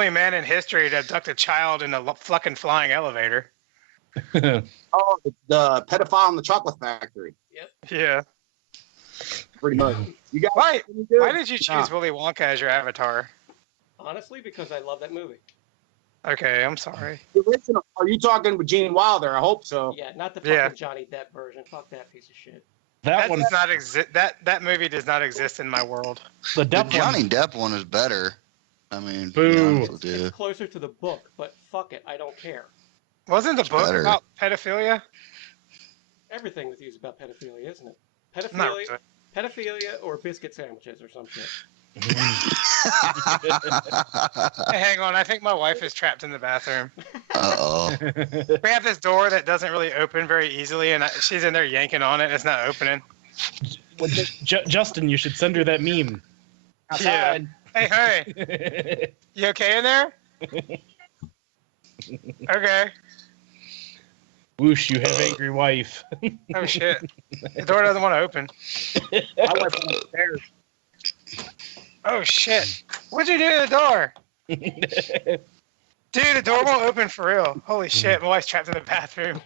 only man in history to abduct a child in a fucking flying elevator. Oh, it's the pedophile in the chocolate factory. Yep. Yeah. Pretty much. You got Why did you choose Willy Wonka as your avatar? Honestly, because I love that movie. Okay, I'm sorry. The original. Are you talking with Gene Wilder? I hope so. Yeah, not the fucking Johnny Depp version. Fuck that piece of shit. That does not exist. That movie does not exist in my world. The Johnny Depp one is better. I mean, It's closer to the book, but fuck it, I don't care. Wasn't the book about pedophilia? Everything with you is about pedophilia, isn't it? Pedophilia or biscuit sandwiches or some shit. Hey, hang on, I think my wife is trapped in the bathroom. Uh-oh. We have this door that doesn't really open very easily, and she's in there yanking on it, and it's not opening. Justin, you should send her that meme. Outside. Yeah. Hey, you okay in there? Okay. Whoosh, you have angry wife. Oh, shit. The door doesn't want to open. I went upstairs. Oh, shit. What'd you do to the door? Dude, the door won't open for real. Holy shit, my wife's trapped in the bathroom.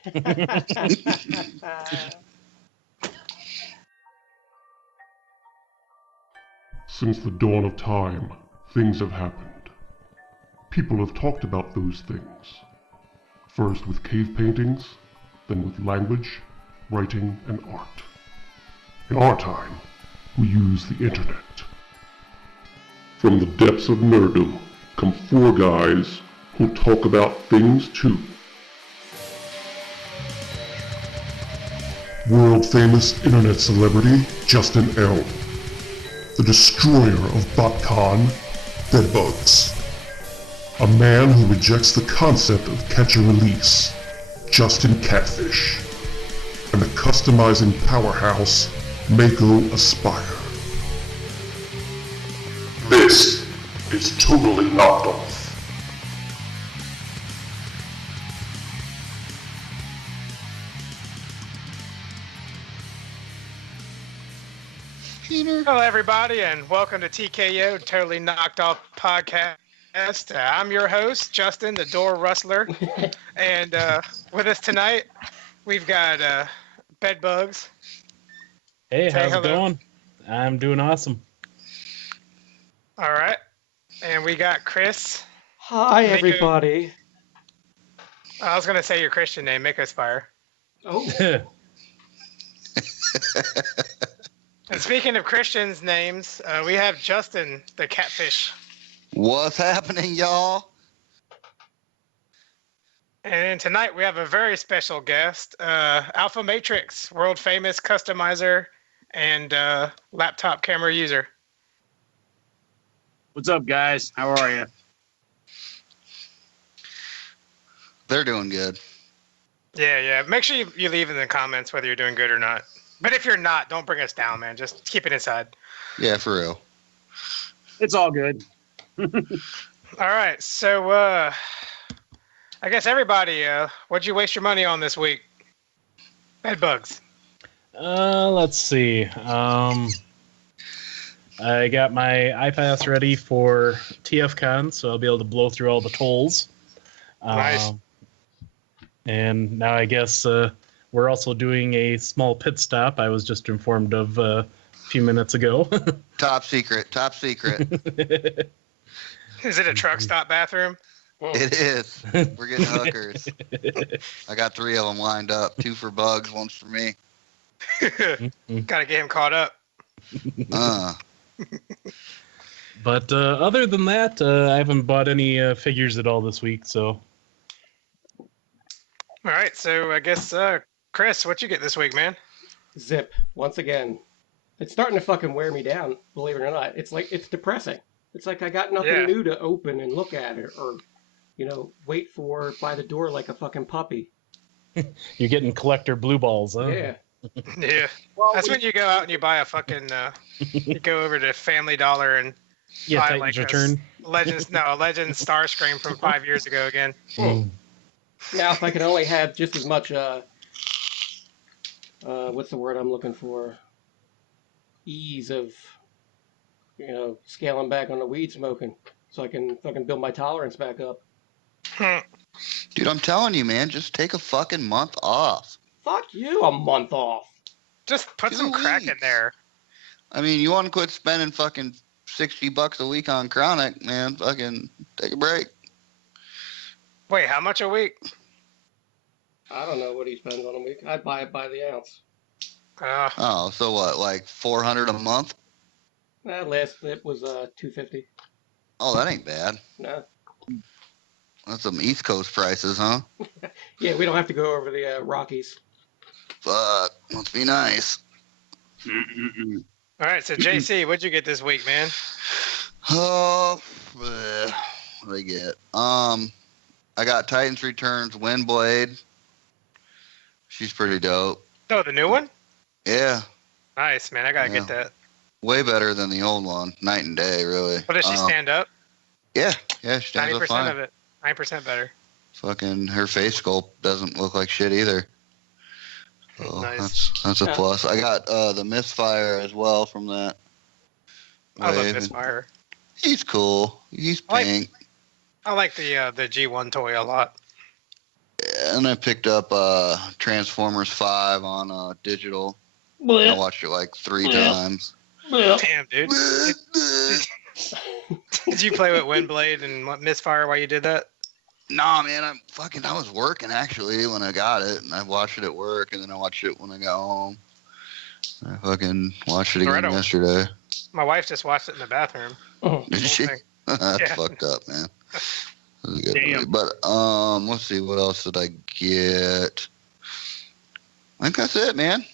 Since the dawn of time, things have happened. People have talked about those things. First with cave paintings, then with language, writing, and art. In our time, we use the internet. From the depths of nerdom come four guys who talk about things too. World-famous internet celebrity Justin L. The destroyer of BotCon, Bedbugs. A man who rejects the concept of catch and release, Justin Catfish. And the customizing powerhouse, Mako Aspire. This is Totally Knocked Off. Hello, everybody, and welcome to TKO, Totally Knocked Off Podcast. I'm your host, Justin, the Door Rustler, and with us tonight, we've got Bedbugs. Hey, how's it going? I'm doing awesome. All right, and we got Chris. Hi, everybody. I was going to say your Christian name, Mako Aspire. Oh. And speaking of Christians' names, we have Justin, the Catfish. What's happening, y'all? And tonight we have a very special guest, Alpha Matrix, world famous customizer and laptop camera user. What's up, guys? How are you? They're doing good. Yeah. Make sure you leave in the comments whether you're doing good or not. But if you're not, don't bring us down, man. Just keep it inside. Yeah, for real. It's all good. All right, so I guess everybody, what'd you waste your money on this week? Bedbugs. Let's see. I got my iPass ready for TFCon, so I'll be able to blow through all the tolls. Nice. And now I guess we're also doing a small pit stop. I was just informed of a few minutes ago. Top secret. Is it a truck stop bathroom? It is. We're getting hookers. I got 3 of them lined up. 2 for Bugs, 1 for me. Gotta get him caught up. But other than that, I haven't bought any figures at all this week, so. All right, so I guess, Chris, what you get this week, man? Zip, once again. It's starting to fucking wear me down, believe it or not. It's like, it's depressing. It's like I got nothing new to open and look at or wait for by the door like a fucking puppy. You're getting collector blue balls, huh? Yeah. Yeah. Well, that's when you go out and you buy a fucking, you go over to Family Dollar and buy like Return. a Legends Starscream from 5 years ago again. Now, if I could only have just as much, what's the word I'm looking for? Ease of, scaling back on the weed smoking. so I can fucking build my tolerance back up. Dude, I'm telling you, man, just take a fucking month off. Fuck you, a month off. Just put 2 some crack in weeks. there. I mean, you want to quit spending fucking $60 a week on chronic, man? Fucking take a break. Wait, how much a week? I don't know what he spends on a week. I buy it by the ounce. Oh, so what? Like $400 a month? That last it was $250. Oh, that ain't bad. No. That's some East Coast prices, huh? Yeah, we don't have to go over the Rockies. Fuck, must be nice. All right, so JC, what'd you get this week, man? Oh, what did I get? I got Titans Returns Windblade. She's pretty dope. Oh, the new one? Yeah. Nice, man. I gotta Yeah. get that. Way better than the old one. Night and day, really. What does she stand up? Yeah, she stands up 90% fine. of it. 9% better. Fucking her face sculpt doesn't look like shit either. So Nice. that's a plus. I got the Misfire as well from that. I love wave. Misfire. He's cool. He's pink. I like the G1 toy a lot. And I picked up Transformers 5 on digital. I watched it like 3 times. Damn, dude. Did you play with Windblade and Misfire while you did that? Nah, man, I was working actually when I got it, and I watched it at work, and then I watched it when I got home. I fucking watched it again yesterday. My wife just watched it in the bathroom. Did she? That's Yeah. fucked up, man. That was a good Damn. movie. But let's see, what else did I get? I think that's it, man.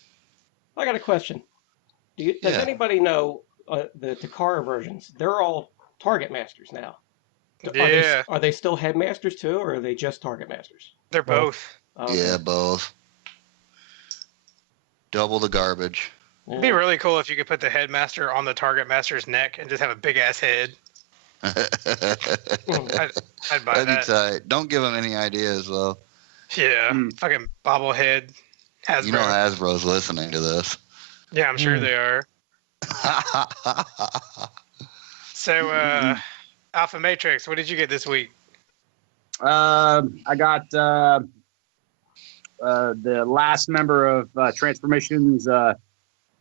I got a question. Does anybody know the Takara versions? They're all Target Masters now. Yeah. Are they still Headmasters too, or are they just Target Masters? They're both. Okay. Yeah, both. Double the garbage. It'd be really cool if you could put the Headmaster on the Target Master's neck and just have a big ass head. I'd buy That'd that. be tight. Don't give them any ideas, though. Yeah, fucking bobblehead. Hasbro. You know Hasbro's listening to this. Yeah, I'm sure they are. So, Alpha Matrix, what did you get this week? I got the last member of Transformations. I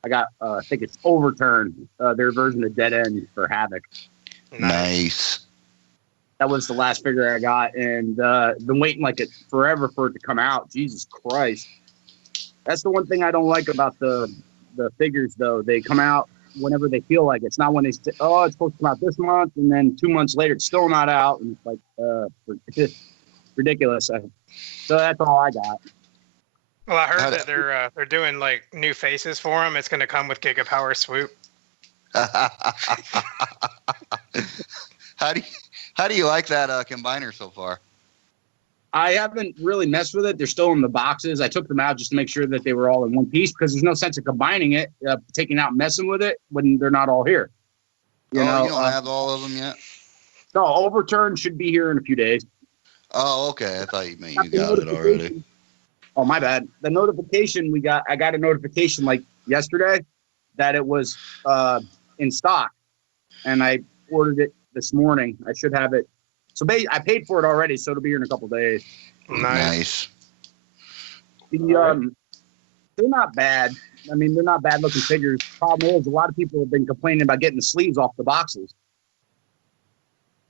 got, I think it's Overturn, their version of Dead End for Havoc. Nice. That was the last figure I got, and been waiting like forever for it to come out. Jesus Christ. That's the one thing I don't like about the figures, though. They come out whenever they feel like it. It's not when they say, oh, it's supposed to come out this month, and then 2 months later it's still not out, and it's like it's just ridiculous. So that's all I got. Well, I heard that they're doing like new faces for them. It's going to come with Giga Power Swoop. How do you like that combiner so far? I haven't really messed with it. They're still in the boxes. I took them out just to make sure that they were all in one piece, because there's no sense of combining it, taking out and messing with it when they're not all here. You know, you don't have all of them yet? No, Overturn should be here in a few days. Oh, okay. I thought you meant you got it already. Oh, my bad. The notification I got a notification like yesterday that it was in stock, and I ordered it this morning. I should have it. So I paid for it already, so it'll be here in a couple days. Nice. They're not bad. I mean, they're not bad looking figures. Problem is, a lot of people have been complaining about getting the sleeves off the boxes.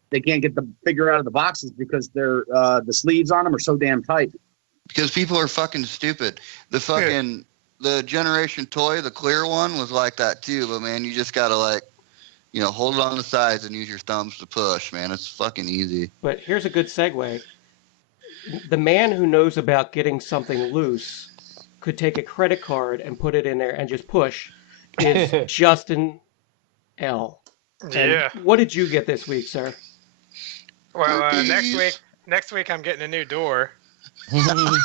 They can't get the figure out of the boxes because they're the sleeves on them are so damn tight. Because people are fucking stupid. The Generation Toy, the clear one, was like that too. But man, you just gotta hold it on the sides and use your thumbs to push, man. It's fucking easy. But here's a good segue. The man who knows about getting something loose could take a credit card and put it in there and just push is Justin L. Yeah. And what did you get this week, sir? Well, next week I'm getting a new door. And,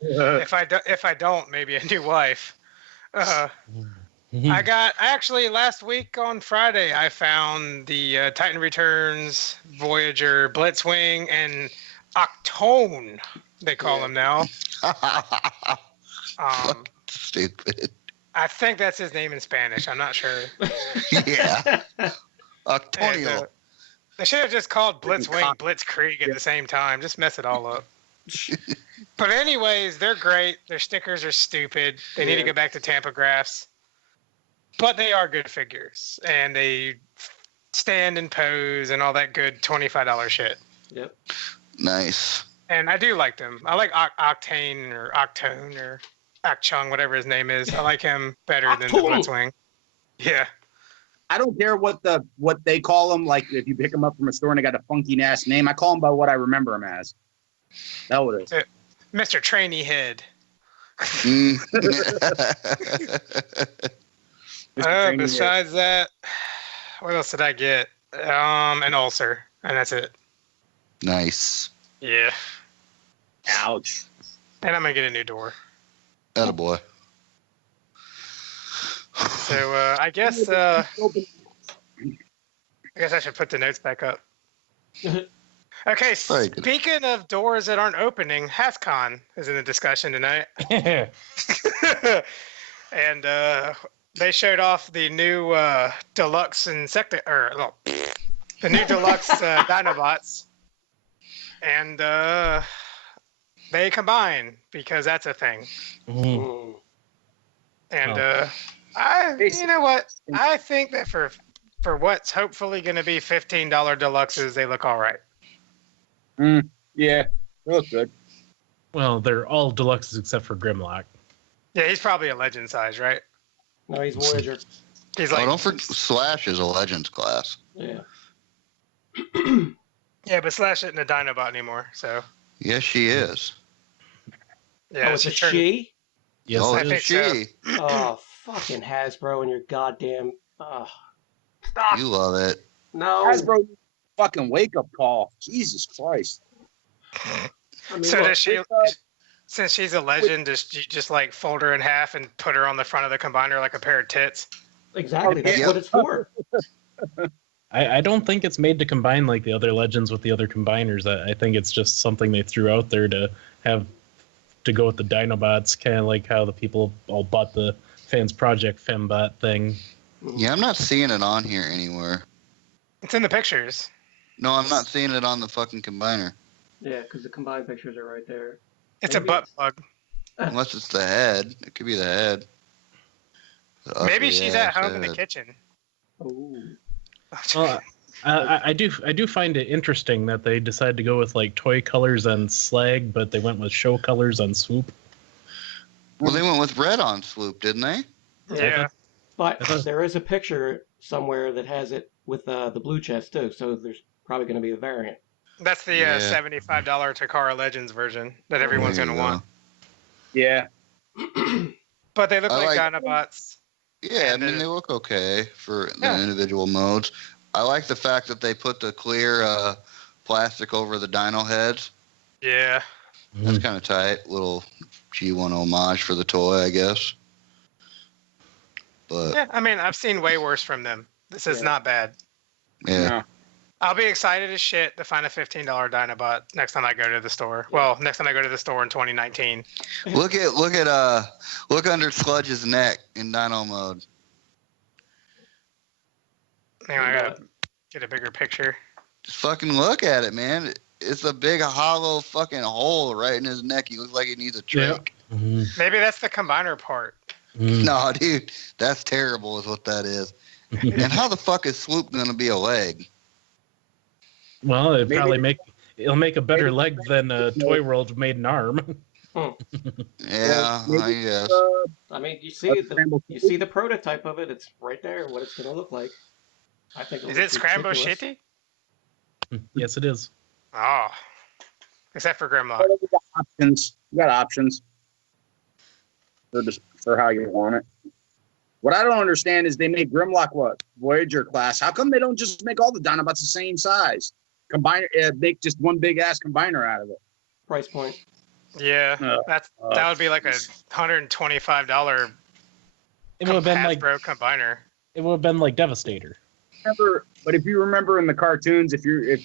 if I don't, maybe a new wife. Actually last week on Friday I found the Titan Returns, Voyager, Blitzwing, and Octone, they call him now. Stupid. I think that's his name in Spanish. I'm not sure. Yeah. Octonio. They should have just called Blitzwing Cock- Blitzkrieg at Yeah. the same time. Just mess it all up. But anyways, they're great. Their stickers are stupid. They need to Yeah. go back to Tampa Graphs. But they are good figures. And they stand and pose and all that good $25 shit. Yep. Nice. And I do like them. I like Octane or Octone or Akchung, whatever his name is. I like him better than the Octone. Blitzwing. Yeah. I don't care what they call them. Like if you pick them up from a store and they got a funky ass name, I call them by what I remember them as. That what it is. Mr. Trainee Head. Mm. Besides that, what else did I get? An ulcer, and that's it. Nice. Yeah. Ouch. And I'm gonna get a new door. Attaboy. So I guess I should put the notes back up. Okay, Very good. speaking of doors that aren't opening, Hascon is in the discussion tonight. And they showed off the new Deluxe the new Deluxe Dinobots. And they combine because that's a thing. Mhm. And you know what? I think that for what's hopefully going to be $15 deluxes, they look all right. Yeah, they look good. Well, they're all deluxes except for Grimlock. Yeah, he's probably a legend size, right? No, he's Voyager. He's Oh, like, don't forget Slash is a Legends class. Yeah. yeah, but Slash isn't a Dinobot anymore, so Yes, she is. yeah. Oh, it's a turned- she? Yes, oh, I it's think she. Oh, fucking Hasbro and your goddamn. Stop. You love it. No. Hasbro, fucking wake up call. Jesus Christ. I mean, So look, does she? Since she's a legend, does you just like fold her in half and put her on the front of the combiner like a pair of tits? exactly. That's Yeah. what it's for. I don't think it's made to combine like the other legends with the other combiners. I think it's just something they threw out there to have to go with the Dinobots, kind of like how the people all bought the Fans Project Fembot thing. Yeah, I'm not seeing it on here anywhere. It's in the pictures. No, I'm not seeing it on the fucking combiner. Yeah, because the combined pictures are right there. It's a Maybe butt plug. Unless it's the head. It could be the head. The Maybe ugly she's at ass home in the head. kitchen. Ooh. Well, I do find it interesting that they decided to go with like toy colors on Slag, but they went with show colors on Swoop. Well, they went with red on Swoop, didn't they? Yeah. But I thought- there is a picture somewhere that has it with the blue chest too, so there's probably going to be a variant. That's the Yeah. $75 Takara Legends version that everyone's There going you to go. want. Yeah. But they look I like like- Dinobots. Yeah, I And mean, then- they look okay for Yeah. the individual modes. I like the fact that they put the clear plastic over the dino heads. Yeah. That's kind of tight. Little G1 homage for the toy, I guess. But, Yeah, I mean, I've seen way worse from them. This is Yeah. not bad. yeah. No. I'll be excited as shit to find a $15 Dinobot next time I go to the store. Well, next time I go to the store in 2019. Look under Sludge's neck in dino mode. Hang on, I gotta get a bigger picture. Just fucking look at it, man. It's a big hollow fucking hole right in his neck. He looks like he needs a Yeah. trach. Mhm. Maybe that's the combiner part. Mhm. No, dude, that's terrible is what that is. And how the fuck is Swoop gonna be a leg? Well, it'll make a better maybe- leg than Toy World made an arm. Yeah, Maybe, I guess. I mean, you see the prototype of it. It's right there. What it's going to look like. I think. Is it Scrambo ridiculous. Shitty? Yes, it is. Oh. Except for Grimlock. We got options. We got options for how you want it. What I don't understand is they make Grimlock what? Voyager class. How come they don't just make all the Dinobots the same size? Combine make just one big ass combiner out of it. Price point. Yeah, that would be like a $125 It would have been like Hasbro combiner. Devastator. But if you remember in the cartoons, if you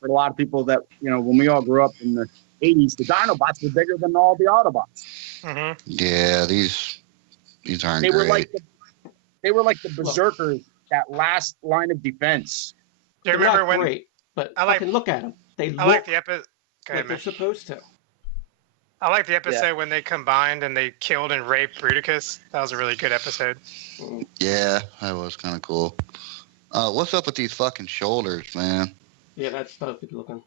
for a lot of people that when we all grew up in the 80s, the Dinobots were bigger than all the Autobots. Mm-hmm. Yeah, these aren't They great. were like the Berserkers, that last line of defense. Do you They're remember not when great, but I like fucking look at them. They I look like the episode? like they're supposed to. I like the episode when they combined and they killed and raped Bruticus. That was a really good episode. Yeah, that was kind of cool. What's up with these fucking shoulders, man? Yeah, that's stupid looking.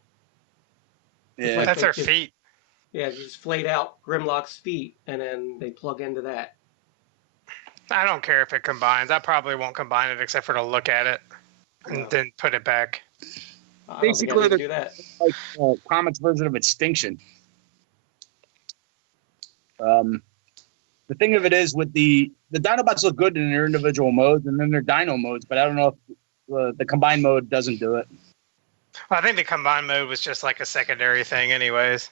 Yeah. Like That's they our just- feet. Yeah, just flayed out Grimlock's feet, and then they plug into that. I don't care if it combines. I probably won't combine it except for to look at it and No. then put it back. I Basically, don't think I need to do that. Like comics version of Extinction. The thing of it is with the Dinobots look good in their individual modes, and then their Dino modes, but I don't know if the combined mode doesn't do it. I think the combined mode was just like a secondary thing, anyways.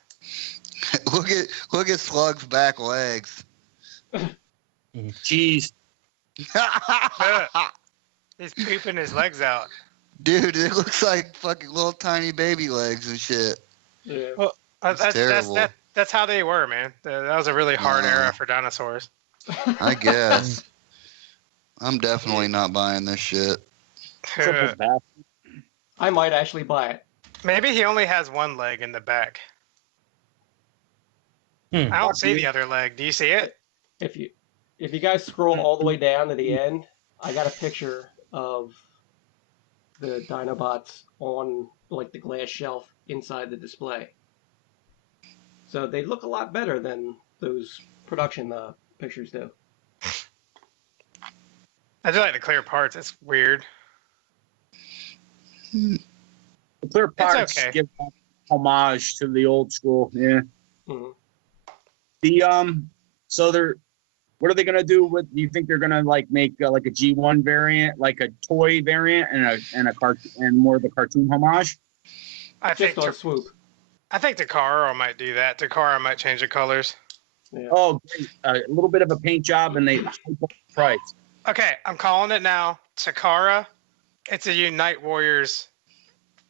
Look at Slug's back legs. Jeez. He's pooping his legs out. Dude, it looks like fucking little tiny baby legs and shit. Yeah. Well, terrible. that's how they were, man. That was a really hard era for dinosaurs. I guess. I'm definitely not buying this shit. Triple back. I might actually buy it. Maybe he only has one leg in the back. I don't see the other leg. Do you see it? If you guys scroll all the way down to the end, I got a picture of the Dinobots on like the glass shelf inside the display. So they look a lot better than those production pictures do. I do like the clear parts. It's weird. The clear parts okay. give homage to the old school. Yeah. Mm-hmm. So what are they gonna do with? Do you think they're gonna like make like a G1 variant, like a toy variant, and a cartoon and more of the cartoon homage? I think Just on swoop. I think Takara might do that. Takara might change the colors. Yeah. Oh, great. A little bit of a paint job, and they hike up the price. Okay, I'm calling it now. Takara, it's a Unite Warriors,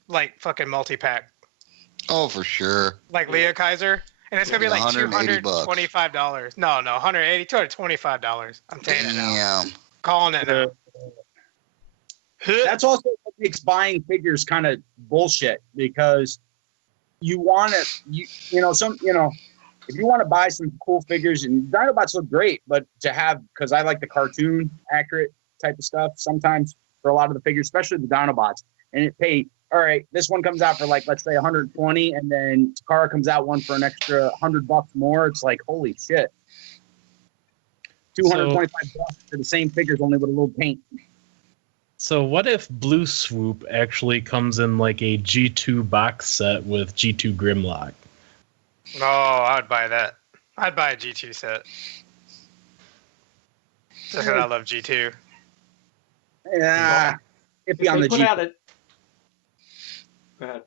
like fucking multi-pack, Oh, for sure. like Leo Kaiser, and it's gonna be like $180 $225. No, $225. I'm saying it now. Damn. Calling it now. That's also what makes buying figures kind of bullshit, because you want to, if you want to buy some cool figures, and Dinobots look great, but because I like the cartoon accurate type of stuff sometimes for a lot of the figures, especially the Dinobots, and it pay. All right, this one comes out for like, let's say 120, and then Takara comes out one for an extra $100 more. It's like, holy shit. $225 for the same figures, only with a little paint. So what if Blue Swoop actually comes in like a G2 box set with G2 Grimlock? No, I would buy that. I'd buy a G2 set. Just because I love G2. Yeah. If Iffy on they the put G. out a... Go ahead.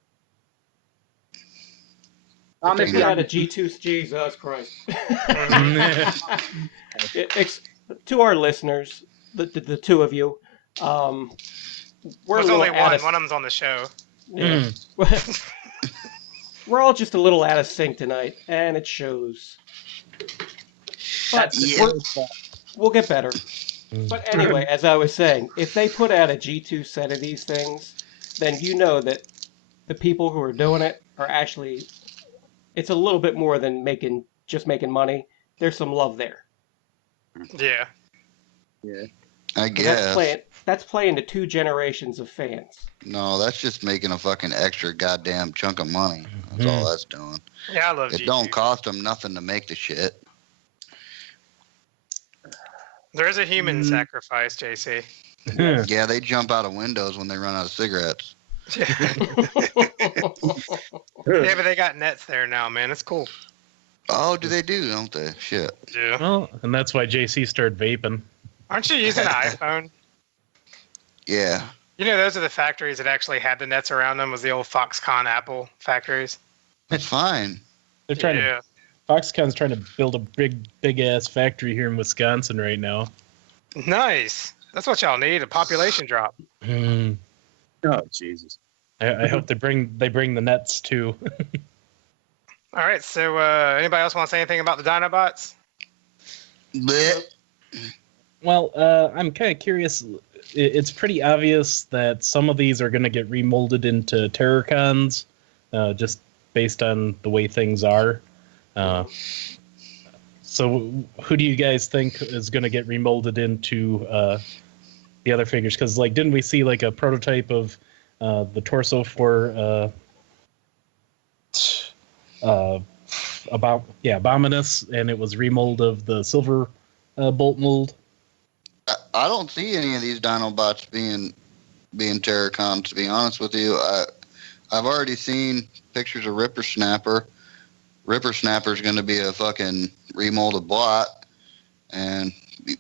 I'm If they iffy put on out a the G. G2, Jesus Christ. To our listeners, the two of you, we're There's a little only out one. of, One of them's on the show. yeah. We're all just a little out of sync tonight, and it shows. But we'll get better. But anyway, as I was saying, if they put out a G2 set of these things, then you know that the people who are doing it are actually, it's a little bit more than just making money. There's some love there. Yeah. Yeah. I guess. That's playing to two generations of fans. No, that's just making a fucking extra goddamn chunk of money. That's all that's doing. Yeah, I love It G2. don't cost them nothing to make the shit. There is a human sacrifice, JC. Yeah, they jump out of windows when they run out of cigarettes. Yeah, but they got nets there now, man. It's cool. Oh, do they do, don't they? Shit. Yeah. Well, and that's why JC started vaping. Aren't you using an iPhone? Yeah. You know, those are the factories that actually had the nets around them. Was the old Foxconn Apple factories? That's fine. They're trying to. Foxconn's trying to build a big ass factory here in Wisconsin right now. Nice. That's what y'all need. A population drop. Mm. Oh Jesus. I hope they bring the nets too. All right. So, anybody else want to say anything about the Dinobots? Blech. Well, I'm kind of curious. it's pretty obvious that some of these are going to get remolded into Terrorcons, just based on the way things are. So who do you guys think is going to get remolded into the other figures? Because like, didn't we see like a prototype of the torso for Abominus, and it was remold of the silver bolt mold? I don't see any of these Dinobots being Terracons, to be honest with you. I've already seen pictures of Ripper Snapper. Ripper Snapper's going to be a fucking remolded blot, and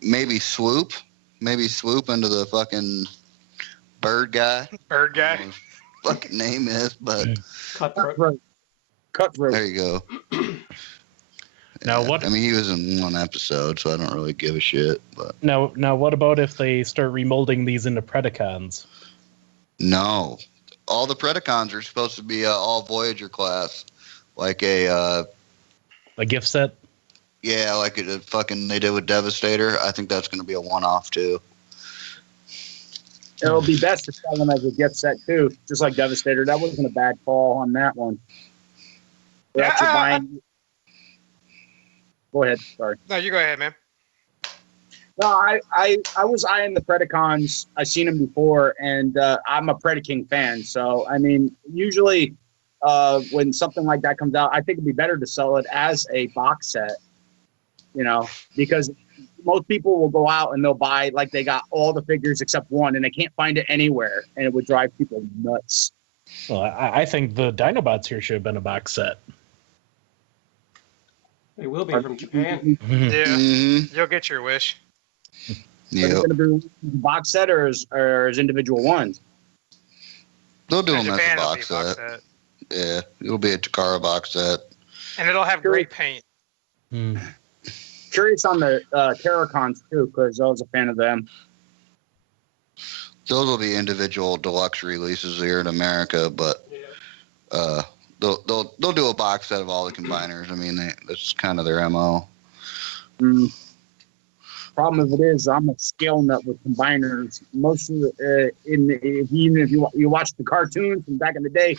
maybe Swoop into the fucking bird guy. Bird guy. I don't know what his fucking name is, but Cutthroat. There you go. Now what? I mean, he was in one episode, so I don't really give a shit. But now what about if they start remolding these into Predacons? no, all the Predacons are supposed to be all Voyager class, like a gift set. Yeah, like they did with Devastator. I think that's going to be a one-off too. It'll be best to sell them as a gift set too, just like Devastator. That wasn't a bad call on that one. Go ahead. Sorry. No, you go ahead, man. No, I was eyeing the Predacons. I've seen them before, and I'm a Predaking fan. So, I mean, usually when something like that comes out, I think it'd be better to sell it as a box set, because most people will go out and they'll buy, like, they got all the figures except one, and they can't find it anywhere, and it would drive people nuts. Well, I think the Dinobots here should have been a box set. They will be from Japan. Yeah, Mm-hmm. you'll get your wish. Yeah. Is it going to be a box set or as individual ones? They'll do In them as Japan, a it'll box be a set. Yeah, it'll be a Takara box set. And it'll have great paint. Curious on the Terracons too, because I was a fan of them. Those will be individual deluxe releases here in America, but they'll do a box set of all the combiners. I mean, that's kind of their MO. Problem of it is, I'm a scale nut with combiners. Most of even if you watch the cartoons from back in the day,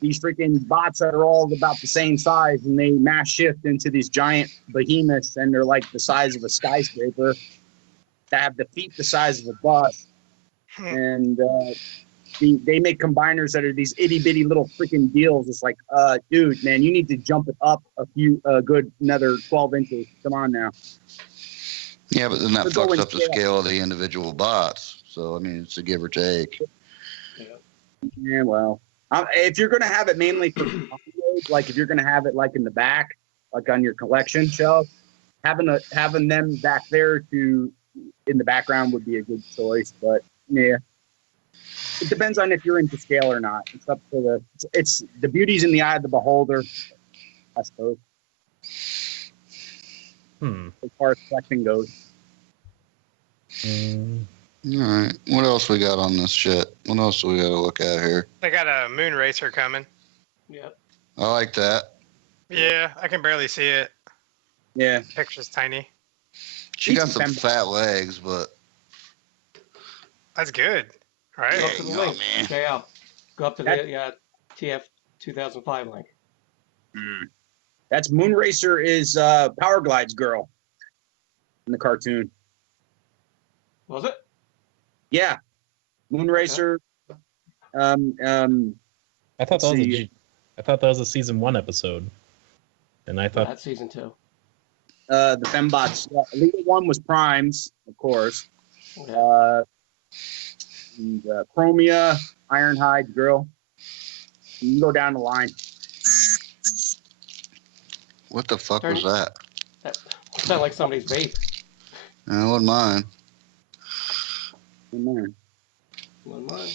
these freaking bots that are all about the same size, and they mass shift into these giant behemoths, and they're like the size of a skyscraper that have the feet the size of a bus. And they make combiners that are these itty bitty little freaking deals. It's like, dude, man, you need to jump it up another 12 inches. Come on now. Yeah, but then that fucks up the scale of the individual bots. So I mean, it's a give or take. Yeah, well, if you're gonna have it mainly for like if you're gonna have it like in the back, like on your collection shelf, having them back there in the background would be a good choice. But yeah, it depends on if you're into scale or not. It's up to the beauty's in the eye of the beholder, I suppose. As far as collecting goes. All right. What else we got on this shit? What else do we got to look at here? They got a moon racer coming. Yep. I like that. Yeah, I can barely see it. Yeah. Picture's tiny. She got some fat legs, but that's good. Right? Go up to the link. JL. Go up to the TF 2005 link. That's Moonracer is Power Glide's girl in the cartoon. Was it? Yeah, Moonracer. I thought that was a season 1 episode, and I thought that's season 2. The fembots. Leader 1 was Primes, of course. Okay. And, Chromia, Ironhide girl. You can go down the line. What the fuck was that? That sounded like somebody's vape. It wasn't mine. Wasn't mine.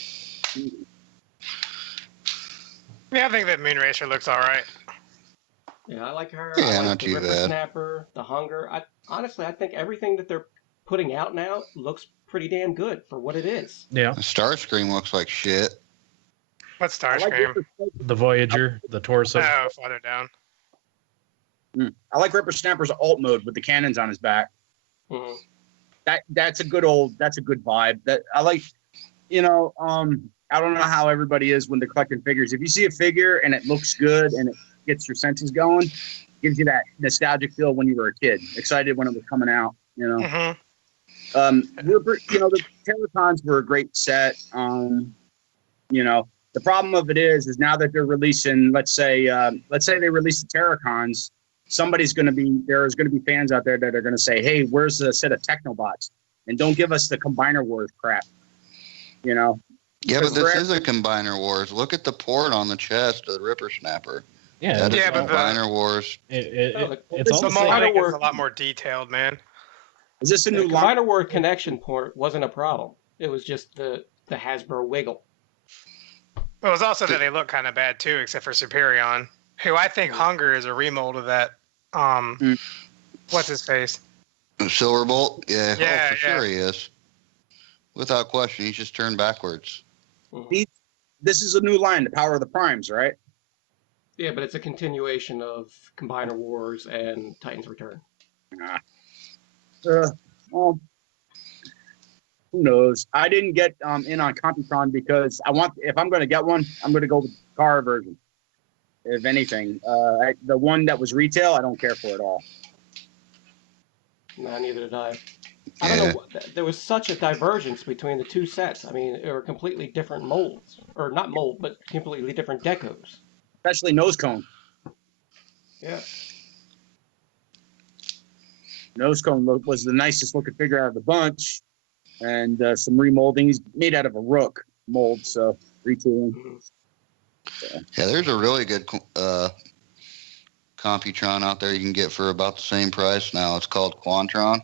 Yeah, I think that moon racer looks all right. Yeah, I like her. Yeah, I like not the too Ripper bad. Snapper, the Hunger. Honestly, I think everything that they're putting out now looks pretty damn good for what it is. yeah, The Starscream looks like shit. What's Starscream? the Voyager, the torso. Oh, farther down. I like Ripper Snapper's alt mode with the cannons on his back. Mm-hmm. that's a good vibe. That I like. You know, I don't know how everybody is when they're collecting figures. If you see a figure and it looks good and it gets your senses going, gives you that nostalgic feel when you were a kid, excited when it was coming out. You know. Mm-hmm. The Terracons were a great set. You know, the problem of it is now that they're releasing, let's say they release the Terracons, there's going to be fans out there that are going to say, hey, where's the set of Technobots? And don't give us the Combiner Wars crap. You know. Yeah, but this is a Combiner Wars. Look at the port on the chest of the Ripper Snapper. Yeah, that is Combiner Wars. It's all the the same. molding is a lot more detailed, man. Is this a new Combiner War connection port wasn't a problem. It was just the Hasbro wiggle. But it was also that they look kind of bad too, except for Superion, who I think Hunger is a remold of that. What's his face? Silverbolt? Yeah, yeah, sure he is. Without question, he's just turned backwards. This is a new line, the Power of the Primes, right? Yeah, but it's a continuation of Combiner Wars and Titan's Return. Well, who knows? I didn't get in on Computron because if I'm going to get one, I'm going to go with the car version. If anything, the one that was retail, I don't care for at all. No, neither did I. I don't know. There was such a divergence between the two sets. I mean, they were completely different molds, or not mold, but completely different decos. Especially Nose Cone. Yeah. Nose Cone was the nicest looking figure out of the bunch, and some remolding. He's made out of a Rook mold, so retooling. So. Yeah, there's a really good Computron out there you can get for about the same price now. It's called Quantron.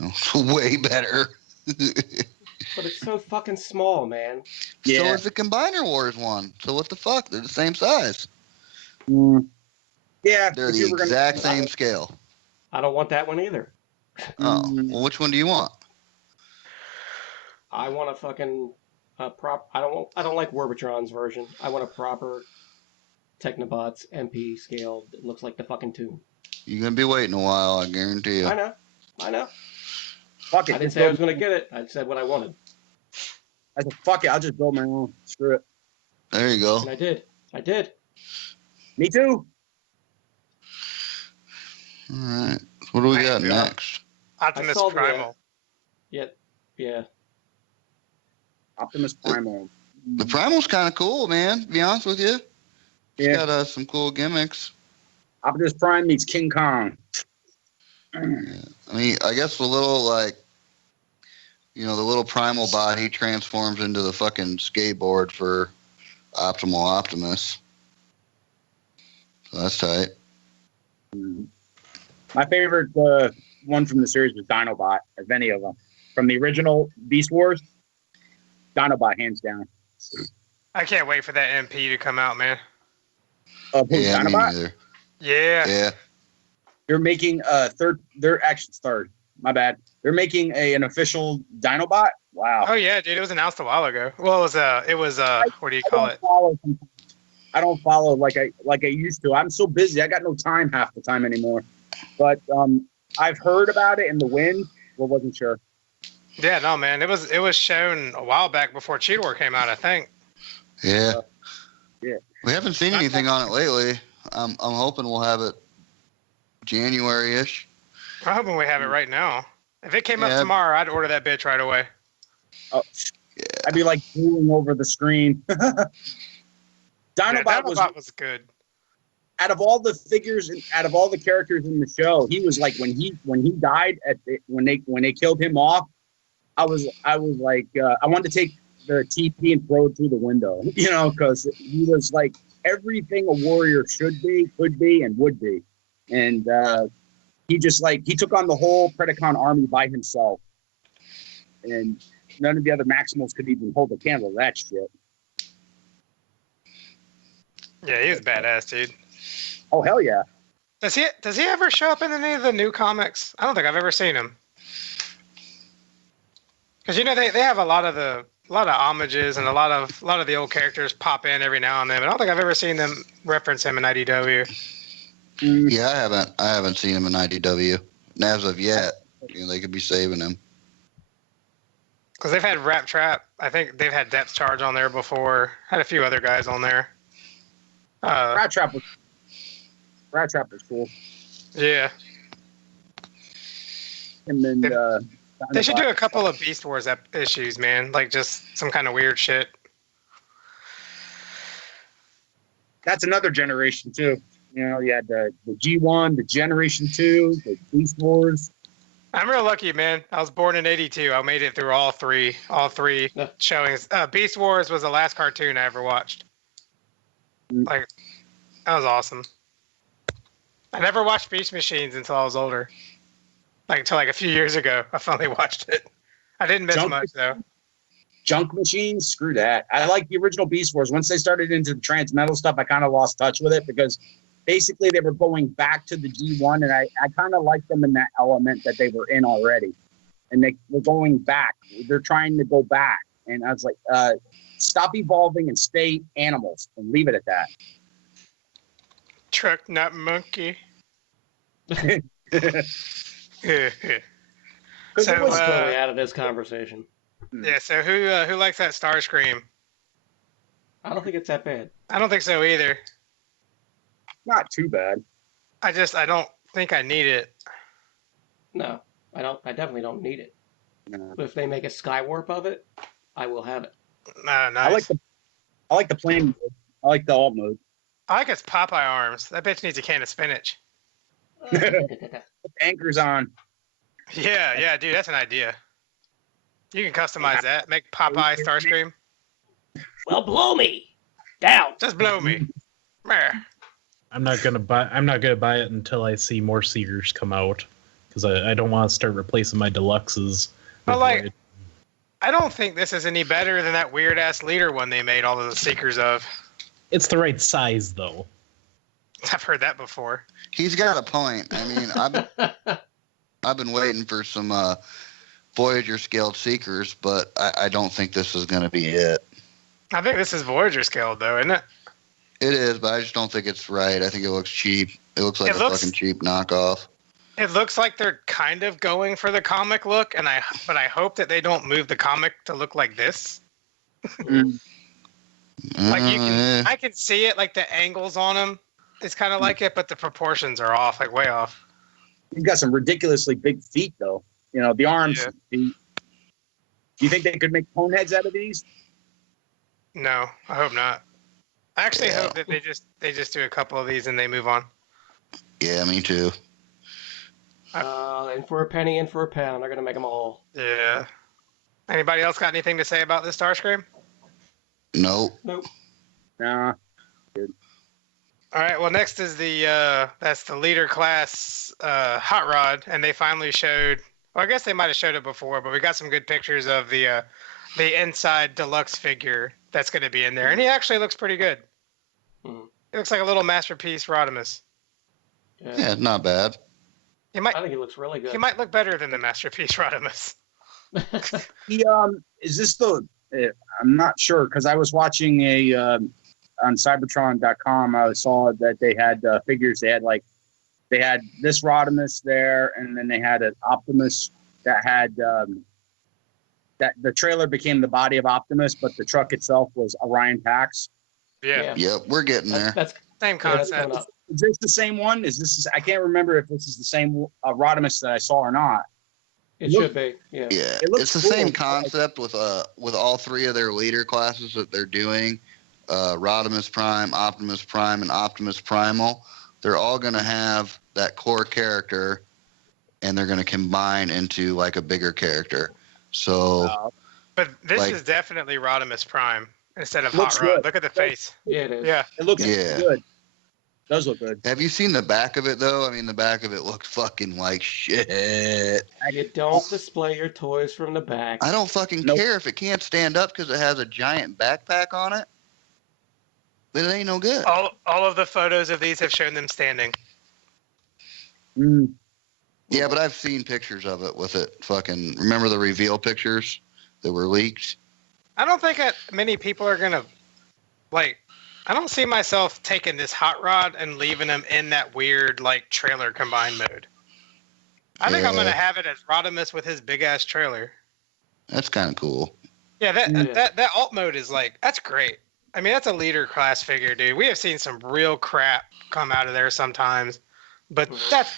It's way better. But it's so fucking small, man. Yeah. So is the Combiner Wars one. So what the fuck? They're the same size. Yeah. They're the exact same scale. I don't want that one either. Oh, well, which one do you want? I want a fucking prop. I don't like Warbitron's version. I want a proper Technobots MP scale that looks like the fucking tomb. You're gonna be waiting a while, I guarantee you. I know. Fuck it. I didn't say I was gonna get it. I said what I wanted. I said, fuck it. I'll just build my own. Screw it. There you go. And I did. Me too. All right. What do we got next? Optimus Primal. Yeah. Optimus Primal. The Primal's kind of cool, man. To be honest with you. It's got some cool gimmicks. Optimus Prime meets King Kong. Yeah. I mean, I guess the little the little Primal body transforms into the fucking skateboard for Optimal Optimus. So that's tight. My favorite one from the series was Dinobot, of any of them. From the original Beast Wars, Dinobot, hands down. I can't wait for that MP to come out, man. Dinobot? Me neither. Yeah. They're making third. My bad. They're making an official Dinobot. Wow. Oh yeah, dude. It was announced a while ago. Well, it was what do you call it? I don't follow like I used to. I'm so busy. I got no time half the time anymore. But I've heard about it in the wind. Well, wasn't sure. Yeah, no, man. It was shown a while back before Cheetah War came out, I think. Yeah. Yeah. We haven't seen anything on it lately. I'm hoping we'll have it January-ish. I'm hoping we have it right now. If it came up tomorrow, I'd order that bitch right away. Oh, yeah. I'd be like drooling over the screen. Dinobot was good. Out of all the figures, out of all the characters in the show, he was like when he died when they killed him off. I was like I wanted to take the TP and throw it through the window, because he was like everything a warrior should be, could be, and would be, and he took on the whole Predacon army by himself, and none of the other Maximals could even hold a candle to that shit. Yeah, he was badass, dude. Oh hell yeah! Does he ever show up in any of the new comics? I don't think I've ever seen him. Because they have a lot of homages and a lot of the old characters pop in every now and then. But I don't think I've ever seen them reference him in IDW. Yeah, I haven't seen him in IDW as of yet. they could be saving him. Because they've had Rap Trap. I think they've had Depth Charge on there before. Had a few other guys on there. Rat Trap was cool. Yeah. And then They should do a couple of Beast Wars issues, man. Like just some kind of weird shit. That's another generation too. You know, you had the G1, the Generation 2, the Beast Wars. I'm real lucky, man. I was born in '82. I made it through all three showings. Beast Wars was the last cartoon I ever watched. Like, that was awesome. I never watched Beast Machines until I was older. Like, until like a few years ago, I finally watched it. I didn't miss much, though. Junk Machines? Screw that. I like the original Beast Wars. Once they started into the Transmetal stuff, I kind of lost touch with it because basically they were going back to the G1, and I kind of liked them in that element that they were in already. And they were going back. They're trying to go back. And I was like, stop evolving and stay animals and leave it at that. Truck, not monkey. So we're totally out of this conversation. Yeah, so who likes that Starscream? I don't think it's that bad. I don't think so either. Not too bad. I don't think I need it. No, I don't. I definitely don't need it. No. But if they make a Skywarp of it, I will have it. Nice. I like the plan mode. I like the alt mode. I like his Popeye arms. That bitch needs a can of spinach. Anchors on. Yeah, dude, that's an idea. You can customize that. Make Popeye Starscream. Well, blow me down. Just blow me. Meh. I'm not gonna buy it until I see more Seekers come out, because I don't want to start replacing my Deluxes. But like, I don't think this is any better than that weird ass leader one they made all of the Seekers of. It's the right size though. I've heard that before. He's got a point. I mean, I've been waiting for some Voyager scaled Seekers, but I don't think this is going to be it. I think this is Voyager scaled though, isn't it? It is, but I just don't think it's right. I think it looks cheap. It looks like a fucking cheap knockoff. It looks like they're kind of going for the comic look, but I hope that they don't move the comic to look like this. Like I can see it, like the angles on them. It's kind of like it, but the proportions are off, like way off. You've got some ridiculously big feet, though. You know, the arms. Yeah. Do you think they could make cone heads out of these? No, I hope not. I actually hope that they just do a couple of these and they move on. Yeah, me too. And for a penny and for a pound, they're gonna make them all. Yeah. Anybody else got anything to say about this Starscream? Nope. Nah. Good. All right. Well, next is that's the leader class hot rod, and they finally showed. Well, I guess they might have showed it before, but we got some good pictures of the inside deluxe figure that's going to be in there, and he actually looks pretty good. It looks like a little masterpiece Rodimus. Yeah, not bad. I think he looks really good. He might look better than the masterpiece Rodimus. Is this the? I'm not sure because I was watching on Cybertron.com. I saw that they had figures. They had this Rodimus there, and then they had an Optimus that had that the trailer became the body of Optimus, but the truck itself was Orion Pax. Yeah. Yep, we're getting there. That's same concept. Is this the same one? I can't remember if this is the same Rodimus that I saw or not. It should be. Yeah. Yeah, it's the same concept with all three of their leader classes that they're doing. Rodimus Prime, Optimus Prime, and Optimus Primal. They're all going to have that core character, and they're going to combine into like a bigger character. So, but this is definitely Rodimus Prime instead of Hot Rod. Look at the face. Yeah, it is. Yeah, it looks good. It does look good. Have you seen the back of it though? I mean, the back of it looks fucking like shit. You don't display your toys from the back. I don't fucking care if it can't stand up because it has a giant backpack on it. But it ain't no good. All of the photos of these have shown them standing. Yeah, but I've seen pictures of it with it. Fucking remember the reveal pictures that were leaked? I don't think that many people are gonna I don't see myself taking this hot rod and leaving him in that weird like trailer combined mode. I think I'm Yeah. gonna have it as Rodimus with his big ass trailer. That's kind of cool. Yeah, that alt mode is like, that's great. I mean, that's a leader class figure, dude. We have seen some real crap come out of there sometimes, but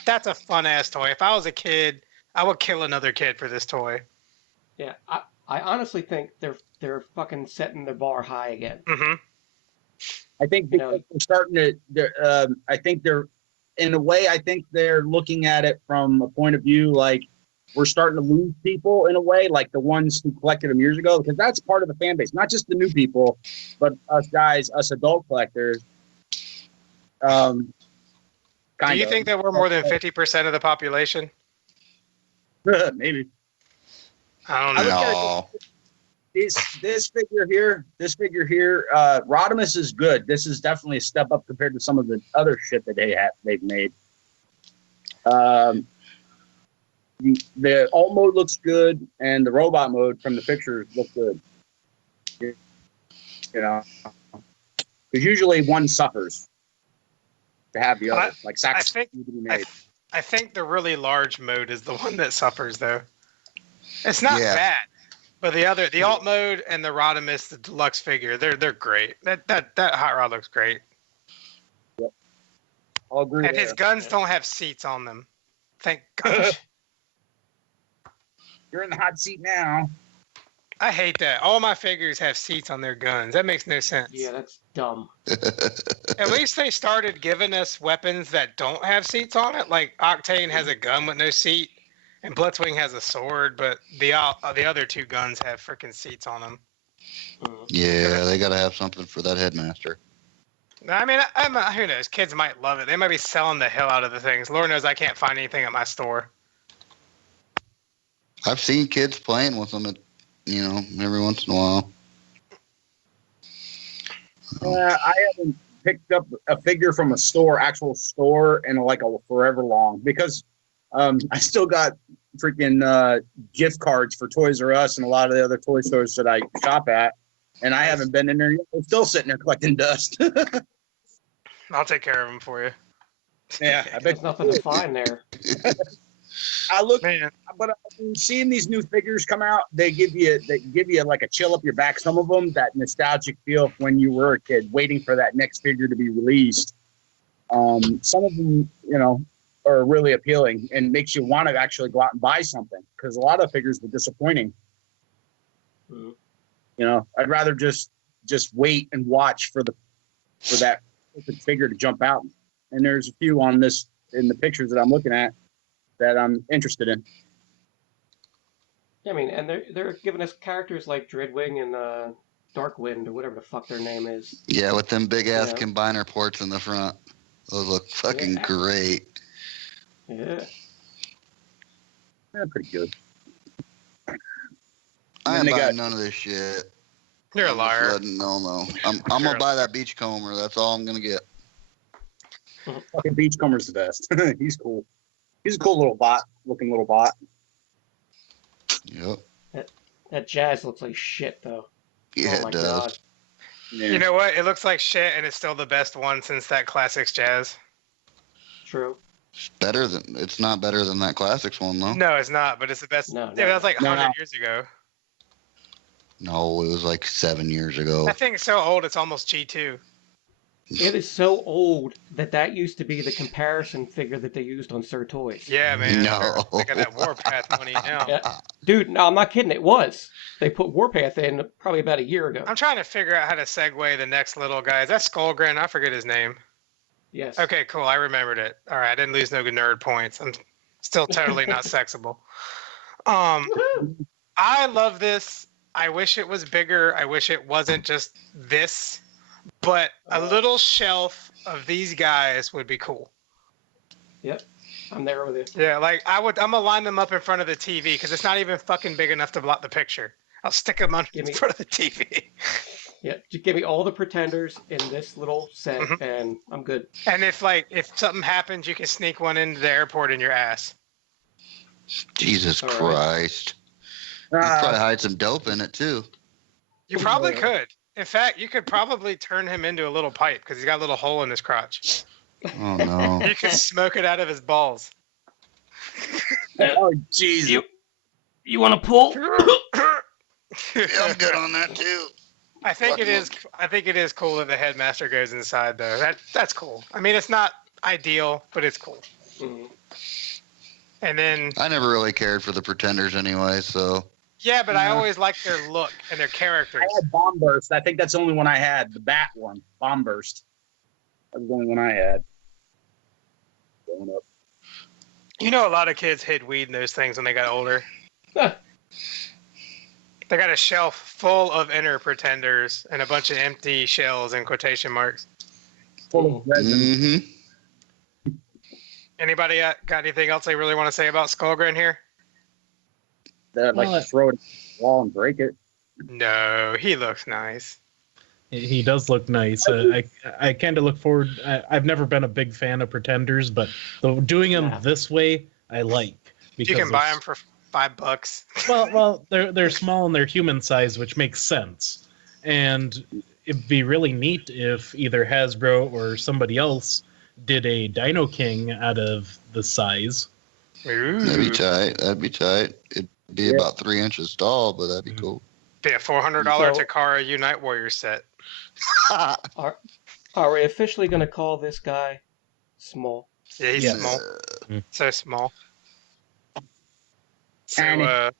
that's a fun ass toy. If I was a kid, I would kill another kid for this toy. Yeah, I honestly think they're fucking setting the bar high again. Mm-hmm. I think because they're starting to. I think they're, in a way, I think they're looking at it from a point of view like we're starting to lose people in a way, like the ones who collected them years ago, because that's part of the fan base, not just the new people, but us guys, us adult collectors. Do you think that we're more than 50% of the population? Maybe. I don't know. No. This figure here, Rodimus is good. This is definitely a step up compared to some of the other shit that they've made. The alt mode looks good, and the robot mode from the pictures look good. You know, because usually one suffers to have the other. Like Sax I think the really large mode is the one that suffers, though. It's not bad, but the alt mode and the Rodimus, the deluxe figure, they're great. That hot rod looks great. Yep. I'll agree. And his guns don't have seats on them. Thank gosh. You're in the hot seat now. I hate that. All my figures have seats on their guns. That makes no sense. Yeah, that's dumb. At least they started giving us weapons that don't have seats on it. Like Octane has a gun with no seat, and Blitzwing has a sword, but the other two guns have freaking seats on them. Yeah, they gotta have something for that headmaster. I mean, who knows? Kids might love it. They might be selling the hell out of the things. Lord knows I can't find anything at my store. I've seen kids playing with them, every once in a while. I haven't picked up a figure from a actual store, in like a forever long, because I still got freaking gift cards for Toys R Us and a lot of the other toy stores that I shop at, and I haven't been in there yet. I'm still sitting there collecting dust. I'll take care of them for you. Yeah, I bet there's nothing to find there. But seeing these new figures come out, they give you like a chill up your back. Some of them, that nostalgic feel when you were a kid, waiting for that next figure to be released. Some of them, are really appealing and makes you want to actually go out and buy something, because a lot of figures were disappointing. I'd rather just wait and watch for that figure to jump out. And there's a few in the pictures that I'm looking at that I'm interested in. I mean, and they're giving us characters like Dreadwing and Darkwind, or whatever the fuck their name is. Yeah, with them big ass combiner ports in the front. Those look fucking great. Yeah. They're pretty good. I ain't buying none of this shit. You're a liar. No. I'm gonna buy that beachcomber. That's all I'm gonna get. Fucking beachcomber's the best. He's cool. He's a cool looking little bot. Yep. That Jazz looks like shit, though. Yeah, oh my it does. God. Yeah. You know what? It looks like shit, and it's still the best one since that Classics Jazz. True. It's not better than that Classics one, though. No, it's not, but it's the best. No. Yeah, that was like 100 years ago. No, it was like 7 years ago. That thing is so old, it's almost G2. It is so old that used to be the comparison figure that they used on Sirtoys. Yeah, man. No. They got that Warpath money now. Yeah. Dude, no, I'm not kidding. It was. They put Warpath in probably about a year ago. I'm trying to figure out how to segue the next little guy. Is that Skullgrin? I forget his name. Yes. Okay, cool. I remembered it. All right, I didn't lose no nerd points. I'm still totally not sexable. I love this. I wish it was bigger. I wish it wasn't just this. But a little shelf of these guys would be cool. Yep, I'm there with you. Yeah, like I'm gonna line them up in front of the TV because it's not even fucking big enough to block the picture. I'll stick them in front of the TV. Yeah, just give me all the pretenders in this little set, and I'm good. And if something happens, you can sneak one into the airport in your ass. Jesus Christ! You probably hide some dope in it too. You probably could. In fact, you could probably turn him into a little pipe because he's got a little hole in his crotch. Oh no! You could smoke it out of his balls. Oh, jeez. You want to pull? Yeah, I'm good on that too. I think it is cool that the headmaster goes inside though. That's cool. I mean, it's not ideal, but it's cool. Mm. And then I never really cared for the pretenders anyway, so. yeah, but I always liked their look and their characters. I had Bomb Burst. I think that's the only one I had. The bat one, Bomb Burst. That was the only one I had. Going up. You know, a lot of kids hid weed in those things when they got older. They got a shelf full of inner pretenders and a bunch of empty shells in quotation marks. Full of resin. Mm-hmm. Anybody got anything else they really want to say about Skullgrin here? That I'd like to throw it at the wall and break it. No, he looks nice. He does look nice. I kind of look forward. I've never been a big fan of pretenders, but doing them this way, I like. You can buy them for $5. Well, they're small and they're human size, which makes sense. And it'd be really neat if either Hasbro or somebody else did a Dino King out of the size. Ooh. That'd be tight. It'd be about 3 inches tall, but that'd be cool. Be a $400 Takara Unite Warrior set. Are we officially going to call this guy small? Yeah, he's small. So small. So,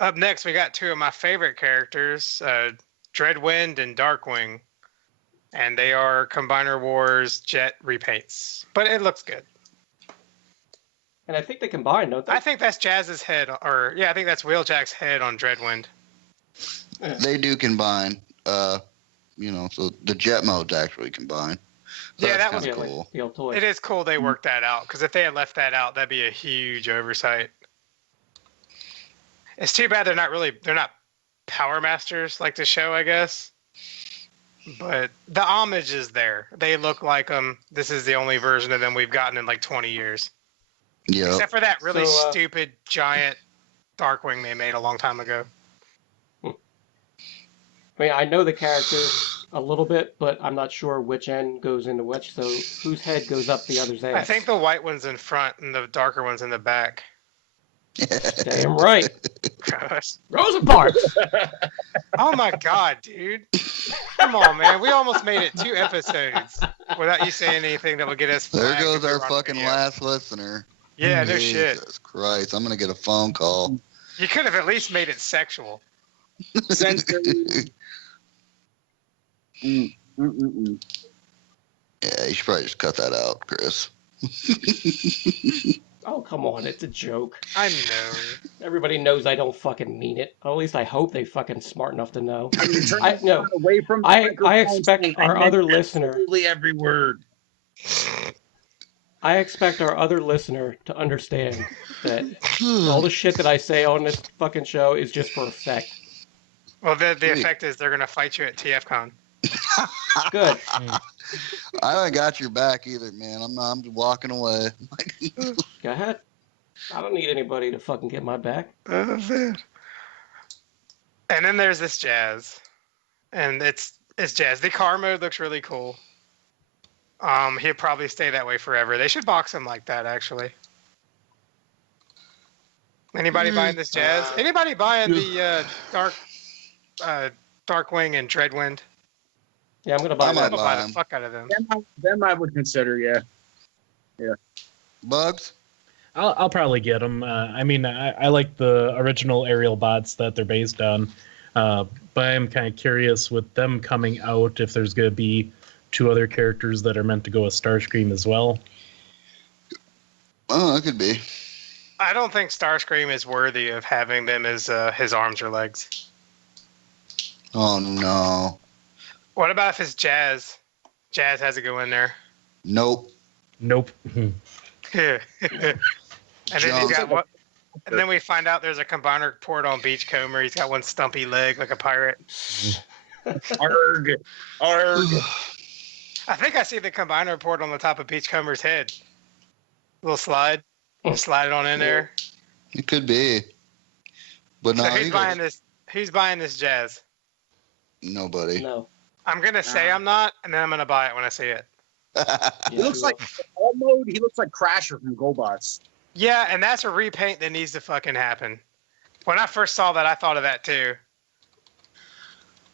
up next, we got two of my favorite characters, Dreadwind and Darkwing. And they are Combiner Wars Jet repaints. But it looks good. And I think they combine, don't they? I think that's Jazz's head. I think that's Wheeljack's head on Dreadwind. They do combine. So the jet mode's actually combined. So yeah, that was cool. The old toy. It is cool they worked that out, because if they had left that out, that'd be a huge oversight. It's too bad they're not Power Masters like the show, I guess. But the homage is there. They look like them. This is the only version of them we've gotten in like 20 years. Yeah. Except for that really stupid giant Darkwing they made a long time ago. I mean, I know the characters a little bit, but I'm not sure which end goes into which. So whose head goes up the other's ass? I think the white one's in front and the darker one's in the back. Damn right. Gosh. Rosa Parks. Oh my god, dude. Come on, man. We almost made it 2 episodes without you saying anything that would get us There flagged goes if we our were on fucking video. last listener. Yeah, no shit. Jesus Christ, I'm gonna get a phone call. You could have at least made it sexual. Censor. Yeah, you should probably just cut that out, Chris. Oh, come on. It's a joke. I know. Everybody knows I don't fucking mean it. Or at least I hope they fucking smart enough to know. Away from the I microphone expect saying, our I other meant listener. absolutely every word. I expect our other listener to understand that all the shit that I say on this fucking show is just for effect. Well, the effect is they're going to fight you at TFCon. Good. I haven't got your back either, man. I'm just walking away. Go ahead. I don't need anybody to fucking get my back. And then there's this Jazz. And it's Jazz. The car mode looks really cool. He'll probably stay that way forever. They should box him like that, actually. Anybody buying this Jazz? Anybody buying the Darkwing and Dreadwind? Yeah, I'm gonna buy I'm that. gonna buy the fuck out of them. Them I would consider, yeah. Bugs? I'll probably get them. I mean, I like the original aerial bots that they're based on, but I'm kind of curious with them coming out if there's going to be 2 other characters that are meant to go with Starscream as well. Oh, that could be. I don't think Starscream is worthy of having them as his arms or legs. Oh, no. What about if it's Jazz? Jazz has to go in there. Nope. And then he's got what? And then we find out there's a combiner port on Beachcomber. He's got one stumpy leg like a pirate. Arg. I think I see the combiner port on the top of Beachcomber's head. Little slide. Just slide it on in there. It could be. But no, So who's buying this Jazz? Nobody. No. I'm gonna say I'm not, and then I'm gonna buy it when I see it. He looks like all mode. He looks like Crasher from GoBots. Yeah, and that's a repaint that needs to fucking happen. When I first saw that, I thought of that too.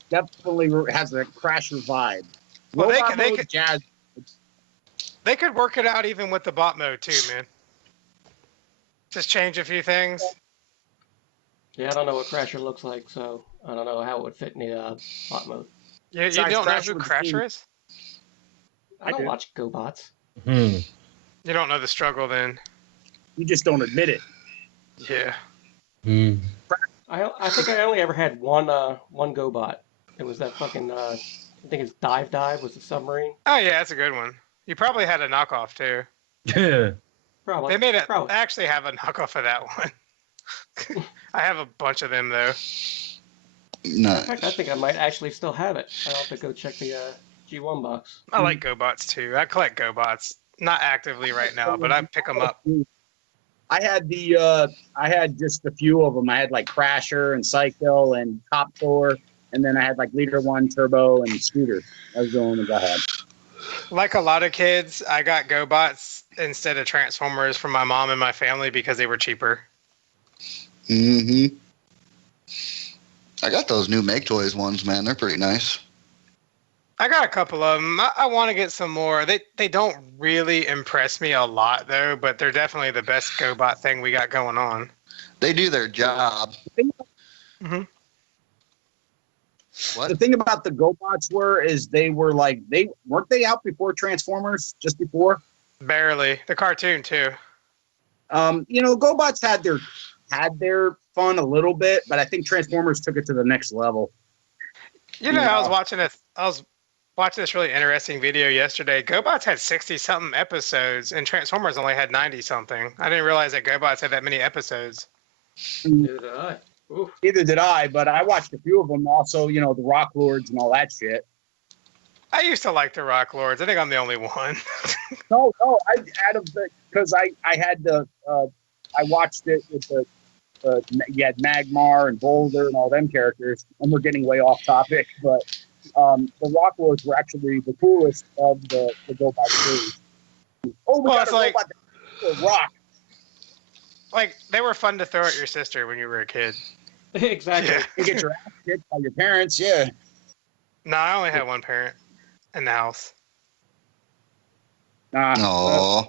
Definitely has a Crasher vibe. Well, Robot mode, jazz. They could work it out even with the bot mode too, man. Just change a few things. Yeah, I don't know what Crasher looks like, so I don't know how it would fit in the bot mode. You don't know who Crasher is? I don't watch GoBots. Hmm. You don't know the struggle then. You just don't admit it. Yeah. Hmm. I think I only ever had one GoBot. It was that fucking I think it's Dive was the submarine. Oh yeah, that's a good one. You probably had a knockoff too. Yeah. Probably. They made it. Probably. I actually have a knockoff of that one. I have a bunch of them though. Nice. In fact, I think I might actually still have it. I'll have to go check the G1 box. I like GoBots too. I collect GoBots. Not actively right now, but I pick them up. I had just a few of them. I had like Crasher and Psycho and Cop Thor, and then I had like Leader One, Turbo, and Scooter. That was the only ones I had. Like a lot of kids, I got GoBots instead of Transformers from my mom and my family because they were cheaper. Mm-hmm. I got those new Make Toys ones, man. They're pretty nice. I got a couple of them. I want to get some more. They don't really impress me a lot though, but they're definitely the best GoBot thing we got going on. They do their job. Mm-hmm. What? The thing about the GoBots is they were like weren't they out before Transformers? Just before? Barely. The cartoon too. GoBots had their fun a little bit, but I think Transformers took it to the next level. I was watching this really interesting video yesterday. GoBots had 60-something episodes, and Transformers only had 90-something. I didn't realize that GoBots had that many episodes. Neither did I. Oof. Neither did I, but I watched a few of them. Also, the Rock Lords and all that shit. I used to like the Rock Lords. I think I'm the only one. No, because I watched it with you had Magmar and Boulder and all them characters, and we're getting way off topic, but the Rock Lords were actually the coolest of the GoBot series. Oh, we got a robot that rock. Like, they were fun to throw at your sister when you were a kid. Exactly. Yeah. You get your ass kicked by your parents, yeah. No, I only had one parent in the house. Aww.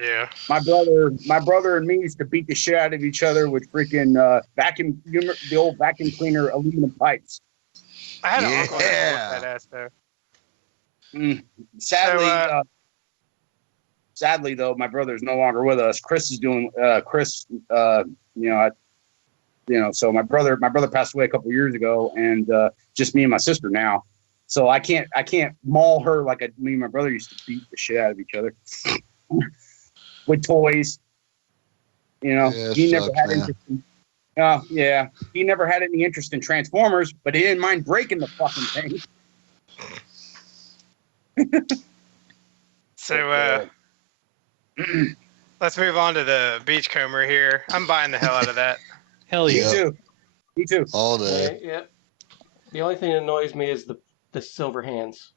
Yeah. My brother and me used to beat the shit out of each other with freaking the old vacuum cleaner aluminum pipes. I had an uncle that whooped that ass though. Sadly though, my brother's no longer with us. Chris is doing so my brother passed away a couple years ago, and just me and my sister now. So I can't maul her like me and my brother used to beat the shit out of each other with toys. He never had interest in, he never had any interest in Transformers, but he didn't mind breaking the fucking thing. So let's move on to the Beachcomber here. I'm buying the hell out of that. Hell yeah. Me too. All day. Yep. The only thing that annoys me is the silver hands.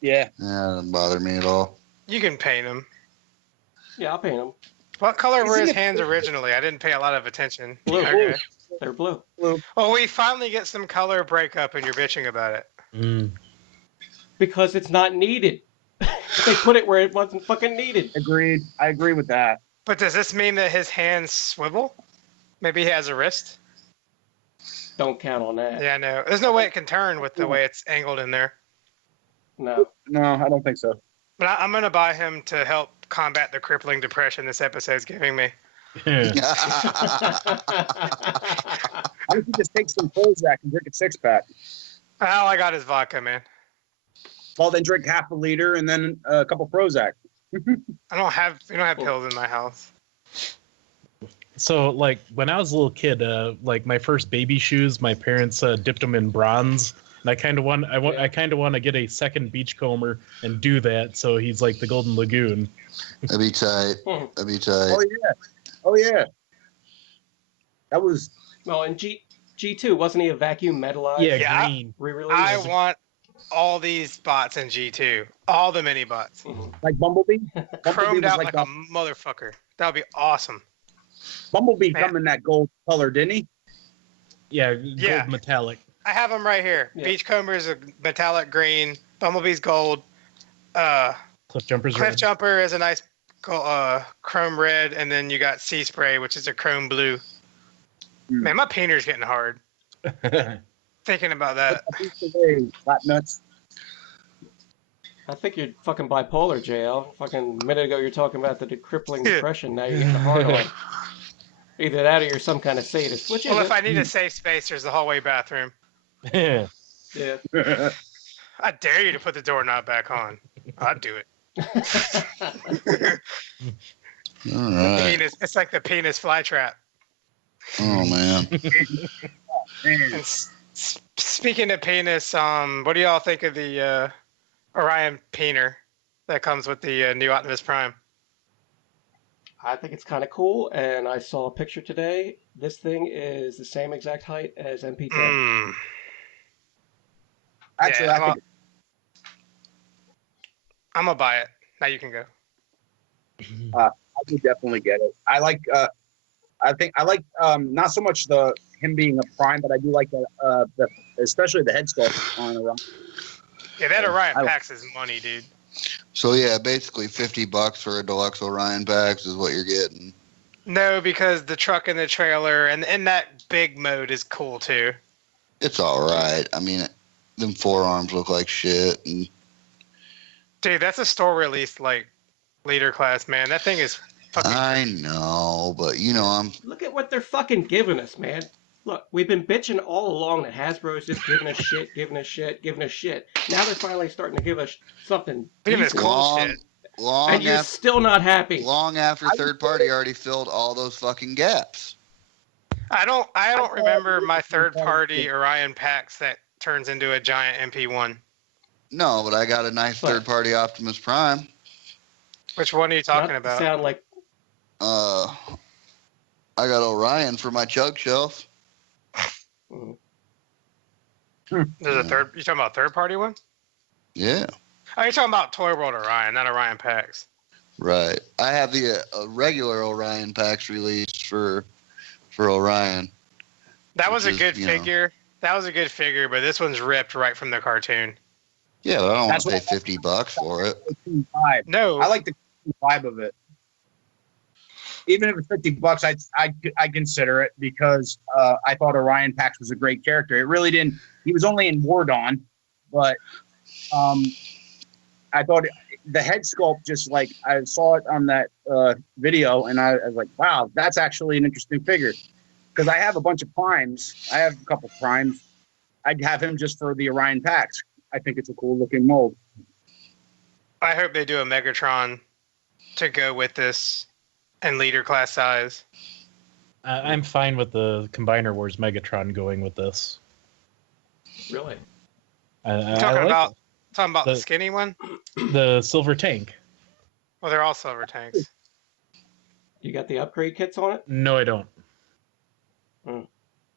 Yeah. Yeah, doesn't bother me at all. You can paint him. Yeah, I'll paint them. What color were his hands originally? I didn't pay a lot of attention. Blue. Okay. They're blue. Well, we finally get some color breakup, and you're bitching about it. Mm. Because it's not needed. They put it where it wasn't fucking needed. Agreed. I agree with that. But does this mean that his hands swivel? Maybe he has a wrist? Don't count on that. Yeah, no. There's no way it can turn with the way it's angled in there. No. No, I don't think so. But I'm going to buy him to help combat the crippling depression this episode's giving me. Why don't you just take some Prozac and drink a 6-pack? All I got is vodka, man. Well, then drink half a liter and then a couple Prozac. We don't have pills in my house. So, like, when I was a little kid, like my first baby shoes, my parents dipped them in bronze, and I kind of want to get a second Beachcomber and do that. So he's like the Golden Lagoon. That'd be tight. Oh yeah. That was. Well, and G2 wasn't he a vacuum metallized? Yeah, green. Re-release? all these bots in G2. All the mini bots. Like Bumblebee? Chromed was out like a motherfucker. That would be awesome. Bumblebee Man. come in that gold color, didn't he? Yeah, gold metallic. I have them right here. Yeah. Beachcomber is a metallic green. Bumblebee's gold. Cliff Jumper is a nice chrome red, and then you got Sea Spray, which is a chrome blue. Man, my painter's getting hard. Thinking about that. Flat nuts. I think you're fucking bipolar, JL. Fucking a minute ago you're talking about the crippling depression. Now you're getting the hard on. Either that or you're some kind of sadist. Which Well, is if I need a safe space, there's the hallway bathroom. Yeah. I dare you to put the doorknob back on. I'd do it. All right. It's like the penis flytrap. Oh man. And speaking of penis, what do y'all think of the Orion Peener that comes with the new Optimus Prime? I think it's kind of cool, and I saw a picture today. This thing is the same exact height as MP10. Actually, yeah, I'm gonna buy it. Now you can go. I would definitely get it. I like. I think I like not so much him being a prime, but I do like the especially the head sculpt on Orion. Yeah, that Orion Pax is money, dude. So yeah, basically $50 for a deluxe Orion packs is what you're getting. No, because the truck and the trailer and that big mode is cool too. It's all right. I mean, them forearms look like shit. And dude, that's a store release like leader class, man. That thing is fucking. I know, but Look at what they're fucking giving us, man. Look, we've been bitching all along that Hasbro is just giving us shit, giving us shit, giving us shit. Now they're finally starting to give us something. Giving us cool shit. And you're still not happy. Long after third party already filled all those fucking gaps. I don't remember my third party Orion Pax that turns into a giant MP1. No, but I got a nice third party Optimus Prime. Which one are you talking about? Sound like I got Orion for my chug shelf. There's a third. You talking about third party one? Yeah. Oh, you're talking about Toy World Orion, not Orion Pax. Right. I have the regular Orion packs released for Orion. That was a good figure. That was a good figure, but this one's ripped right from the cartoon. Yeah, but I don't want to pay $50 for it. No, I like the vibe of it. Even if it's $50, I consider it because I thought Orion Pax was a great character. It really didn't. He was only in War Dawn, but I thought the head sculpt, just like I saw it on that video, and I was like, wow, that's actually an interesting figure. Because I have a bunch of primes. I have a couple primes. I'd have him just for the Orion Pax. I think it's a cool looking mold. I hope they do a Megatron to go with this and leader class size. I'm fine with the Combiner Wars Megatron going with this. Really? Talking about the skinny one? The silver tank. Well, they're all silver tanks. You got the upgrade kits on it? No, I don't.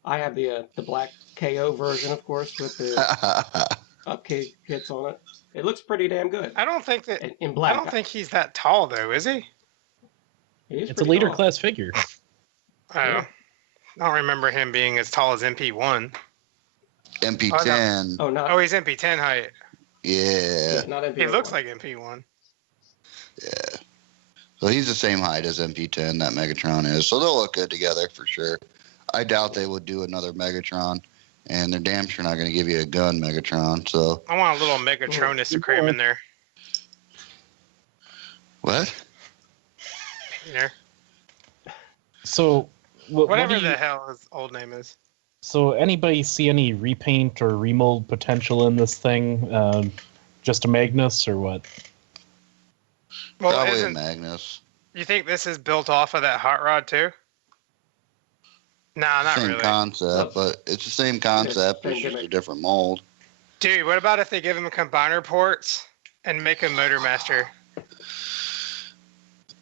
I have the black KO version, of course, with the upgrade kits on it. It looks pretty damn good. I don't think that in black. I don't think he's that tall though, is he? It's a leader tall. class figure. I don't remember him being as tall as MP1. MP10. Oh, no. Oh, he's MP10 height. Yeah. Not MP1. He looks like MP1. Yeah. So he's the same height as MP10, that Megatron is. So they'll look good together for sure. I doubt they would do another Megatron, and they're damn sure not going to give you a gun Megatron. So I want a little Megatronus to cram in there. What? You know? So whatever the hell his old name is. So anybody see any repaint or remold potential in this thing? Just a Magnus or what? Well, probably a Magnus. You think this is built off of that hot rod too? Nah, not really. Same concept, but it's the same concept. It's just a different mold. Dude, what about if they give him combiner ports and make him Motor Master?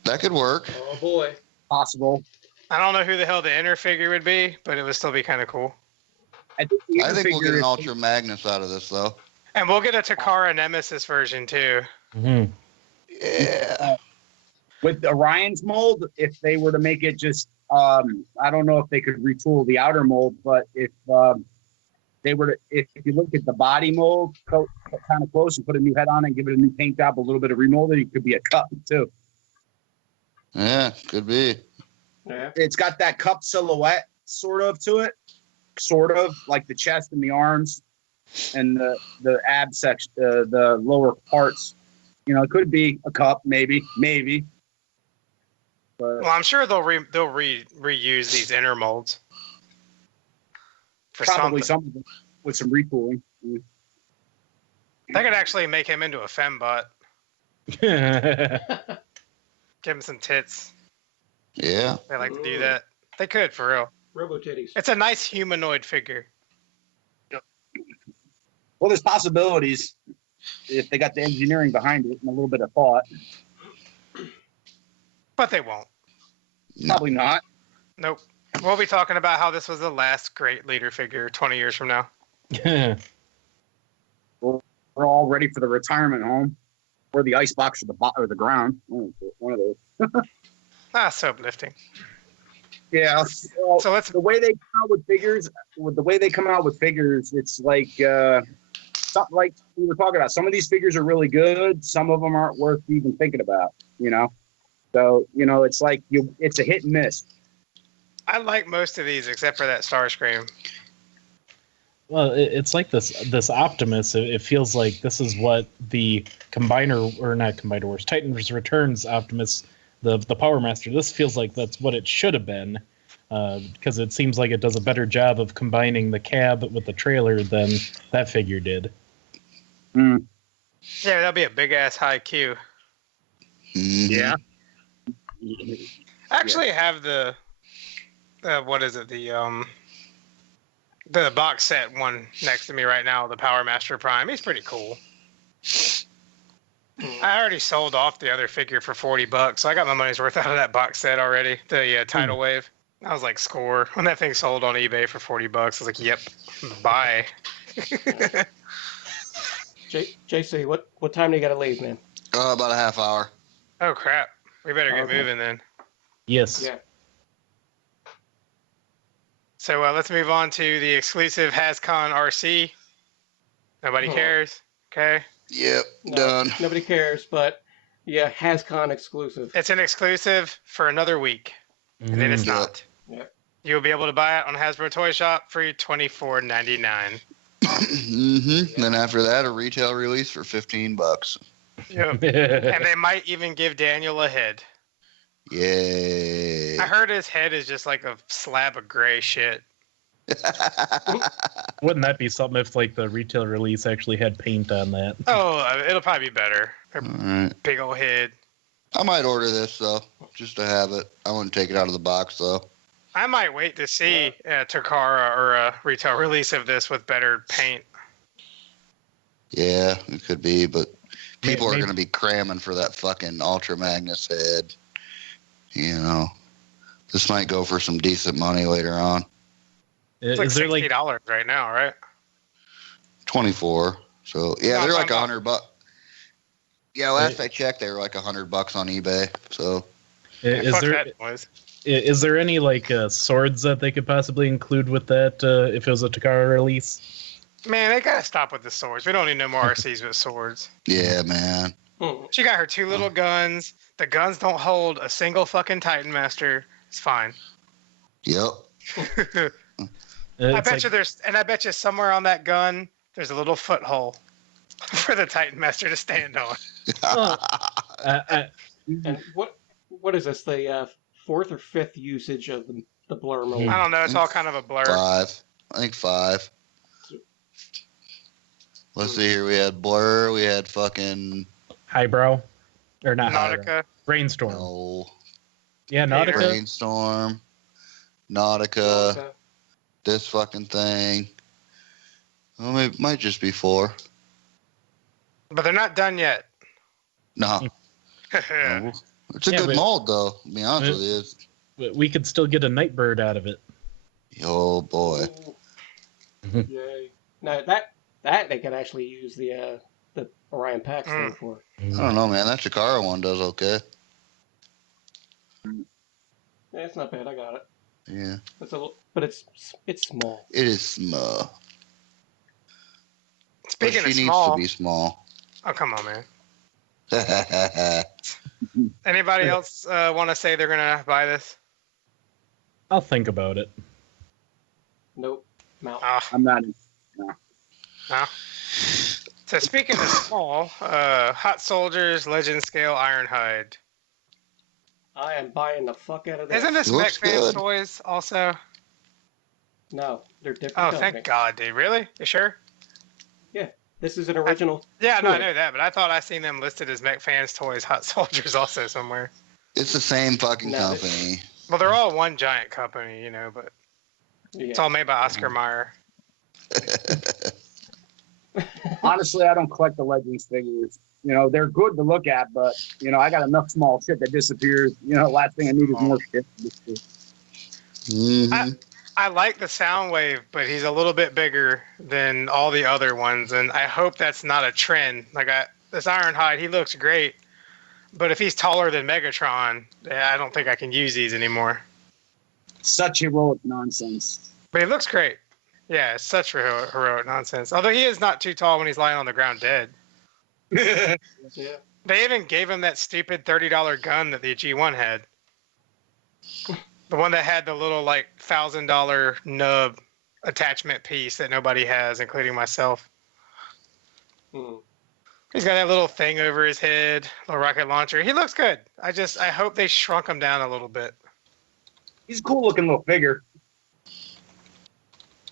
That could work. Oh boy. Possible. I don't know who the hell the inner figure would be, but it would still be kind of cool. I think we'll get an Ultra Magnus out of this, though. And we'll get a Takara Nemesis version too. Mm-hmm. Yeah. With Orion's mold, if they were to make it just, I don't know if they could retool the outer mold, but if they were to, if you look at the body mold kind of close and put a new head on it and give it a new paint job, a little bit of remolding, it could be a cup too. Yeah, could be. Yeah. It's got that cup silhouette sort of to it, sort of like the chest and the arms and the ab section, the lower parts. You know, it could be a cup, maybe. But Well, I'm sure they'll reuse these inner molds. For probably something. some with some retooling. They could actually make him into a fembot. Give him some tits. Yeah. They like to do that. They could, for real. Robo titties. It's a nice humanoid figure. Well, there's possibilities if they got the engineering behind it and a little bit of thought. But they won't. No. Probably not. Nope. We'll be talking about how this was the last great leader figure 20 years from now. We're all ready for the retirement home or the icebox or the ground. One of those. So uplifting. Yeah. Well, So let's. the way they come out with figures, it's like something like we were talking about. Some of these figures are really good. Some of them aren't worth even thinking about. You know. So it's like it's a hit and miss. I like most of these except for that Starscream. Well, it's like this Optimus. It feels like this is what the Combiner, or not Combiner Wars, Titans Returns Optimus, the Power Master. This feels like that's what it should have been, because it seems like it does a better job of combining the cab with the trailer than that figure did. Mm. Yeah, that'll be a big ass high Q. Mhm. Yeah. I actually have the what is it, the box set one next to me right now, the Power Master Prime. He's pretty cool. I already sold off the other figure for $40, so I got my money's worth out of that box set already. The Tidal Wave. I was like, score. When that thing sold on eBay for $40, I was like, yep, bye. JC, what time do you got to leave, man? About a half hour. Oh crap, we better get Okay. moving then. Yes. Yeah. So let's move on to the exclusive Hascon RC. Nobody cares. Okay. Yep, No, done. Nobody cares, but yeah, Hascon exclusive. It's an exclusive for another week, and then it's Mhm. not. Yep. You'll be able to buy it on Hasbro Toy Shop for $24.99. Mm-hmm. Then after that, a retail release for $15. Yep. And they might even give Daniel a head. Yay. I heard his head is just like a slab of gray shit. Wouldn't that be something if like the retail release actually had paint on that? Oh, it'll probably be better. All right. Big old head. I might order this though, just to have it. I wouldn't take it out of the box though. I might wait to see Takara or a retail release of this with better paint. Yeah, it could be, but people are Maybe- going to be cramming for that fucking Ultra Magnus head. You know, this might go for some decent money later on. It's like Is there like $60 right now, right? 24. So yeah, No, they're like I'm $100. Yeah, last I checked, they were like $100 on eBay. So is Fuck there that noise. is there any like swords that they could possibly include with that if it was a Takara release? Man, they gotta stop with the swords. We don't need no more RCs with swords. yeah, man. She got her two little guns. The guns don't hold a single fucking Titan Master. It's fine. Yep. I bet you somewhere on that gun there's a little foothole for the Titan Master to stand on. And what is this? The fourth or fifth usage of the blur mold? I don't know. It's all kind of a blur. 5. I think 5. Let's see here. We had Blur. We had fucking Highbrow, or not Highbrow. Nautica. Rainstorm. no Yeah, Nautica. Brainstorm, Nautica. This fucking thing. Well, it might just be 4. But they're not done yet. No. No. It's a Yeah, good but- mold, though. To be honest with you. But we could still get a Nightbird out of it. Oh, boy. Yay! Now that That they could actually use the Orion Pax thing for. I don't know, man. That Chikara one does okay. Yeah, it's not bad. I got it. Yeah. But it's small. It is small. Speaking but of she small, needs to be small. Oh, come on, man. Anybody else want to say they're gonna buy this? I'll think about it. Nope. No. I'm not. No. So speaking of small, Hot Soldiers Legend Scale Ironhide. I am buying the fuck out of this. Isn't this Looks MechFans good. Toys also? No, they're different. Oh, company. thank God, dude. Really? You sure? Yeah, this is an original. Yeah, no, I toy. know that, but I thought I seen them listed as MechFans Toys Hot Soldiers also somewhere. It's the same fucking No, company. Well, they're all one giant company, you know, but Yeah. it's all made by Oscar Mayer. Honestly, I don't collect the Legends figures. You know, they're good to look at, but you know, I got enough small shit that disappears. You know, last thing I need is more shit. Mm-hmm. I like the Soundwave, but he's a little bit bigger than all the other ones, and I hope that's not a trend. Like this Ironhide, he looks great, but if he's taller than Megatron, I don't think I can use these anymore. Such heroic nonsense. But he looks great. Yeah, it's such heroic nonsense. Although he is not too tall when he's lying on the ground dead. Yeah. They even gave him that stupid $30 gun that the G1 had. The one that had the little like $1,000 nub attachment piece that nobody has, including myself. Mm. He's got that little thing over his head, little rocket launcher. He looks good. I hope they shrunk him down a little bit. He's a cool looking little figure.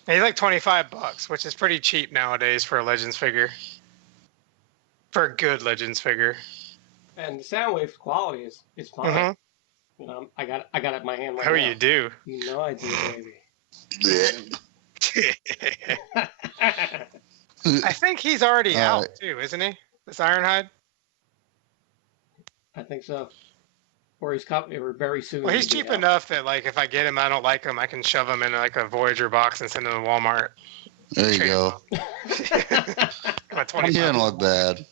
And he's like $25, which is pretty cheap nowadays for a Legends figure. For a good Legends figure. And the Soundwave quality is fine. Mm-hmm. You know, I got it in my hand right Oh, now. you do. You know I do, baby. I think he's already out Right. too, isn't he? This Ironhide. I think so. Or he's coming very soon. Well, he's to be cheap out. enough that like if I get him, I don't like him, I can shove him in like a Voyager box and send him to Walmart. There you Trade go. Come on, 20 He doesn't bucks. look bad.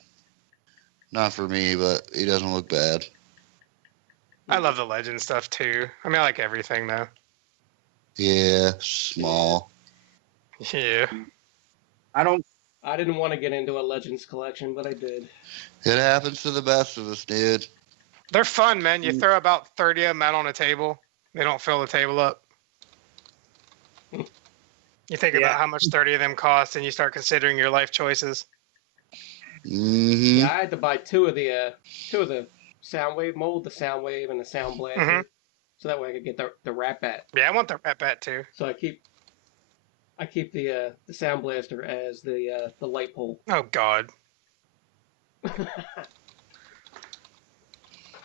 Not for me, but he doesn't look bad. I love the Legend stuff too. I mean, I like everything though. Yeah, small. Yeah. I didn't want to get into a Legends collection, but I did. It happens to the best of us, dude. They're fun, man. You throw about 30 of them out on a table. They don't fill the table up. You think about how much 30 of them cost, and you start considering your life choices. Mm-hmm. Yeah, I had to buy two of the Soundwave mold, the Soundwave and the Sound Blaster, Mhm. so that way I could get the Rat Bat. Yeah, I want the Rat Bat too. So I keep the Sound Blaster as the light pole. Oh God.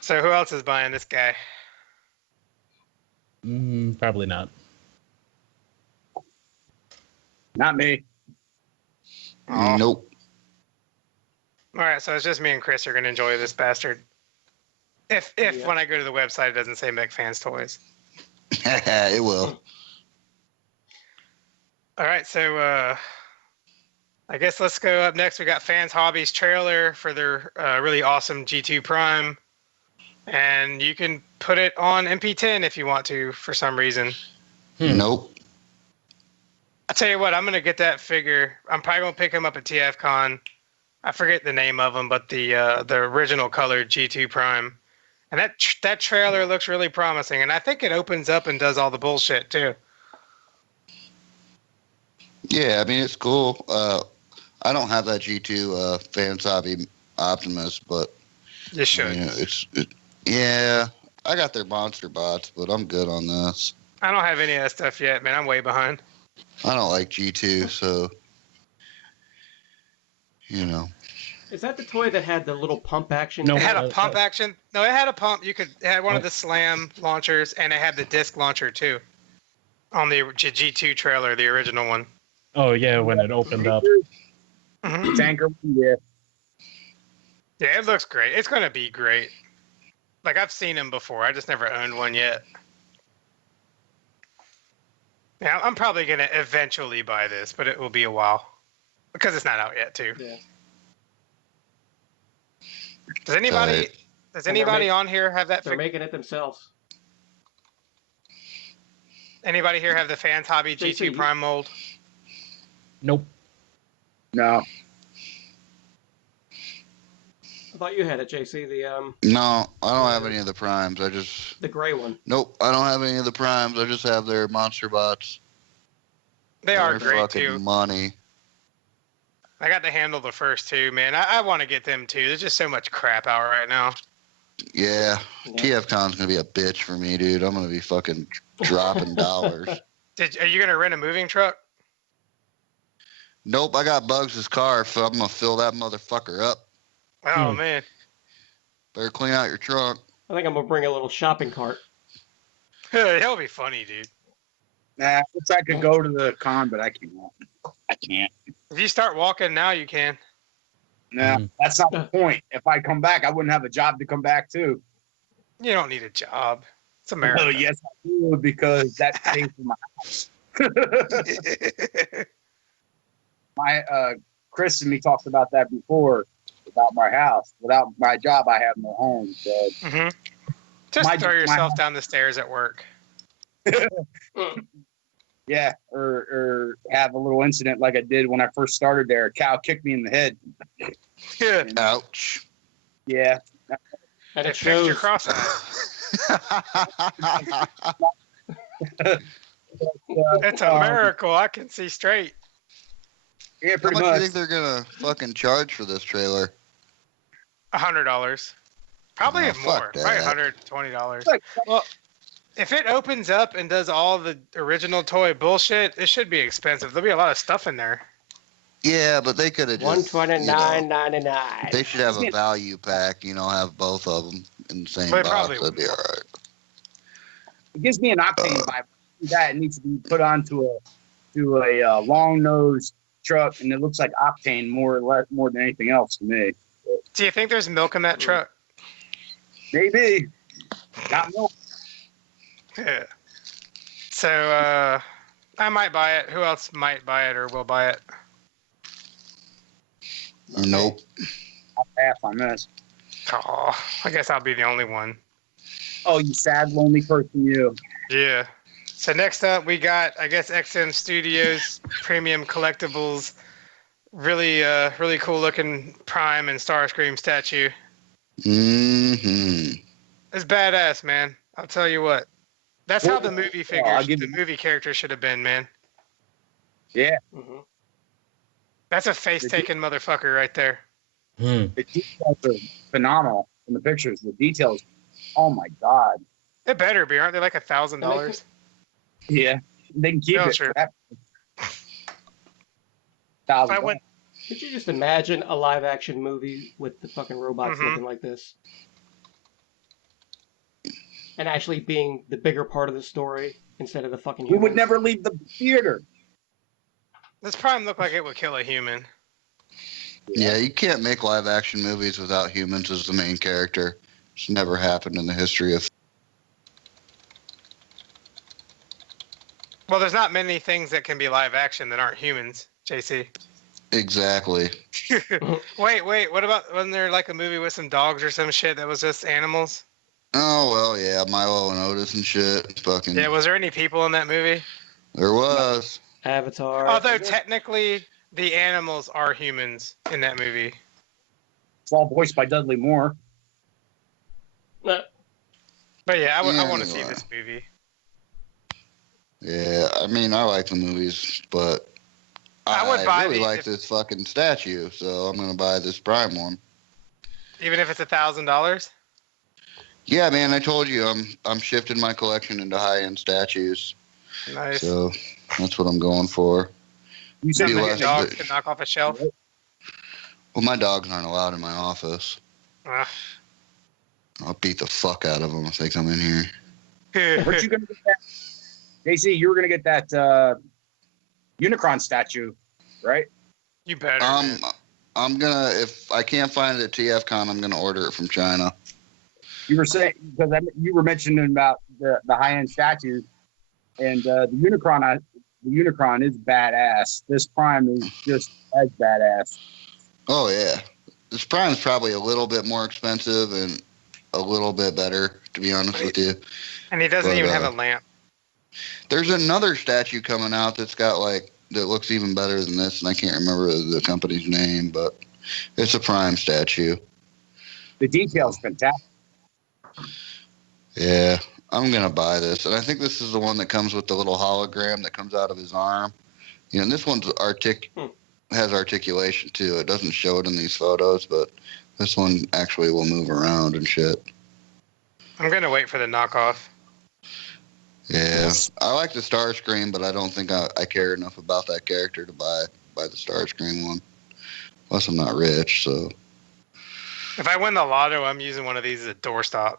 So who else is buying this guy? Probably not. Not me. Oh. Nope. All right, so it's just me and Chris are gonna enjoy this bastard. If Yeah. when I go to the website it doesn't say MechFans Toys. It will. All right, so I guess let's go up next. We got Fans Hobbies trailer for their really awesome G2 Prime, and you can put it on MP10 if you want to for some reason. Nope. I'll tell you what, I'm gonna get that figure. I'm probably gonna pick him up at TFCon. I forget the name of him, but the original colored G2 Prime, and that trailer looks really promising. And I think it opens up and does all the bullshit too. Yeah, I mean it's cool. I don't have that G2 Fans Hobby Optimus, but You should. you know, yeah, I got their monster bots, but I'm good on this. I don't have any of that stuff yet, man. I'm way behind. I don't like G2, so you know. Is that the toy that had the little pump action? No. It had a Uh, pump action. No, it had a pump. It had one of the slam launchers, and it had the disc launcher too. On the G2 trailer, the original one. Oh yeah, when it opened up. Mhm. Tanker, yeah. Yeah, it looks great. It's gonna be great. Like I've seen him before. I just never owned one yet. Yeah, I'm probably gonna eventually buy this, but it will be a while. Because it's not out yet, too. Yeah. Does anybody on here have that They're making it themselves. Anybody here have the Fans Hobby G2 Prime mold? Nope. No. I thought you had it, JC. No, I don't have any of the primes. The gray one. Nope, I don't have any of the primes. I just have their monster bots. They are They're great fucking too. Money. I got to handle the first two, man. I want to get them too. There's just so much crap out right now. Yeah, TFCon's gonna be a bitch for me, dude. I'm gonna be fucking dropping dollars. Are you gonna rent a moving truck? Nope, I got Bugs' car, so I'm gonna fill that motherfucker up. Oh man. Better clean out your trunk. I think I'm gonna bring a little shopping cart. That'll be funny, dude. Nah, I wish I could go to the con, but I can't. I can't. If you start walking now, you can. Nah, that's not the point. If I come back, I wouldn't have a job to come back to. You don't need a job. It's America. Oh, yes, I do, because that pays for my house. Chris and me talked about that before, about my house. Without my job, I have no home. So. Just throw yourself down the stairs at work. Yeah, or have a little incident like I did when I first started there. A cow kicked me in the head. Ouch. Yeah. And it fixed your shows. cross-eye. It's a miracle. I can see straight. Yeah, How pretty much do much. you think they're gonna fucking charge for this trailer? $100. Probably Oh, more. fuck Probably that. $120. Well, if it opens up and does all the original toy bullshit, it should be expensive. There'll be a lot of stuff in there. Yeah, but they could have just $129.99. They should have a value pack, have both of them in the same They box. probably That'd be all right. It gives me an octane vibe. That needs to be put onto a long nosed truck, and it looks like octane more than anything else to me. Do you think there's milk in that truck? Maybe. Got milk. Yeah. So, I might buy it. Who else might buy it or will buy it? Nope. I'll pass on this. Oh, I guess I'll be the only one. Oh, you sad, lonely person, you. Yeah. So next up, we got, I guess, XM Studios Premium Collectibles. Really cool looking Prime and Starscream statue. Mm-hmm. It's badass, man. I'll tell you what. That's how the movie figures, the movie character should have been, man. Yeah. Mm-hmm. That's a face-taking motherfucker right there. The details are phenomenal in the pictures. The details, oh my god. It better be, aren't they like $1,000? Yeah, they can keep No, it. sure. For that. $1,000. Could you just imagine a live-action movie with the fucking robots looking like this? And actually being the bigger part of the story instead of the fucking We humans. would never leave the theater. This Prime looked like it would kill a human. Yeah, you can't make live action movies without humans as the main character. It's never happened in the history of. Well, there's not many things that can be live action that aren't humans, JC. Exactly. Wait, what about, wasn't there like a movie with some dogs or some shit that was just animals? Oh well, yeah, Milo and Otis and shit. Fucking. Yeah, was there any people in that movie? There was. Avatar. Although technically the animals are humans in that movie. It's all voiced by Dudley Moore. But yeah, I want to you see are. this movie. Yeah, I mean, I like the movies, but I would buy really these like if- this fucking statue, so I'm gonna buy this Prime one. Even if it's $1,000? Yeah, man, I told you I'm shifting my collection into high-end statues, Nice. so that's what I'm going for. You said Something Maybe your less, dog but- can knock off a shelf? Well, my dogs aren't allowed in my office. Ah. I'll beat the fuck out of them if they come in here. Weren't you gonna get that? JC, you were gonna get that Unicron statue, right? You better. Man. I'm gonna, if I can't find it at TFCon, I'm gonna order it from China. You were saying, because you were mentioning about the high end statues, and the Unicron. the Unicron is badass. This Prime is just as badass. Oh yeah, this Prime's probably a little bit more expensive and a little bit better, to be honest with you. And he doesn't even have a lamp. There's another statue coming out that's got that looks even better than this, and I can't remember the company's name, but it's a Prime statue. The detail's fantastic. Yeah, I'm gonna buy this, and I think this is the one that comes with the little hologram that comes out of his arm. And this one's has articulation too. It doesn't show it in these photos, but this one actually will move around and shit. I'm gonna wait for the knockoff. Yeah, I like the Starscream, but I don't think I care enough about that character to buy the Starscream one. Plus, I'm not rich, so. If I win the lotto, I'm using one of these as a doorstop.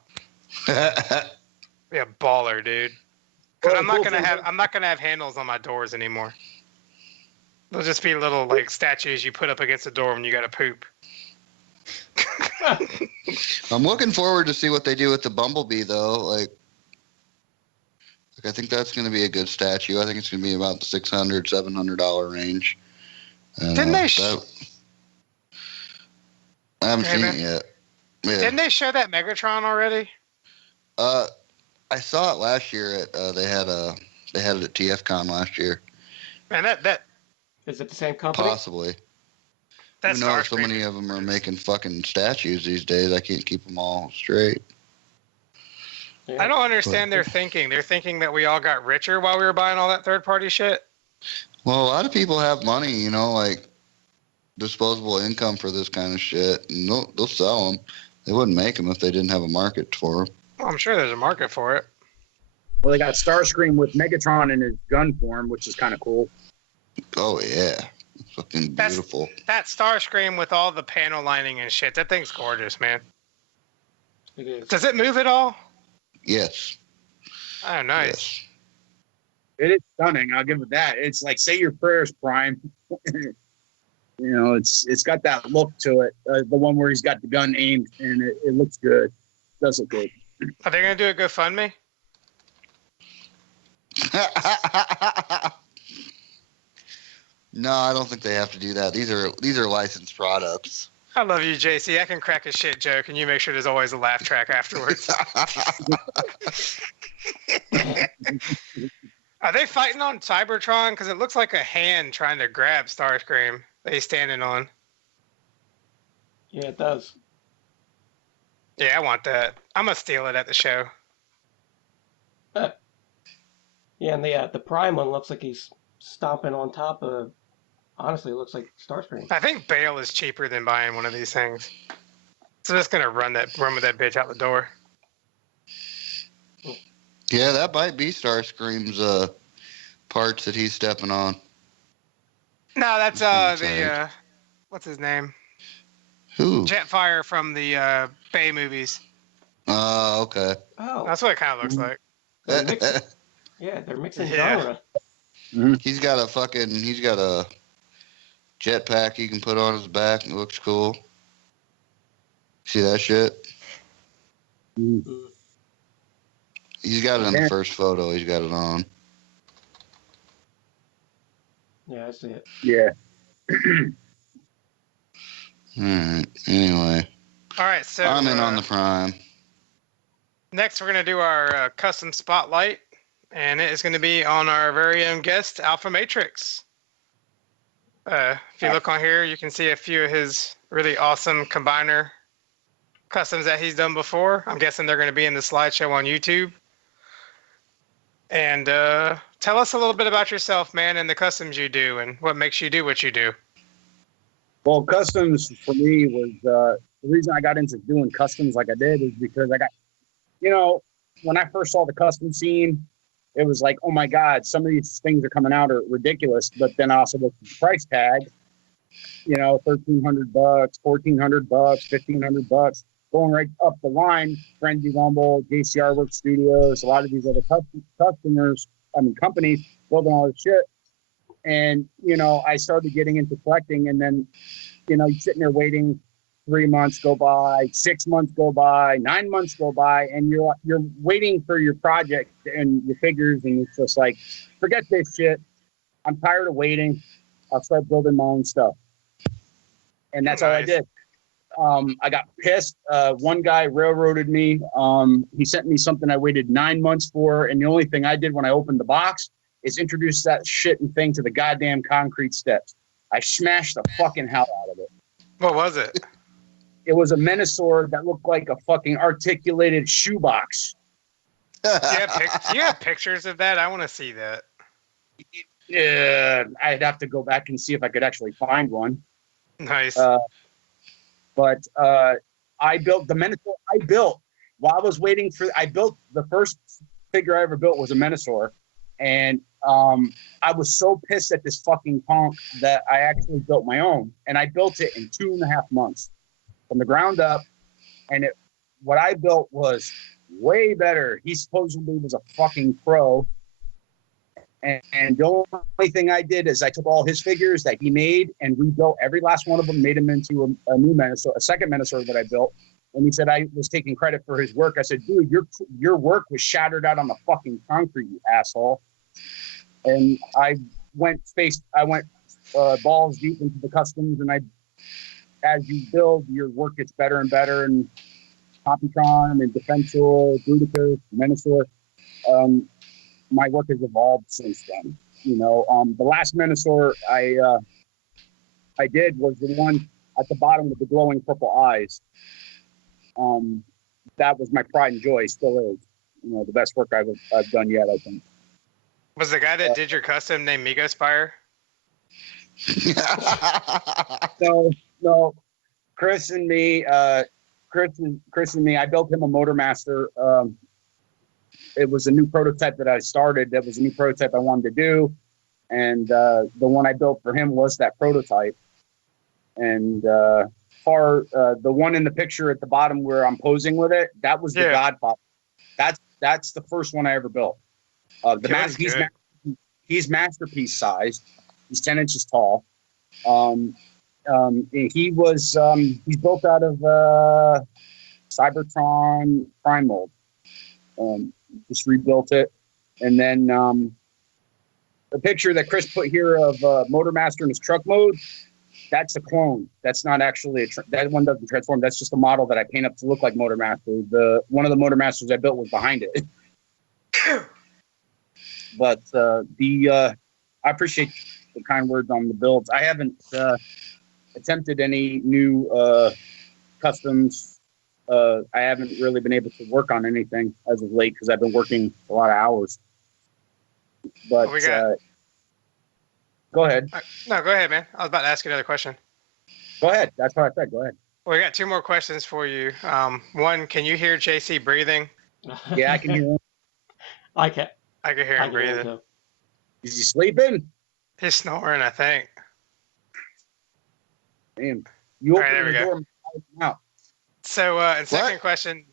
Be a baller, dude. Because I'm not gonna have handles on my doors anymore. They'll just be little statues you put up against the door when you gotta poop. I'm looking forward to see what they do with the Bumblebee, though. I think that's going to be a good statue. I think it's going to be about the $600, $700 range. And, Didn't they? I haven't seen it yet. Yeah. Didn't they show that Megatron already? I saw it last year they had it at TFCon last year. Man, that is it the same company? Possibly. That's Who knows? So many of them are making fucking statues these days. I can't keep them all straight. I don't understand their thinking. They're thinking that we all got richer while we were buying all that third-party shit. Well, a lot of people have money, disposable income for this kind of shit, and they'll sell them. They wouldn't make them if they didn't have a market for them. Well, I'm sure there's a market for it. Well, they got Starscream with Megatron in his gun form, which is kind of cool. Oh, yeah. Fucking beautiful. That Starscream with all the panel lining and shit, that thing's gorgeous, man. It is. Does it move at all? Yes. Oh, nice. Yes. It is stunning. I'll give it that. It's like say your prayers, Prime. It's got that look to it. The one where he's got the gun aimed, and it looks good. It does look good. Are they gonna do a GoFundMe? No, I don't think they have to do that. These are licensed products. I love you, JC. I can crack a shit joke, and you make sure there's always a laugh track afterwards. Are they fighting on Cybertron? Because it looks like a hand trying to grab Starscream that he's standing on. Yeah, it does. Yeah, I want that. I'm going to steal it at the show. Yeah, and the Prime one looks like he's stomping on top of... Honestly, it looks like Starscream. I think bail is cheaper than buying one of these things. So just going to run with that bitch out the door. Yeah, that might be Starscream's parts that he's stepping on. No, that's what's his name? Who? Jetfire from the Bay movies. Oh, okay. Oh, That's what it kind of looks like. they're mixing genre. He's got a jetpack he can put on his back. It looks cool. See that shit? Mm-hmm. He's got it in the first photo. He's got it on. Yeah, I see it. Yeah. All right. Anyway. All right, so I'm in on the Prime. Next, we're going to do our custom spotlight, and it is going to be on our very own guest, Alpha Matrix. If you look on here, you can see a few of his really awesome combiner customs that he's done before. I'm guessing they're going to be in the slideshow on YouTube. And tell us a little bit about yourself, man, and the customs you do, and what makes you do what you do. Well, customs for me was the reason I got into doing customs like I did is because I got, when I first saw the custom scene, it was like, oh my God, some of these things are coming out are ridiculous. But then I also looked at the price tag, $1,300, $1,400, $1,500, going right up the line. Frenzy Rumble, JCR Work Studios, a lot of these other companies building all this shit. And, I started getting into collecting, and then, you're sitting there waiting, 3 months go by, 6 months go by, 9 months go by, and you're waiting for your project and your figures, and it's just like, forget this shit. I'm tired of waiting. I'll start building my own stuff. And that's all I did. I got pissed. One guy railroaded me. He sent me something I waited 9 months for. And the only thing I did when I opened the box is introduce that shit and thing to the goddamn concrete steps. I smashed the fucking hell out of it. What was it? It was a Minosaur that looked like a fucking articulated shoebox. Do you have pictures of that? I want to see that. Yeah, I'd have to go back and see if I could actually find one. Nice. But I built the Minosaur. While I was waiting for. I built the first figure I ever built was a Minosaur, and I was so pissed at this fucking punk that I actually built my own, and I built it in 2.5 months from the ground up. And what I built was way better. He supposedly was a fucking pro. And the only thing I did is I took all his figures that he made and rebuilt every last one of them, made him into a new Minosaur, a second Minosaur that I built. And he said I was taking credit for his work. I said, dude, your work was shattered out on the fucking concrete, you asshole. And I went balls deep into the customs, and as you build, your work gets better and better. And Copytron and Defensor, Bruticus, Minosaur. My work has evolved since then. The last Minosaur I did was the one at the bottom with the glowing purple eyes. That was my pride and joy, still is. The best work I've done yet, I think. Was the guy that did your custom named Megaspire? No. Chris and me, I built him a Motormaster. It was a new prototype that I started. That was a new prototype I wanted to do. And the one I built for him was that prototype. And the one in the picture at the bottom where I'm posing with it, that was the Godfather. That's the first one I ever built. He's masterpiece sized. He's 10 inches tall. He's built out of Cybertron Prime Mold. Just rebuilt it. And then the picture that Chris put here of Motormaster in his truck mode, that's a clone. That's not actually that one doesn't transform. That's just a model that I paint up to look like Motormaster. One of the Motormasters I built was behind it. But I appreciate the kind words on the builds. I haven't attempted any new customs. I haven't really been able to work on anything as of late because I've been working a lot of hours. But go ahead. No, go ahead, man. I was about to ask you another question. Go ahead. That's what I said. Go ahead. Well, we got 2 more questions for you. One, can you hear JC breathing? Yeah, I can hear him. I can hear him breathing. Is he sleeping? He's snoring, I think. Damn. You open there we the go. door out. So, and second question,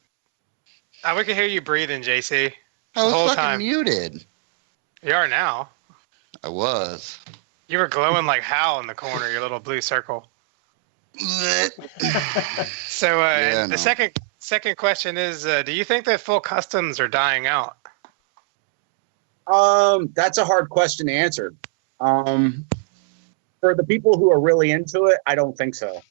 we can hear you breathing, JC. I was the whole fucking time. muted. You are now. I was. You were glowing like Hal in the corner, your little blue circle. So, the second question is, do you think that full customs are dying out? That's a hard question to answer. For the people who are really into it, I don't think so.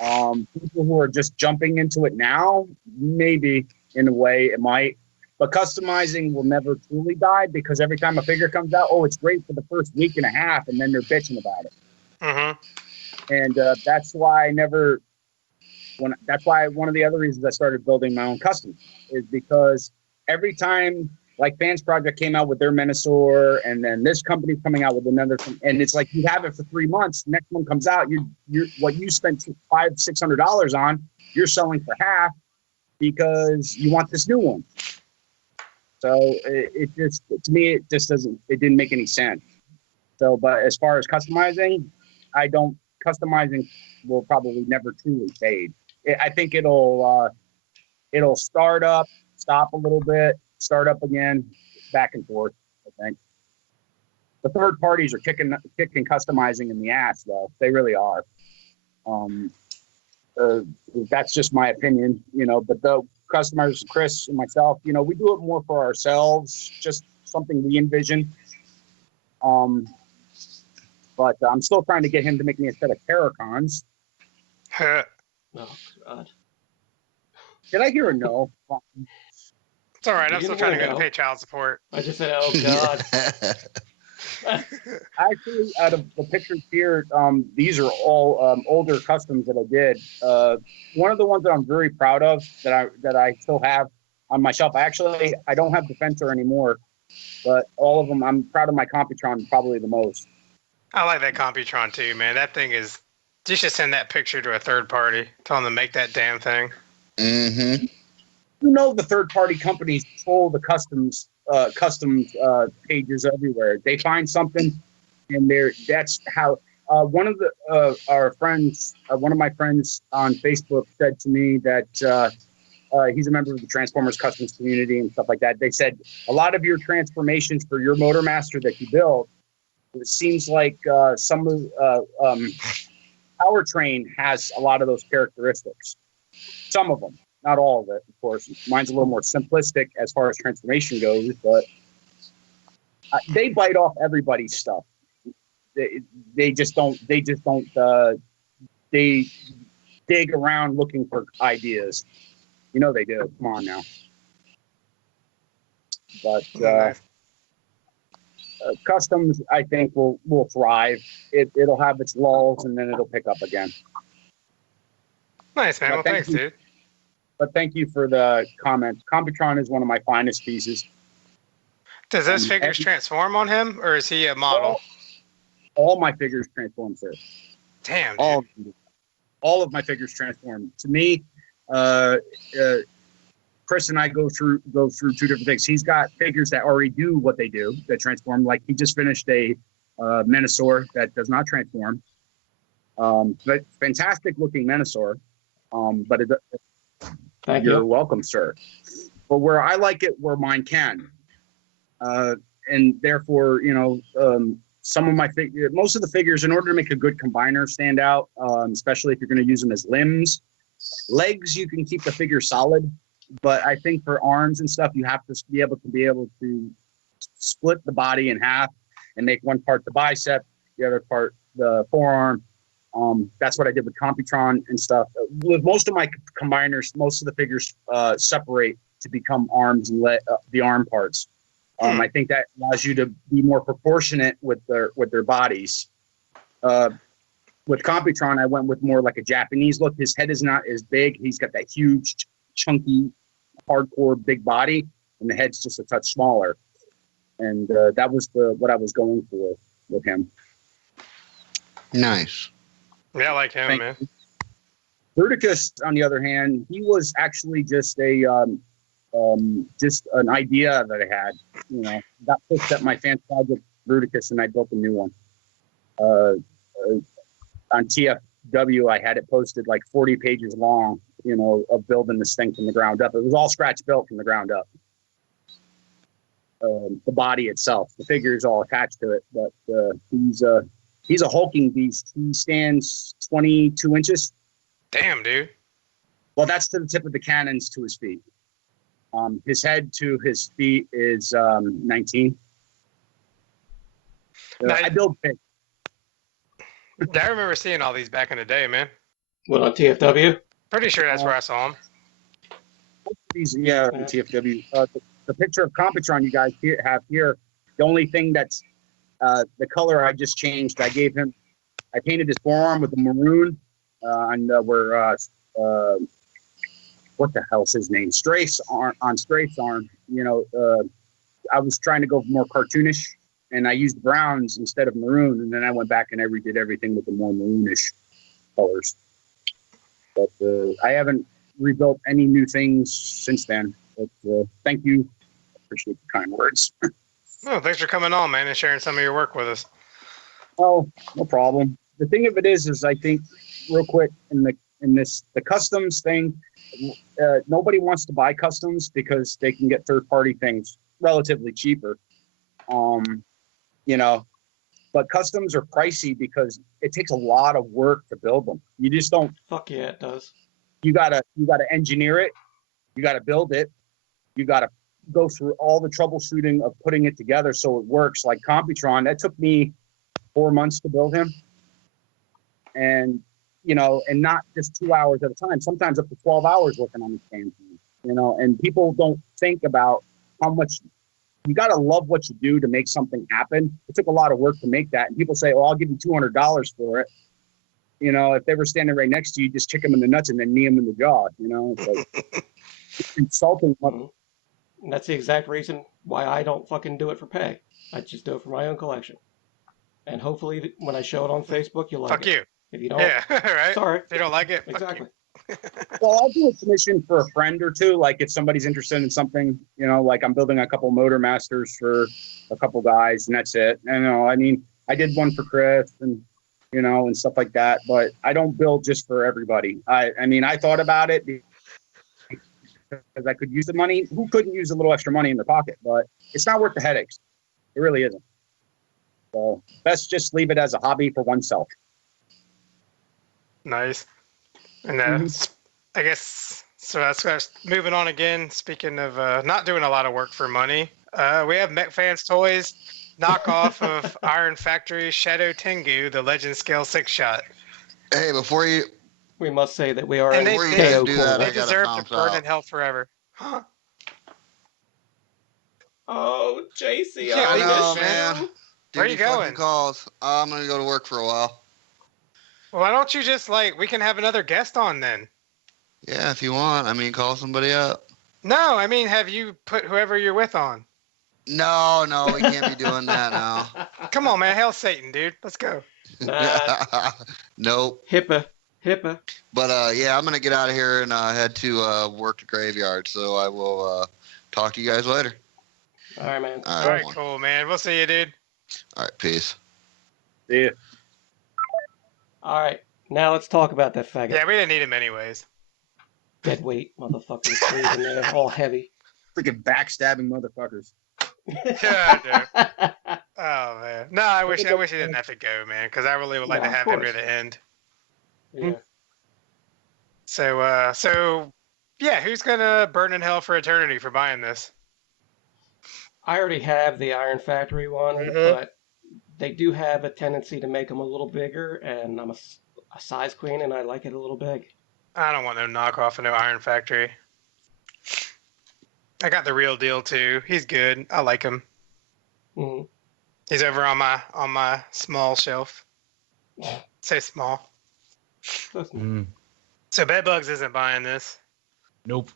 People who are just jumping into it now, maybe in a way it might, but customizing will never truly die because every time a figure comes out, it's great for the first week and a half, and then they're bitching about it. Mm-hmm. And that's why that's why one of the other reasons I started building my own customs is because every time, like Fans Project came out with their Minosaur, and then this company's coming out with another thing, and it's like you have it for 3 months. Next one comes out, you're what you spent $500-600 on, you're selling for half because you want this new one. So it just, to me, it didn't make any sense. So, but as far as customizing, customizing will probably never truly fade. I think it'll start up, stop a little bit, start up again, back and forth, I think. The third parties are kicking customizing in the ass, though. They really are. That's just my opinion, but the customers, Chris and myself, we do it more for ourselves, just something we envision. But I'm still trying to get him to make me a set of Terracons. Oh God! Did I hear a no? It's all right. I'm still trying to go to pay child support. I just said, oh God. Actually, out of the pictures here, these are all older customs that I did. One of the ones that I'm very proud of that I still have on my shelf. I don't have Defensor anymore, but all of them, I'm proud of my Computron probably the most. I like that Computron too, man. That thing is. You should send that picture to a third party. Tell them to make that damn thing. Mm-hmm. You know, the third party companies troll the customs pages everywhere. They find something, and that's how. One of our friends, one of my friends on Facebook said to me that he's a member of the Transformers Customs community and stuff like that. They said a lot of your transformations for your Motormaster that you build, it seems like some of Powertrain has a lot of those characteristics. Some of them, not all of it, of course. Mine's a little more simplistic as far as transformation goes, but they bite off everybody's stuff. They just don't. They dig around looking for ideas. You know they do. Come on now. But customs, I think, will thrive. It'll have its lulls and then it'll pick up again. Nice, man. Well, thanks, dude. But thank you for the comments. Computron is one of my finest pieces. Does those figures transform on him, or is he a model? All my figures transform, sir. Damn, dude. All of my figures transform. To me, Chris and I go through two different things. He's got figures that already do what they do, that transform. Like he just finished a Menasor that does not transform. But fantastic looking Menasor. But you're welcome, sir. But where I like it, where mine can, and therefore, some of my most of the figures, in order to make a good combiner stand out, especially if you're going to use them as limbs, legs, you can keep the figure solid. But I think for arms and stuff, you have to be able to split the body in half and make one part the bicep, the other part the forearm. That's what I did with Computron and stuff. With most of my combiners, most of the figures separate to become arms and the arm parts. I think that allows you to be more proportionate with their bodies. With Computron, I went with more like a Japanese look. His head is not as big. He's got that huge, chunky, hardcore big body, and the head's just a touch smaller. And that was what I was going for with him. Nice. Yeah, I like him, man. Bruticus, on the other hand, he was actually just just an idea that I had. Got pushed at my fan project Bruticus, and I built a new one. On TFW, I had it posted like 40 pages long, of building this thing from the ground up. It was all scratch built from the ground up. The body itself, the figure is all attached to it, but he's a hulking beast. He stands 22 inches. Damn, dude. Well, that's to the tip of the cannons to his feet. His head to his feet is 19. I build big. I remember seeing all these back in the day, man. What, on TFW? Pretty sure that's where I saw them. Yeah, TFW. The picture of Computron you guys have here, the only thing that's the color I just changed, I painted his forearm with a maroon on where what the hell's his name? Strafe's arm. I was trying to go more cartoonish, and I used browns instead of maroon, and then I went back and I redid everything with the more maroonish colors. But I haven't rebuilt any new things since then. But thank you. I appreciate the kind words. Oh, thanks for coming on, man, and sharing some of your work with us. Oh, no problem. The thing of it is I think real quick the customs thing, nobody wants to buy customs because they can get third-party things relatively cheaper. But customs are pricey because it takes a lot of work to build them. You just don't. Fuck yeah, it does. You gotta engineer it. You gotta build it. You gotta go through all the troubleshooting of putting it together so it works. Like Computron, that took me 4 months to build him. And, you know, and not just 2 hours at a time, sometimes up to 12 hours working on these campaigns, you know, and people don't think about how much you got to love what you do to make something happen. It took a lot of work to make that. And people say, oh, I'll give you $200 for it. You know, if they were standing right next to you, just kick them in the nuts and then knee them in the jaw, you know, it's like it's insulting. And that's the exact reason why I don't fucking do it for pay. I just do it for my own collection. And hopefully when I show it on Facebook, you'll like fuck it. You. If you don't, yeah, right. Sorry. If you don't like it, Exactly. Well, I'll do a commission for a friend or two. Like if somebody's interested in something, you know, like I'm building a couple Motor Masters for a couple guys and that's it. And, you know, I mean, I did one for Chris and, you know, and stuff like that, but I don't build just for everybody. I mean, I thought about it because I could use the money. Who couldn't use a little extra money in their pocket? But it's not worth the headaches. It really isn't. So best just leave it as a hobby for oneself. Nice. And I guess so. That's moving on again. Speaking of not doing a lot of work for money, we have Mech Fans Toys knockoff of Iron Factory Shadow Tengu, the Legend Scale 6-shot. Hey, before you We must say that we are And in before you they- guys KO do corner. that, I They got deserve a to thumbs burn in up. hell forever. Huh? Oh, JC, Yeah, I leave know, this, man. Where Duty are you fucking going? calls. I'm gonna go to work for a while. Well, why don't you just we can have another guest on then? Yeah, if you want. I mean, call somebody up. No, I mean, have you put whoever you're with on? No, we can't be doing that now. Come on, man. Hail Satan, dude. Let's go. Nah. Nope. HIPAA. But yeah, I'm gonna get out of here and head to work the graveyard. So I will talk to you guys later. All right, man. All right, cool, man. We'll see you, dude. All right, peace. Yeah. All right. Now let's talk about that faggot. Yeah, we didn't need him anyways. Dead weight, motherfucker. Breathing there, all heavy. Freaking backstabbing motherfuckers. Yeah, dude. Oh man. No, I wish he didn't have to go, man, because I really would like No, to of have him course. near the end. Yeah. So yeah, who's gonna burn in hell for eternity for buying this? I already have the Iron Factory one, but they do have a tendency to make them a little bigger, and I'm a size queen, and I like it a little big. I don't want no knockoff of no Iron Factory. I got the real deal too. He's good. I like him. Mm. He's over on my small shelf. Say small. Mm, So Bedbugs isn't buying this. nope.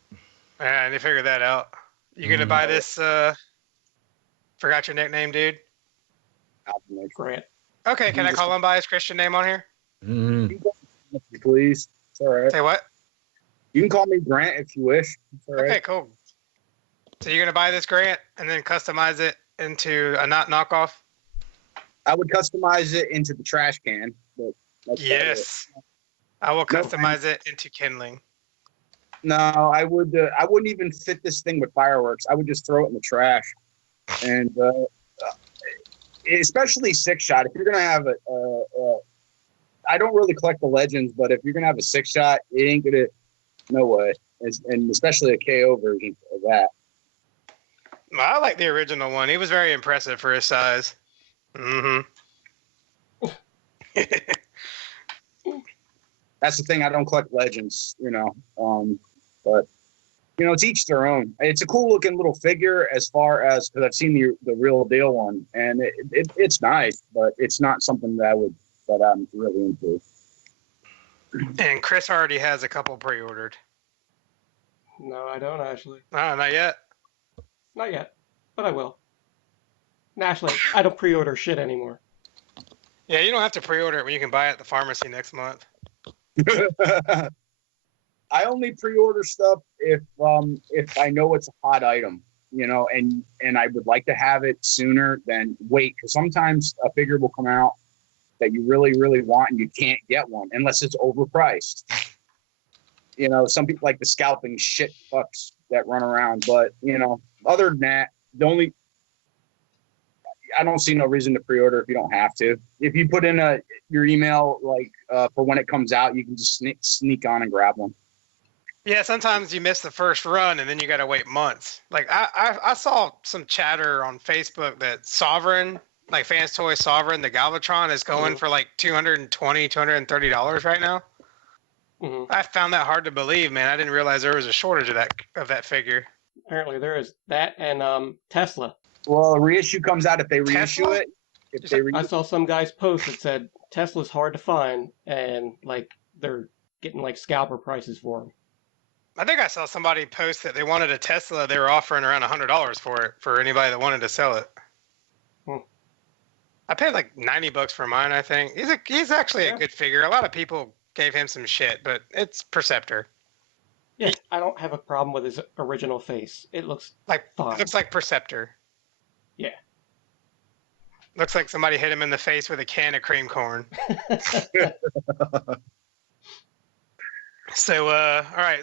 And you figured that out. You gonna buy this? Forgot your nickname, dude. Grant. Okay, can I call him by his Christian name on here? Mm, Please. It's all right. Say what? You can call me Grant if you wish. It's all right. Okay, cool. So you're gonna buy this Grant and then customize it into a not knockoff? I would customize it into the trash can. But that's about it. Yes. I will customize it into kindling. No, I would. I wouldn't even fit this thing with fireworks. I would just throw it in the trash. And especially 6-shot. If you're gonna have I don't really collect the legends, but if you're gonna have a 6-shot, it ain't gonna. No way. And especially a KO version of that. I like the original one. He was very impressive for his size. Mm-hmm. That's the thing. I don't collect legends, but it's each their own. It's a cool looking little figure as far as because I've seen the real deal one, and it's nice, but it's not something that I'm really into. And Chris already has a couple pre-ordered. No, I don't actually. Oh, not yet. Not yet, but I will. Actually, I don't pre-order shit anymore. Yeah, you don't have to pre-order it when you can buy it at the pharmacy next month. I only pre-order stuff if I know it's a hot item, and I would like to have it sooner than wait, because sometimes a figure will come out that you really, really want and you can't get one unless it's overpriced. Some people like the scalping shit fucks that run around, but other than that, I don't see no reason to pre-order if you don't have to. If you put in your email for when it comes out, you can just sneak on and grab one. Yeah, sometimes you miss the first run and then you got to wait months. Like I saw some chatter on Facebook that Sovereign like Fans Toy Sovereign, the Galvatron is going for like $220, $230 right now. I found that hard to believe, man. I didn't realize there was a shortage of that figure. Apparently there is that and Tesla. Well, a reissue comes out if they reissue Tesla? it. I saw some guy's post that said Tesla's hard to find, and like they're getting like scalper prices for them. I think I saw somebody post that they wanted a Tesla. They were offering around $100 for it for anybody that wanted to sell it. I paid like $90 for mine. I think he's actually a good figure. A lot of people gave him some shit, but it's Perceptor. Yeah, I don't have a problem with his original face. It looks like fine. It looks like Perceptor. Yeah. Looks like somebody hit him in the face with a can of cream corn. So, all right.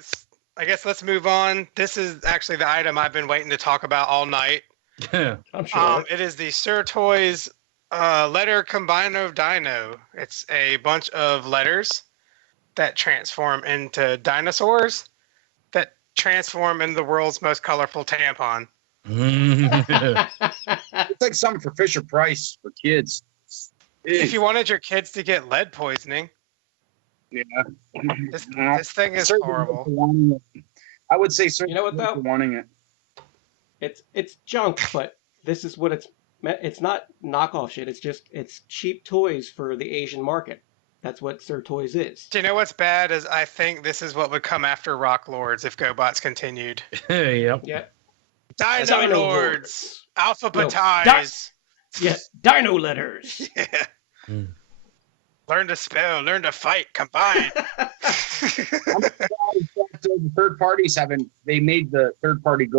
I guess let's move on. This is actually the item I've been waiting to talk about all night. I'm sure. It is the Sirtoys letter combiner Dino. It's a bunch of letters that transform into dinosaurs that transform into the world's most colorful tampon. It's like something for Fisher Price for kids. If you wanted your kids to get lead poisoning. Yeah. This thing is horrible. I would say you know what though? Wanting it. It's junk, but this is what it's not knockoff shit. It's cheap toys for the Asian market. That's what Sirtoys is. Do you know what's bad is I think this is what would come after Rock Lords if GoBots continued. Yep. Yeah. Dino Lords. Alphabetize. Dino letters. Yeah. Learn to spell, learn to fight, combine. The third parties they made the third parties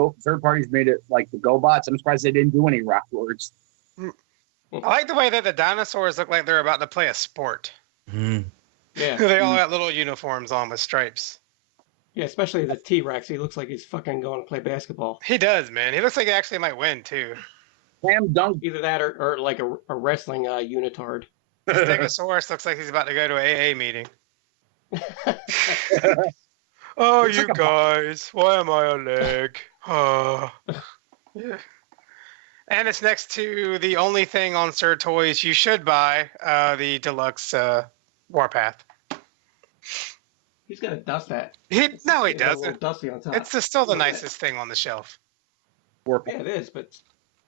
made it like the GoBots. I'm surprised they didn't do any Rock Lords. I like the way that the dinosaurs look like they're about to play a sport. Yeah. They all got little uniforms on with stripes. Yeah, especially the T-Rex. He looks like he's fucking going to play basketball. He does, man. He looks like he actually might win, too. Slam dunk. Either that or like a wrestling unitard. Stegosaurus looks like he's about to go to an AA meeting. Oh, you guys. Why am I a leg? Oh. Yeah. And it's next to the only thing on Sirtoys you should buy, the Deluxe Warpath. He's got to dust that. No, he doesn't. Dusty on top. It's still the nicest thing on the shelf. Warpath. Yeah, it is, but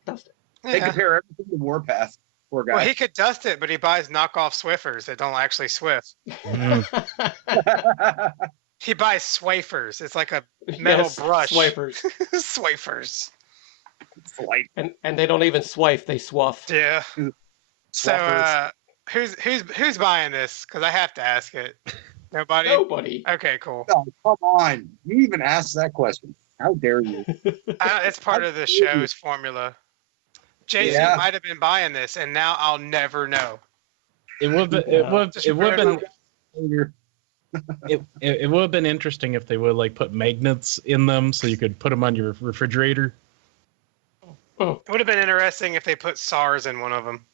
dust it. They compare everything to Warpath. Poor guy. Well, he could dust it, but he buys knockoff Swiffers that don't actually Swift. He buys Swafers. It's like a metal brush. Swipers. Swafers. And they don't even swipe, they swaff. Yeah. So who's buying this? Because I have to ask it. Nobody? Nobody. Okay, cool. No, come on. You even asked that question. How dare you? It's part of the show's formula. JC might have been buying this, and now I'll never know. It would have been interesting if they would like put magnets in them so you could put them on your refrigerator. It would have been interesting if they put SARS in one of them.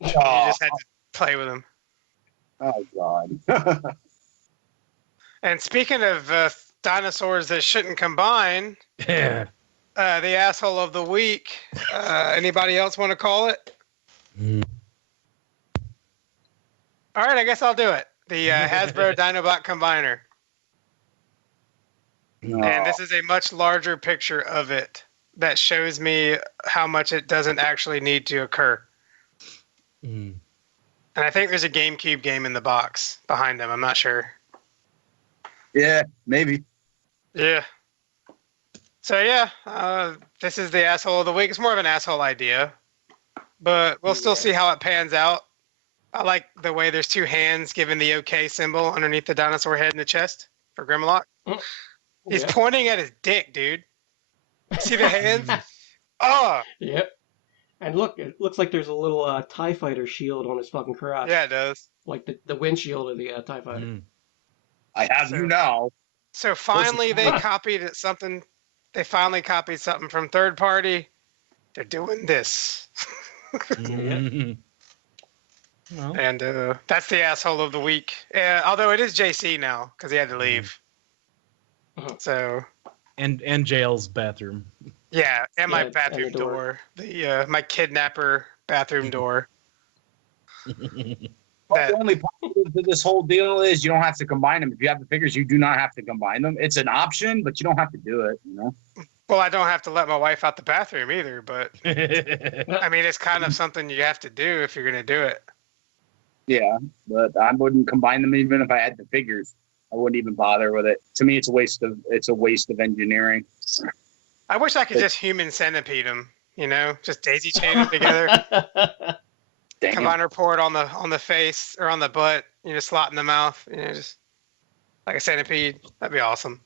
You just had to play with them. Oh, God. And speaking of dinosaurs that shouldn't combine, Yeah. The asshole of the week. Anybody else want to call it? All right, I guess I'll do it. The Hasbro Dinobot Combiner. No. And this is a much larger picture of it that shows me how much it doesn't actually need to occur. And I think there's a GameCube game in the box behind him. I'm not sure. Yeah, maybe. Yeah. So yeah, this is the asshole of the week. It's more of an asshole idea, but we'll still see how it pans out. I like the way there's two hands giving the OK symbol underneath the dinosaur head in the chest for Grimlock. He's pointing at his dick, dude. See the hands? Oh! Yep. And look, it looks like there's a little TIE Fighter shield on his fucking crotch. Yeah, it does. Like the windshield of the TIE Fighter. I have you now. So finally they copied something. They finally copied something from third party. They're doing this. Well. And that's the asshole of the week. Although it is JC now because he had to leave. So. And jail's bathroom. Yeah, and my Yeah, bathroom and the door. door. The my kidnapper bathroom door. But the only positive to this whole deal is you don't have to combine them. If you have the figures, you do not have to combine them. It's an option, but you don't have to do it. You know. Well, I don't have to let my wife out the bathroom either, but I mean, it's kind of something you have to do if you're gonna do it. Yeah, but I wouldn't combine them even if I had the figures. I wouldn't even bother with it. To me, it's a waste of engineering. I wish I could just human centipede them. You know, just daisy chain them together. Dang it. Combiner port on the face or on the butt. You know, slot in the mouth. You know, just like a centipede. That'd be awesome.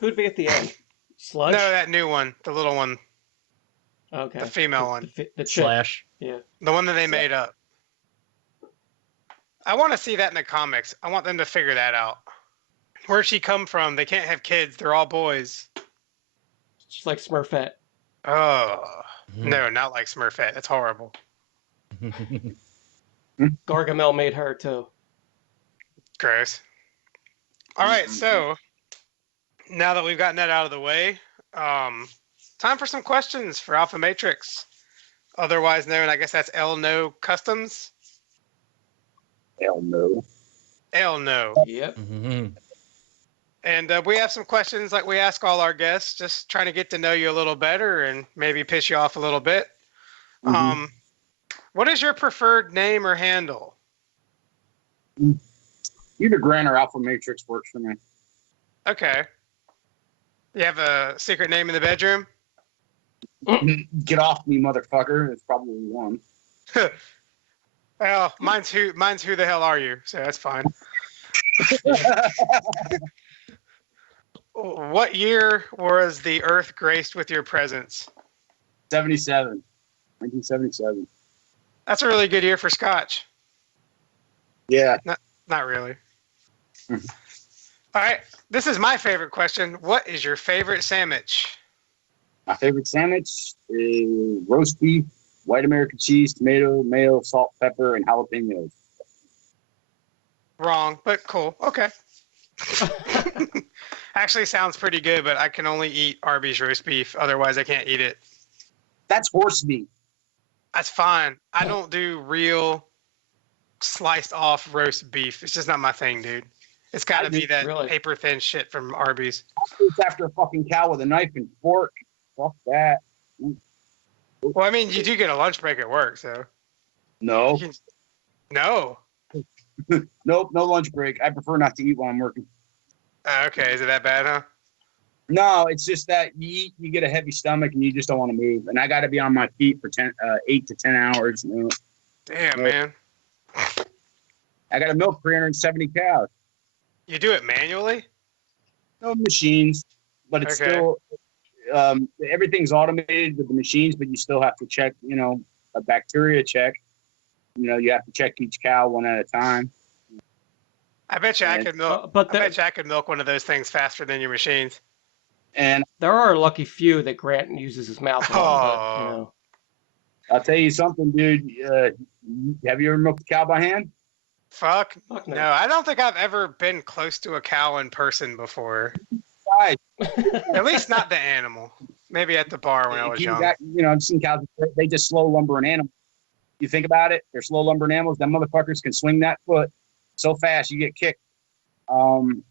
Who'd be at the end? Sludge? No, that new one, the little one, Okay. the female one, The chick. Slash. Yeah. the one that they made up. I want to see that in the comics. I want them to figure that out. Where'd she come from? They can't have kids. They're all boys. She's like Smurfette. Oh, no, not like Smurfette. That's horrible. Gargamel made her too. Gross. All right, so now that we've gotten that out of the way, time for some questions for Alpha Matrix, otherwise known, I guess that's LNOW Customs. Hell no. LNOW. Yep. And we have some questions like we ask all our guests, just trying to get to know you a little better and maybe piss you off a little bit. What is your preferred name or handle? Either Grant or Alpha Matrix works for me. Okay. You have a secret name in the bedroom? Get off me, motherfucker. It's probably one. Well, mine's who the hell are you? So that's fine. What year was the Earth graced with your presence? 1977. That's a really good year for Scotch. Yeah. Not really. All right. This is my favorite question. What is your favorite sandwich? My favorite sandwich is roast beef, white American cheese, tomato, mayo, salt, pepper, and jalapenos. Wrong, but cool. Okay. Actually sounds pretty good, but I can only eat Arby's roast beef. Otherwise, I can't eat it. That's horse meat. That's fine. I don't do real sliced off roast beef. It's just not my thing, dude. It's got to be that really paper thin shit from Arby's. It's after a fucking cow with a knife and fork. Fuck that. Well, I mean, you do get a lunch break at work, so. No. No. Nope, no lunch break. I prefer not to eat while I'm working. Okay, is it that bad, huh? No, it's just that you eat, you get a heavy stomach, and you just don't want to move. And I got to be on my feet for 8 to 10 hours. You know? Damn, man. I got to milk 370 cows. You do it manually? No machines, but it's Okay. still everything's automated with the machines, but you still have to check, you know, a bacteria check. You know, you have to check each cow one at a time. I bet you I could milk. But I bet you I could milk one of those things faster than your machines. And there are a lucky few that Grant uses his mouth on. But, you know. I'll tell you something, dude. Have you ever milked a cow by hand? Fuck Fuck no. no. I don't think I've ever been close to a cow in person before. Right. At least not the animal. Maybe at the bar when I was young. You know, I've seen cows. They just slow lumber an animal. You think about it, they're slow lumbering animals. Them motherfuckers can swing that foot so fast you get kicked.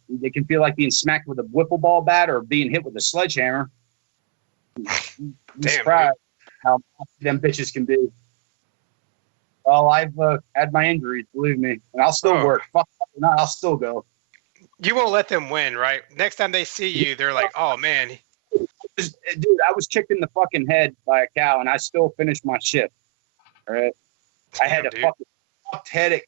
They can feel like being smacked with a wiffle ball bat or being hit with a sledgehammer. Damn, surprised how them bitches can be. Well, I've had my injuries, believe me, and I'll still work. Fuck or not, I'll still go. You won't let them win, right? Next time they see you, they're like, "Oh man." Dude, I was kicked in the fucking head by a cow, and I still finished my shift. All right, I had a fucking fucked headache.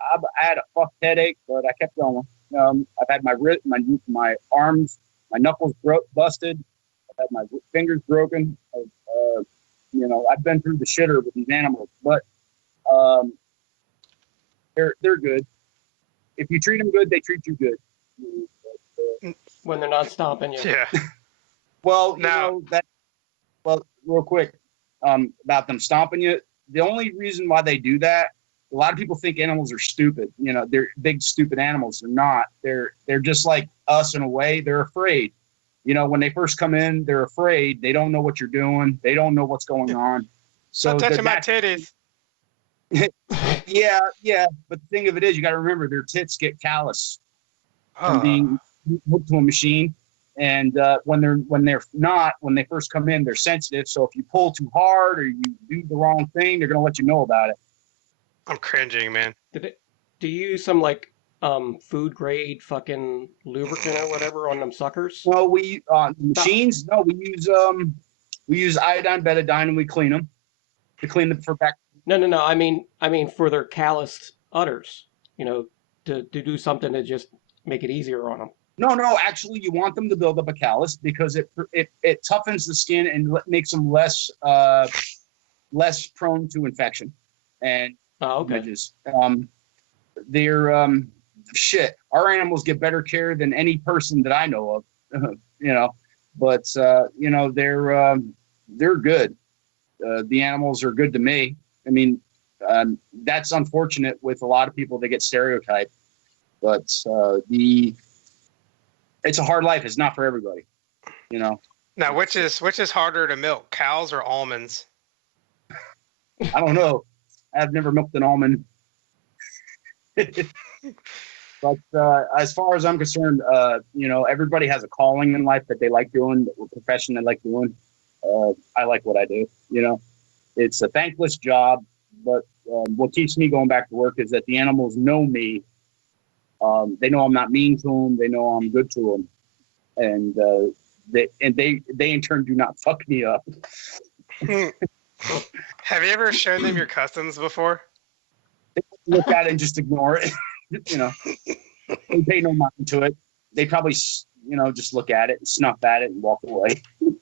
I had a fucked headache, but I kept going. I've had my wrist, my arms, my knuckles busted. I've had my fingers broken. You know, I've been through the shitter with these animals, but they're good. If you treat them good, they treat you good. When they're not stomping you. Yeah. Well, Now, real quick, about them stomping you. The only reason why they do that, a lot of people think animals are stupid. You know, they're big, stupid animals. They're not. They're just like us in a way. They're afraid. You know, when they first come in, they're afraid. They don't know what you're doing. They don't know what's going on. So Stop touching my titties. yeah. But the thing of it is, you got to remember their tits get callous from being hooked to a machine. And when they first come in, they're sensitive. So if you pull too hard or you do the wrong thing, they're gonna let you know about it. I'm cringing, man. Do you use some like food grade fucking lubricant or whatever on them suckers? No, we machines. No, we use iodine, betadine, and we clean them to clean them for back. No. I mean for their calloused udders. You know, to do something to just make it easier on them. No. Actually, you want them to build up a callus because it toughens the skin and makes them less prone to infection and images. They're shit. Our animals get better care than any person that I know of. You know, but you know they're good. The animals are good to me. I mean, that's unfortunate with a lot of people. They get stereotyped, but it's a hard life. It's not for everybody, you know. Now, which is harder to milk, cows or almonds? I don't know. I've never milked an almond. But as far as I'm concerned, you know, everybody has a calling in life that they like doing, a profession they like doing. I like what I do. You know, it's a thankless job, but what keeps me going back to work is that the animals know me. They know I'm not mean to them. They know I'm good to them, and they in turn do not fuck me up. Have you ever shown them your customs before? They look at it and just ignore it. You know, they pay no mind to it. They probably, you know, just look at it and snuff at it and walk away. Do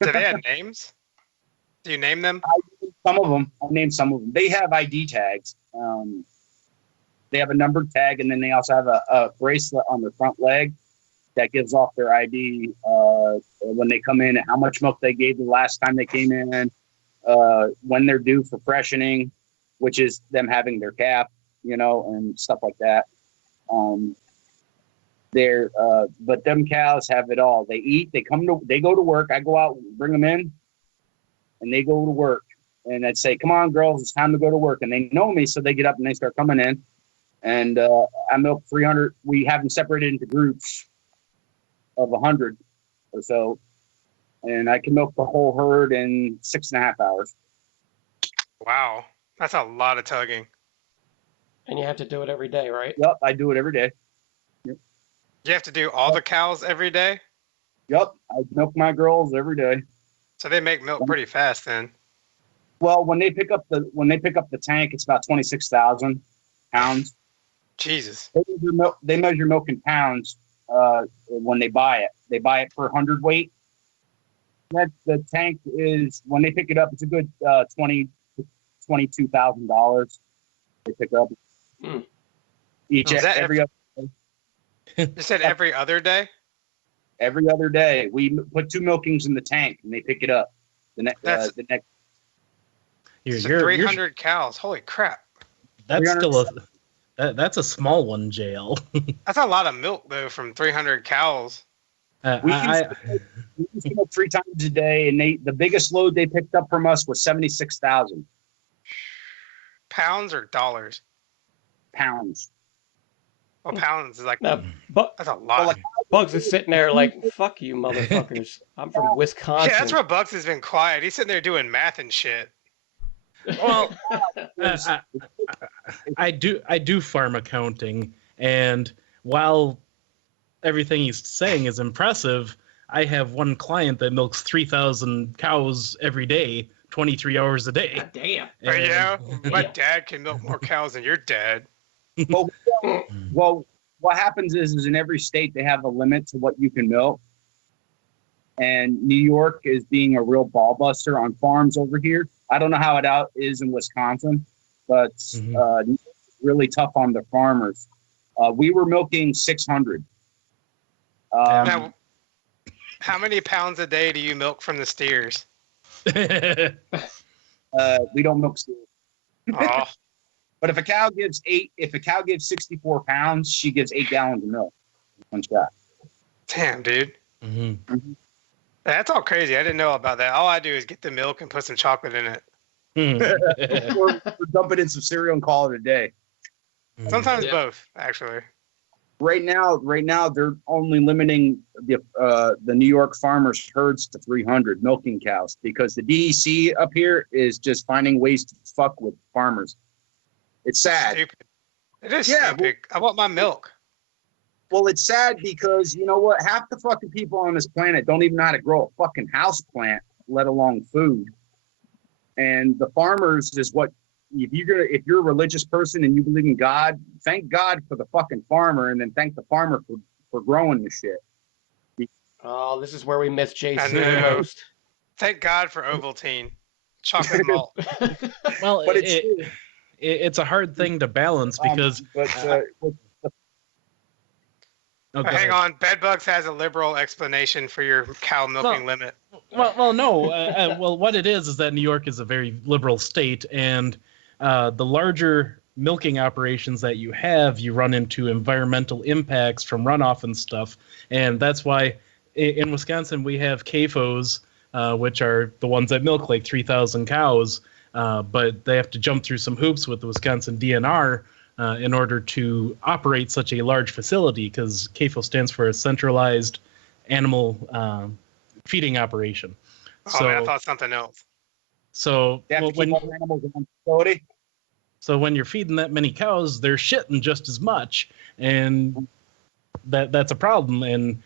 they have names? Do you name them? Some of them. I named some of them. They have ID tags. They have a numbered tag, and then they also have a bracelet on their front leg that gives off their ID when they come in, how much milk they gave the last time they came in, when they're due for freshening, which is them having their calf, you know, and stuff like that. But them cows have it all. They eat, they go to work. I go out, bring them in, and they go to work. And I'd say, come on, girls, it's time to go to work. And they know me, so they get up and they start coming in. And I milk 300. We have them separated into groups of 100 or so. And I can milk the whole herd in 6.5 hours. Wow. That's a lot of tugging. And you have to do it every day, right? Yep, I do it every day. Yep. You have to do all the cows every day? Yep, I milk my girls every day. So they make milk pretty fast then. Well, when they pick up the tank, it's about 26,000 pounds. Jesus. They measure milk in pounds when they buy it. They buy it per hundredweight. The tank is, when they pick it up, it's a good $22,000 they pick up every other day. You said every other day? Every other day. We put 2 milkings in the tank and they pick it up. The next. So 300 cows. Holy crap. That's still that's a small one, JL. That's a lot of milk though from 300 cows. We used to milk 3 times a day, and the biggest load they picked up from us was 76,000 pounds or dollars. Pounds. Well, pounds is like that's a lot. Like, Bugs is sitting there like, "Fuck you, motherfuckers! I'm from Wisconsin." Yeah, that's where Bugs has been quiet. He's sitting there doing math and shit. Well, I do farm accounting, and while everything he's saying is impressive, I have one client that milks 3,000 cows every day, 23 hours a day. God damn. And, yeah, my dad can milk more cows than your dad. Well, what happens is in every state they have a limit to what you can milk. And New York is being a real ball buster on farms over here. I don't know how it is in Wisconsin, but really tough on the farmers. We were milking 600. Now, how many pounds a day do you milk from the steers? We don't milk steers. Oh. But if a cow gives 64 pounds, she gives 8 gallons of milk. One shot. Damn, dude. Mm-hmm. That's all crazy. I didn't know about that. All I do is get the milk and put some chocolate in it. Or dump it in some cereal and call it a day. Sometimes Yeah. both, actually. Right now, they're only limiting the New York farmers' herds to 300 milking cows because the DEC up here is just finding ways to fuck with farmers. It's sad. Stupid. It is Yeah, stupid. I want my milk. Well, it's sad because you know what? Half the fucking people on this planet don't even know how to grow a fucking house plant, let alone food. And the farmers is what if you're a religious person and you believe in God, thank God for the fucking farmer, and then thank the farmer for growing the shit. Oh, this is where we miss Jason I the know. most. Thank God for Ovaltine. Chocolate malt. Well, But it's a hard thing to balance because. Oh, go Hang ahead. on. Bedbugs has a liberal explanation for your cow milking limit. Well, no. Well, what it is that New York is a very liberal state, and the larger milking operations that you have, you run into environmental impacts from runoff and stuff, and that's why in Wisconsin we have CAFOs, which are the ones that milk like 3,000 cows, but they have to jump through some hoops with the Wisconsin DNR in order to operate such a large facility, because CAFO stands for a centralized animal feeding operation. Oh, man, I thought something else. So They have to keep all the animals in one facility. So when you're feeding that many cows, they're shitting just as much, and that's a problem. And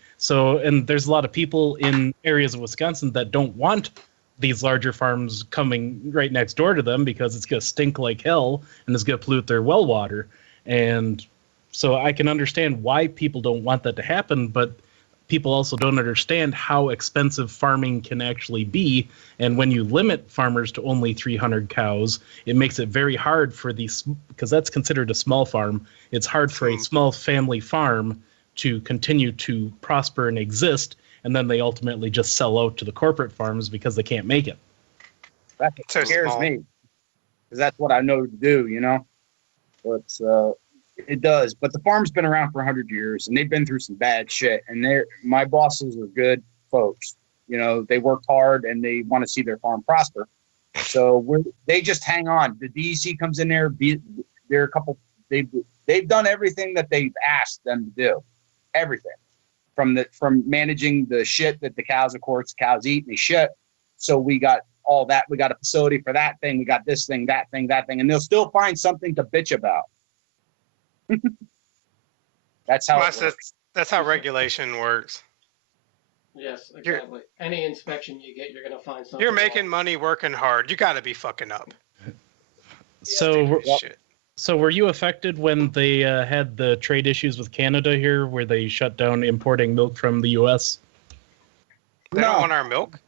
there's a lot of people in areas of Wisconsin that don't want these larger farms coming right next door to them because it's going to stink like hell and it's going to pollute their well water. And so I can understand why people don't want that to happen, but people also don't understand how expensive farming can actually be. And when you limit farmers to only 300 cows, it makes it very hard for these, because that's considered a small farm. It's hard for a small family farm to continue to prosper and exist. And then they ultimately just sell out to the corporate farms because they can't make it. That scares me, because that's what I know to do, you know. But it does. But the farm's been around for 100 years, and they've been through some bad shit. And my bosses are good folks. You know, they work hard and they want to see their farm prosper. So they just hang on. The DEC comes in there. They're a couple. They've done everything that they've asked them to do. Everything. From managing the shit that the cows eat and they shit. So we got all that. We got a facility for that thing. We got this thing, that thing, that thing, and they'll still find something to bitch about. That's how it works. That's how regulation works. Yes, exactly. Any inspection you get, you're gonna find something. You're making money working hard. You got to be fucking up. So were you affected when they had the trade issues with Canada here, where they shut down importing milk from the U.S.? They don't want our milk?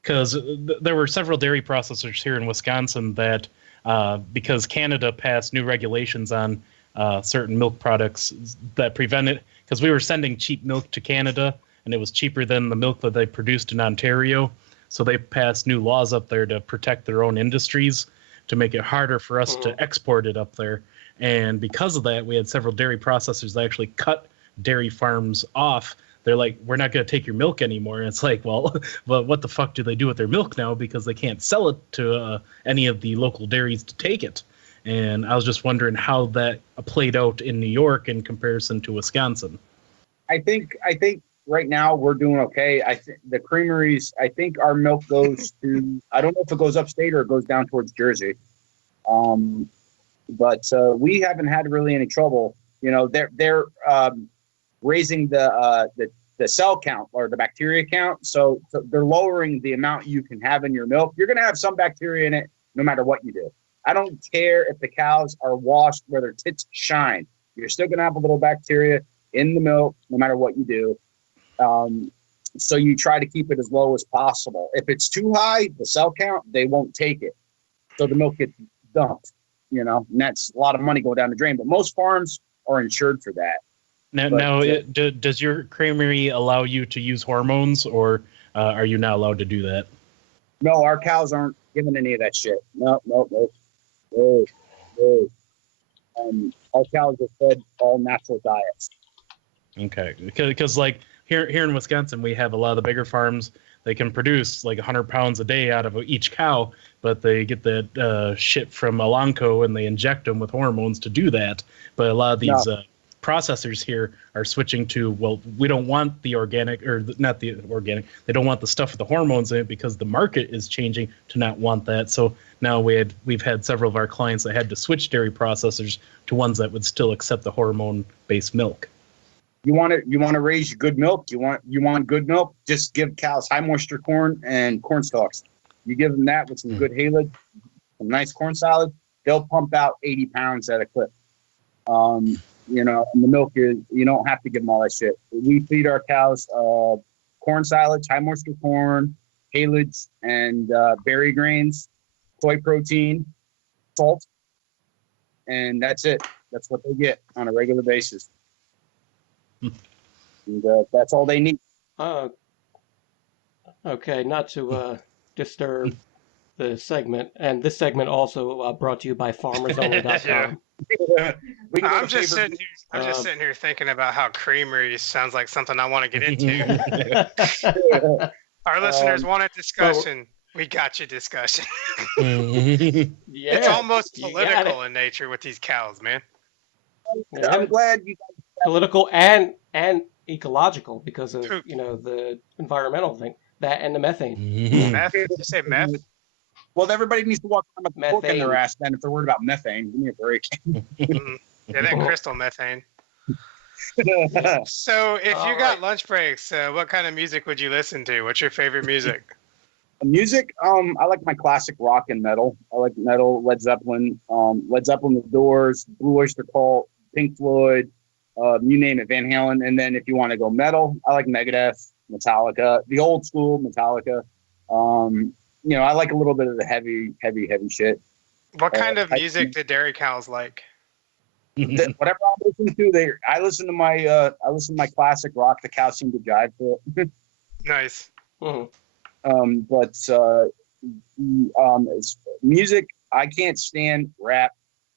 Because there were several dairy processors here in Wisconsin that, because Canada passed new regulations on certain milk products that prevented, because we were sending cheap milk to Canada, and it was cheaper than the milk that they produced in Ontario. So they passed new laws up there to protect their own industries, to make it harder for us to export it up there. And because of that, we had several dairy processors that actually cut dairy farms off. They're like, we're not going to take your milk anymore. And it's like, well, what the fuck do they do with their milk now? Because they can't sell it to any of the local dairies to take it. And I was just wondering how that played out in New York in comparison to Wisconsin. I think right now we're doing okay. I think the creameries, I think our milk goes to, I don't know if it goes upstate or it goes down towards Jersey. But we haven't had really any trouble. You know, they're raising the cell count or the bacteria count. So they're lowering the amount you can have in your milk. You're going to have some bacteria in it no matter what you do. I don't care if the cows are washed where their tits shine. You're still going to have a little bacteria in the milk no matter what you do. So you try to keep it as low as possible. If it's too high, the cell count, they won't take it. So the milk gets dumped, you know, and that's a lot of money going down the drain. But most farms are insured for that. Does your creamery allow you to use hormones, or are you not allowed to do that? No, our cows aren't given any of that shit. No. Our cows are fed all natural diets. Okay, because like here in Wisconsin, we have a lot of the bigger farms. They can produce like 100 pounds a day out of each cow, but they get that shit from Elanco and they inject them with hormones to do that. But a lot of these processors here are switching to, well, we don't want the organic, or not the organic, they don't want the stuff with the hormones in it because the market is changing to not want that. So now we've had several of our clients that had to switch dairy processors to ones that would still accept the hormone-based milk. You want to raise good milk. You want good milk. Just give cows high moisture corn and corn stalks. You give them that with some good haylage, some nice corn salad. They'll pump out 80 pounds at a clip. You know, and the milk is, you don't have to give them all that shit. We feed our cows corn silage, high moisture corn, haylage, and berry grains, soy protein, salt, and that's it. That's what they get on a regular basis. And that's all they need. Okay, not to disturb the segment, and this segment also brought to you by FarmersOnly.com. I'm just sitting here thinking about how creamery sounds like something I want to get into. Our listeners want a discussion. We got you discussion. Yeah, it's almost political in nature with these cows, man. Yeah. I'm glad you guys political and ecological because of the environmental thing, that and the methane. Meth? Did you say meth? Well, everybody needs to walk around with pork in their ass then if they're worried about methane. Give me a break. Yeah, that crystal methane. So if you got lunch breaks, what kind of music would you listen to? What's your favorite music? Music, I like my classic rock and metal. I like metal, Led Zeppelin, The Doors, Blue Oyster Cult, Pink Floyd, you name it, Van Halen. And then if you want to go metal, I like Megadeth, Metallica, the old school Metallica. I like a little bit of the heavy shit. What kind of music do dairy cows like? Whatever I listen to, I listen to my classic rock. The cows seem to jive to it. Nice. Music, I can't stand rap.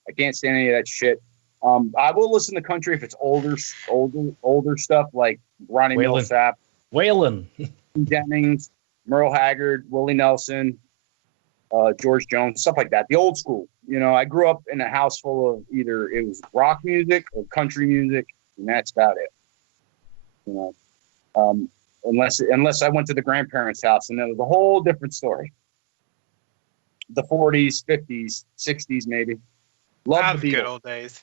I can't stand any of that shit. I will listen to country if it's older stuff like Ronnie Millsap, Waylon, Jennings, Merle Haggard, Willie Nelson, George Jones, stuff like that. The old school. I grew up in a house full of either it was rock music or country music, and that's about it. Unless I went to the grandparents' house, and it was a whole different story. The 40s, 50s, 60s, maybe. Love the good old days.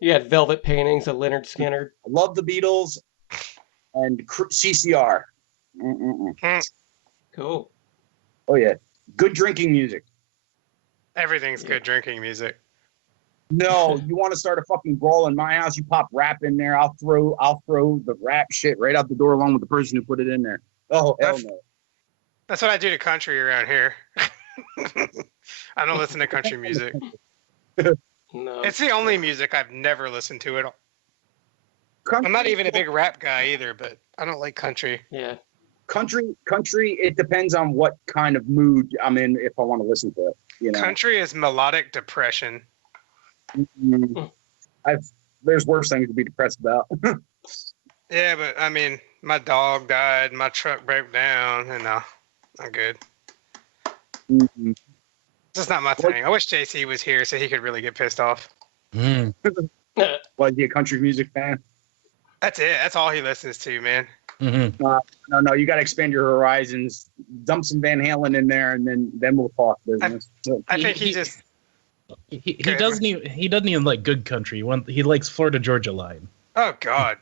You had velvet paintings of Leonard Skinner. I love the Beatles and CCR. Cool. Oh yeah, good drinking music. Everything's good drinking music. No, you want to start a fucking brawl in my house? You pop rap in there. I'll throw the rap shit right out the door along with the person who put it in there. Oh hell no. That's what I do to country around here. I don't listen to country music. No, it's the only music I've never listened to at all. Country, I'm not even a big rap guy either, but I don't like country. Yeah. Country. It depends on what kind of mood I'm in if I want to listen to it. Country is melodic depression. There's worse things to be depressed about. Yeah, but I mean, my dog died, my truck broke down, and I'm good. Mm-hmm. It's just not my thing. I wish JC was here so he could really get pissed off. Was he a country music fan? That's it. That's all he listens to, man. Mm-hmm. No. You got to expand your horizons. Dump some Van Halen in there, and then we'll talk business. I think he doesn't even like good country. He likes Florida Georgia Line. Oh God.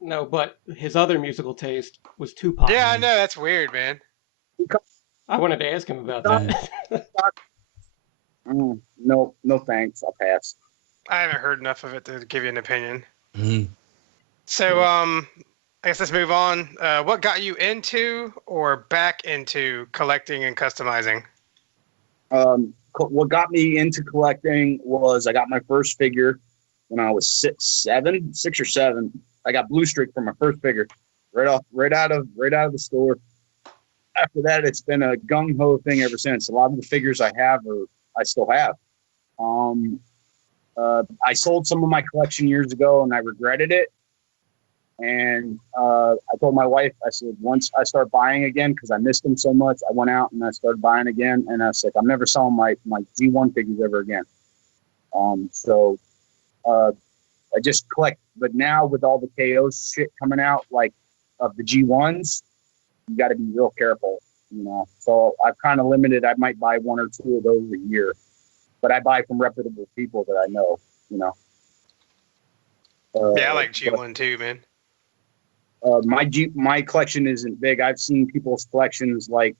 No, but his other musical taste was Tupac. Yeah, I know. That's weird, man. I wanted to ask him about that. No, thanks. I'll pass. I haven't heard enough of it to give you an opinion. Mm-hmm. So, I guess let's move on. What got you into or back into collecting and customizing? What got me into collecting was I got my first figure when I was 6 or 7. I got Blue Streak for my first figure, right out of the store. After that, it's been a gung ho thing ever since. A lot of the figures I have I still have. I sold some of my collection years ago, and I regretted it. And I told my wife, I said, once I start buying again, because I missed them so much, I went out and I started buying again. And I said, I'm never selling my G1 figures ever again. So I just collect. But now with all the KO shit coming out, like of the G1s, you got to be real careful, you know. So I've kind of limited. I might buy 1 or 2 of those a year, but I buy from reputable people that I know, you know. Yeah, I like G1 too, man. My collection isn't big. I've seen people's collections like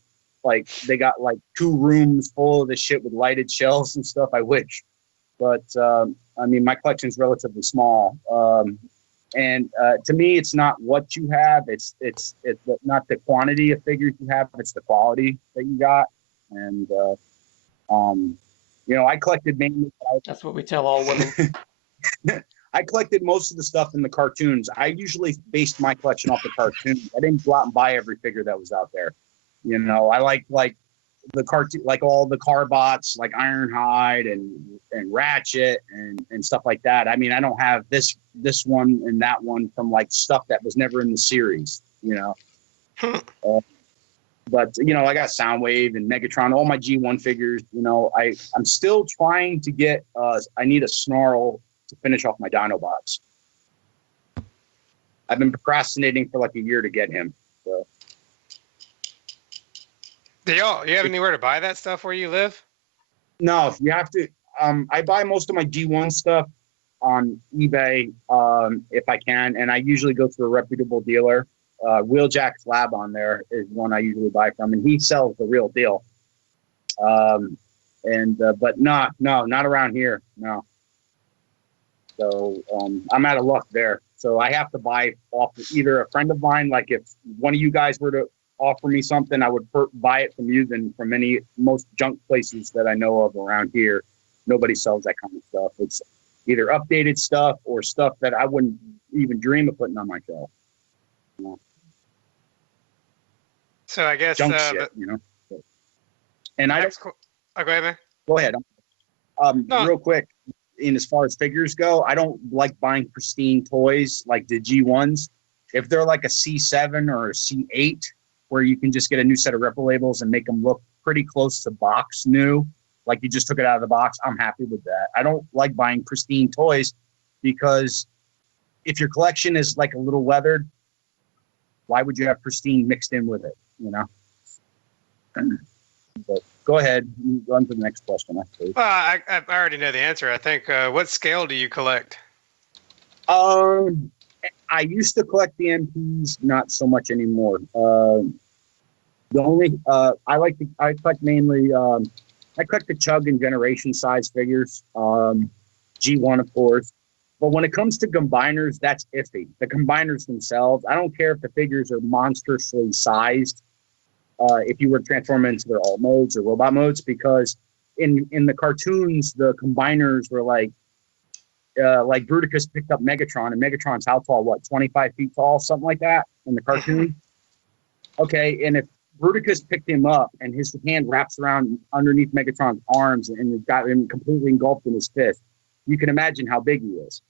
they got like 2 rooms full of this shit with lighted shelves and stuff. I wish, but I mean, my collection is relatively small. And to me, it's not what you have. It's not the quantity of figures you have. It's the quality that you got. And you know, I collected mainly. That's what we tell all women. I collected most of the stuff in the cartoons. I usually based my collection off the cartoons. I didn't go out and buy every figure that was out there. You know, I like the cartoon, like all the Carbots, like Ironhide and Ratchet and stuff like that. I mean, I don't have this one and that one from like stuff that was never in the series. You know, but you know, I got Soundwave and Megatron, all my G1 figures. You know, I'm still trying to get. I need a Snarl to finish off my Dinobots. I've been procrastinating for like a year to get him. So. Do you have anywhere to buy that stuff where you live? No, you have to. I buy most of my G1 stuff on eBay if I can, and I usually go to a reputable dealer. Wheeljack's Lab on there is one I usually buy from, and he sells the real deal. But not around here. No. So I'm out of luck there. So I have to buy off either a friend of mine. Like if one of you guys were to offer me something, I would buy it from you than from most junk places that I know of around here. Nobody sells that kind of stuff. It's either updated stuff or stuff that I wouldn't even dream of putting on my shelf. You know? So I guess junk shit, you know. And I go ahead, man. Go ahead. No. Real quick. As far as figures go, I don't like buying pristine toys like the G1s. If they're like a C7 or a C8, where you can just get a new set of ripple labels and make them look pretty close to box new, like you just took it out of the box, I'm happy with that. I don't like buying pristine toys because if your collection is like a little weathered, why would you have pristine mixed in with it, you know? But go ahead, go on to the next question. I already know the answer. I think. What scale do you collect? I used to collect the MPs, not so much anymore. The only I collect mainly. I collect the Chug and Generation size figures. G1, of course. But when it comes to combiners, that's iffy. The combiners themselves, I don't care if the figures are monstrously sized. If you were to transform into their alt modes or robot modes, because in the cartoons, the combiners were like Bruticus picked up Megatron, and Megatron's how tall? What, 25 feet tall, something like that in the cartoon? Okay, and if Bruticus picked him up and his hand wraps around underneath Megatron's arms and it's got him completely engulfed in his fist, you can imagine how big he is.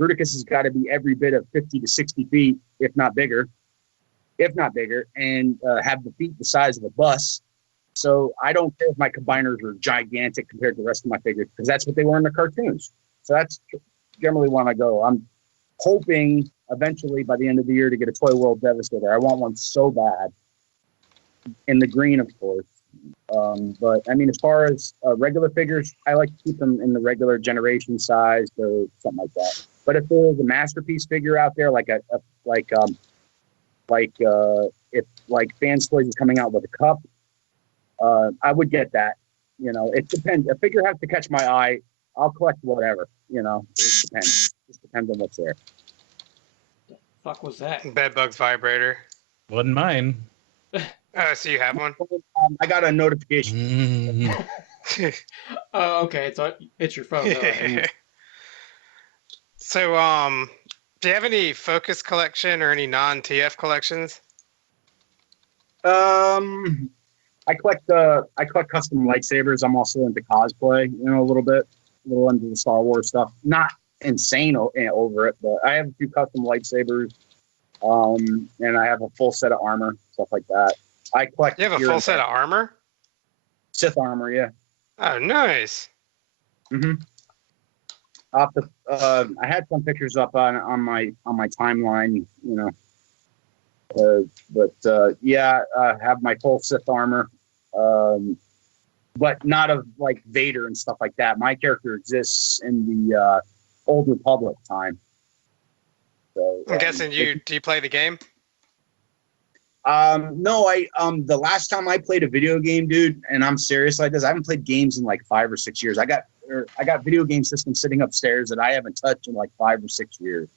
Bruticus has got to be every bit of 50 to 60 feet, if not bigger, and have the feet the size of a bus. So I don't care if my combiners are gigantic compared to the rest of my figures, because that's what they were in the cartoons. So that's generally when I go. I'm hoping eventually by the end of the year to get a Toy World Devastator. I want one so bad. In the green, of course. But I mean, as far as regular figures, I like to keep them in the regular generation size or something like that. But if there's a masterpiece figure out there, if Fans Toys is coming out with a cup, I would get that. You know, it depends. A figure has to catch my eye. I'll collect whatever. You know, it depends. It just depends on what's there. The fuck was that? Bedbug's vibrator. Wasn't mine. So you have one? I got a notification. Oh, okay. It's your phone. Right. So, do you have any Focus collection or any non-TF collections? I collect custom lightsabers. I'm also into cosplay, a little bit. little into the Star Wars stuff. Not insane over it, but I have a few custom lightsabers, and I have a full set of armor, stuff like that. I collect. You have a full set of armor? Sith armor, yeah. Oh, nice. Mm-hmm. I had some pictures up on my timeline, you know. Yeah, I have my full Sith armor, but not of like Vader and stuff like that. My character exists in the Old Republic time. So, I'm guessing do you play the game? No, the last time I played a video game, dude, and I'm serious like this, I haven't played games in like 5 or 6 years. I got video game systems sitting upstairs that I haven't touched in like 5 or 6 years.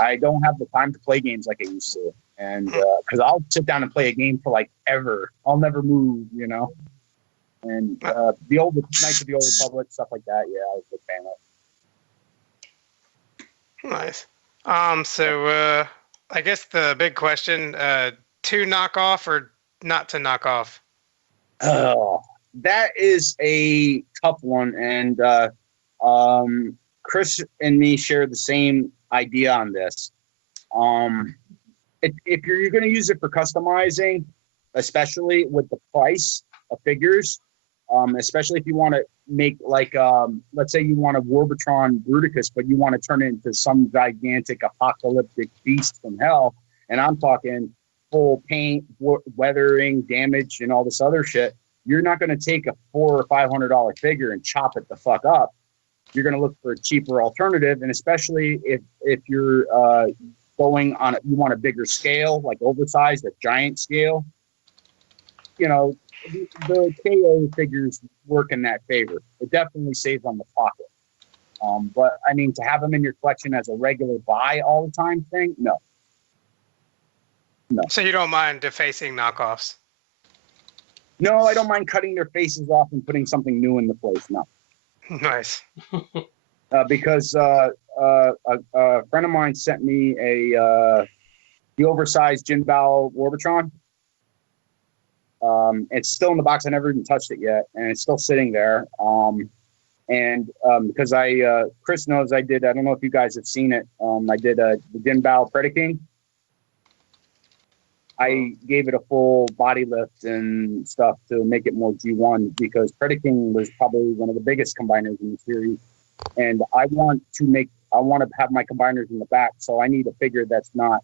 I don't have the time to play games like I used to, and because I'll sit down and play a game for like ever. I'll never move, you know. And the old Knights of the Old Republic, stuff like that. Yeah, I was a big fan of. Nice. So I guess the big question: to knock off or not to knock off? Oh, that is a tough one, and Chris and me share the same idea on this. If you're going to use it for customizing, especially with the price of figures, especially if you want to make like, let's say you want a Warbotron Bruticus, but you want to turn it into some gigantic apocalyptic beast from hell, and I'm talking full paint, weathering, damage, and all this other shit, you're not going to take a $400 or $500 figure and chop it the fuck up. You're going to look for a cheaper alternative, and especially if you're going on, you want a bigger scale, like oversized, a giant scale. You know, the KO figures work in that favor. It definitely saves on the pocket. But I mean, to have them in your collection as a regular buy all the time thing, no. So you don't mind defacing knockoffs? No, I don't mind cutting their faces off and putting something new in the place. No. Nice. Because a friend of mine sent me the oversized jamb Warbotron. It's still in the box. I never even touched it yet, and it's still sitting there. Because Chris knows I don't know if you guys have seen it. I did the jamb Predaking. I gave it a full body lift and stuff to make it more G1 because Predaking was probably one of the biggest combiners in the series. And I want to have my combiners in the back, so I need a figure that's not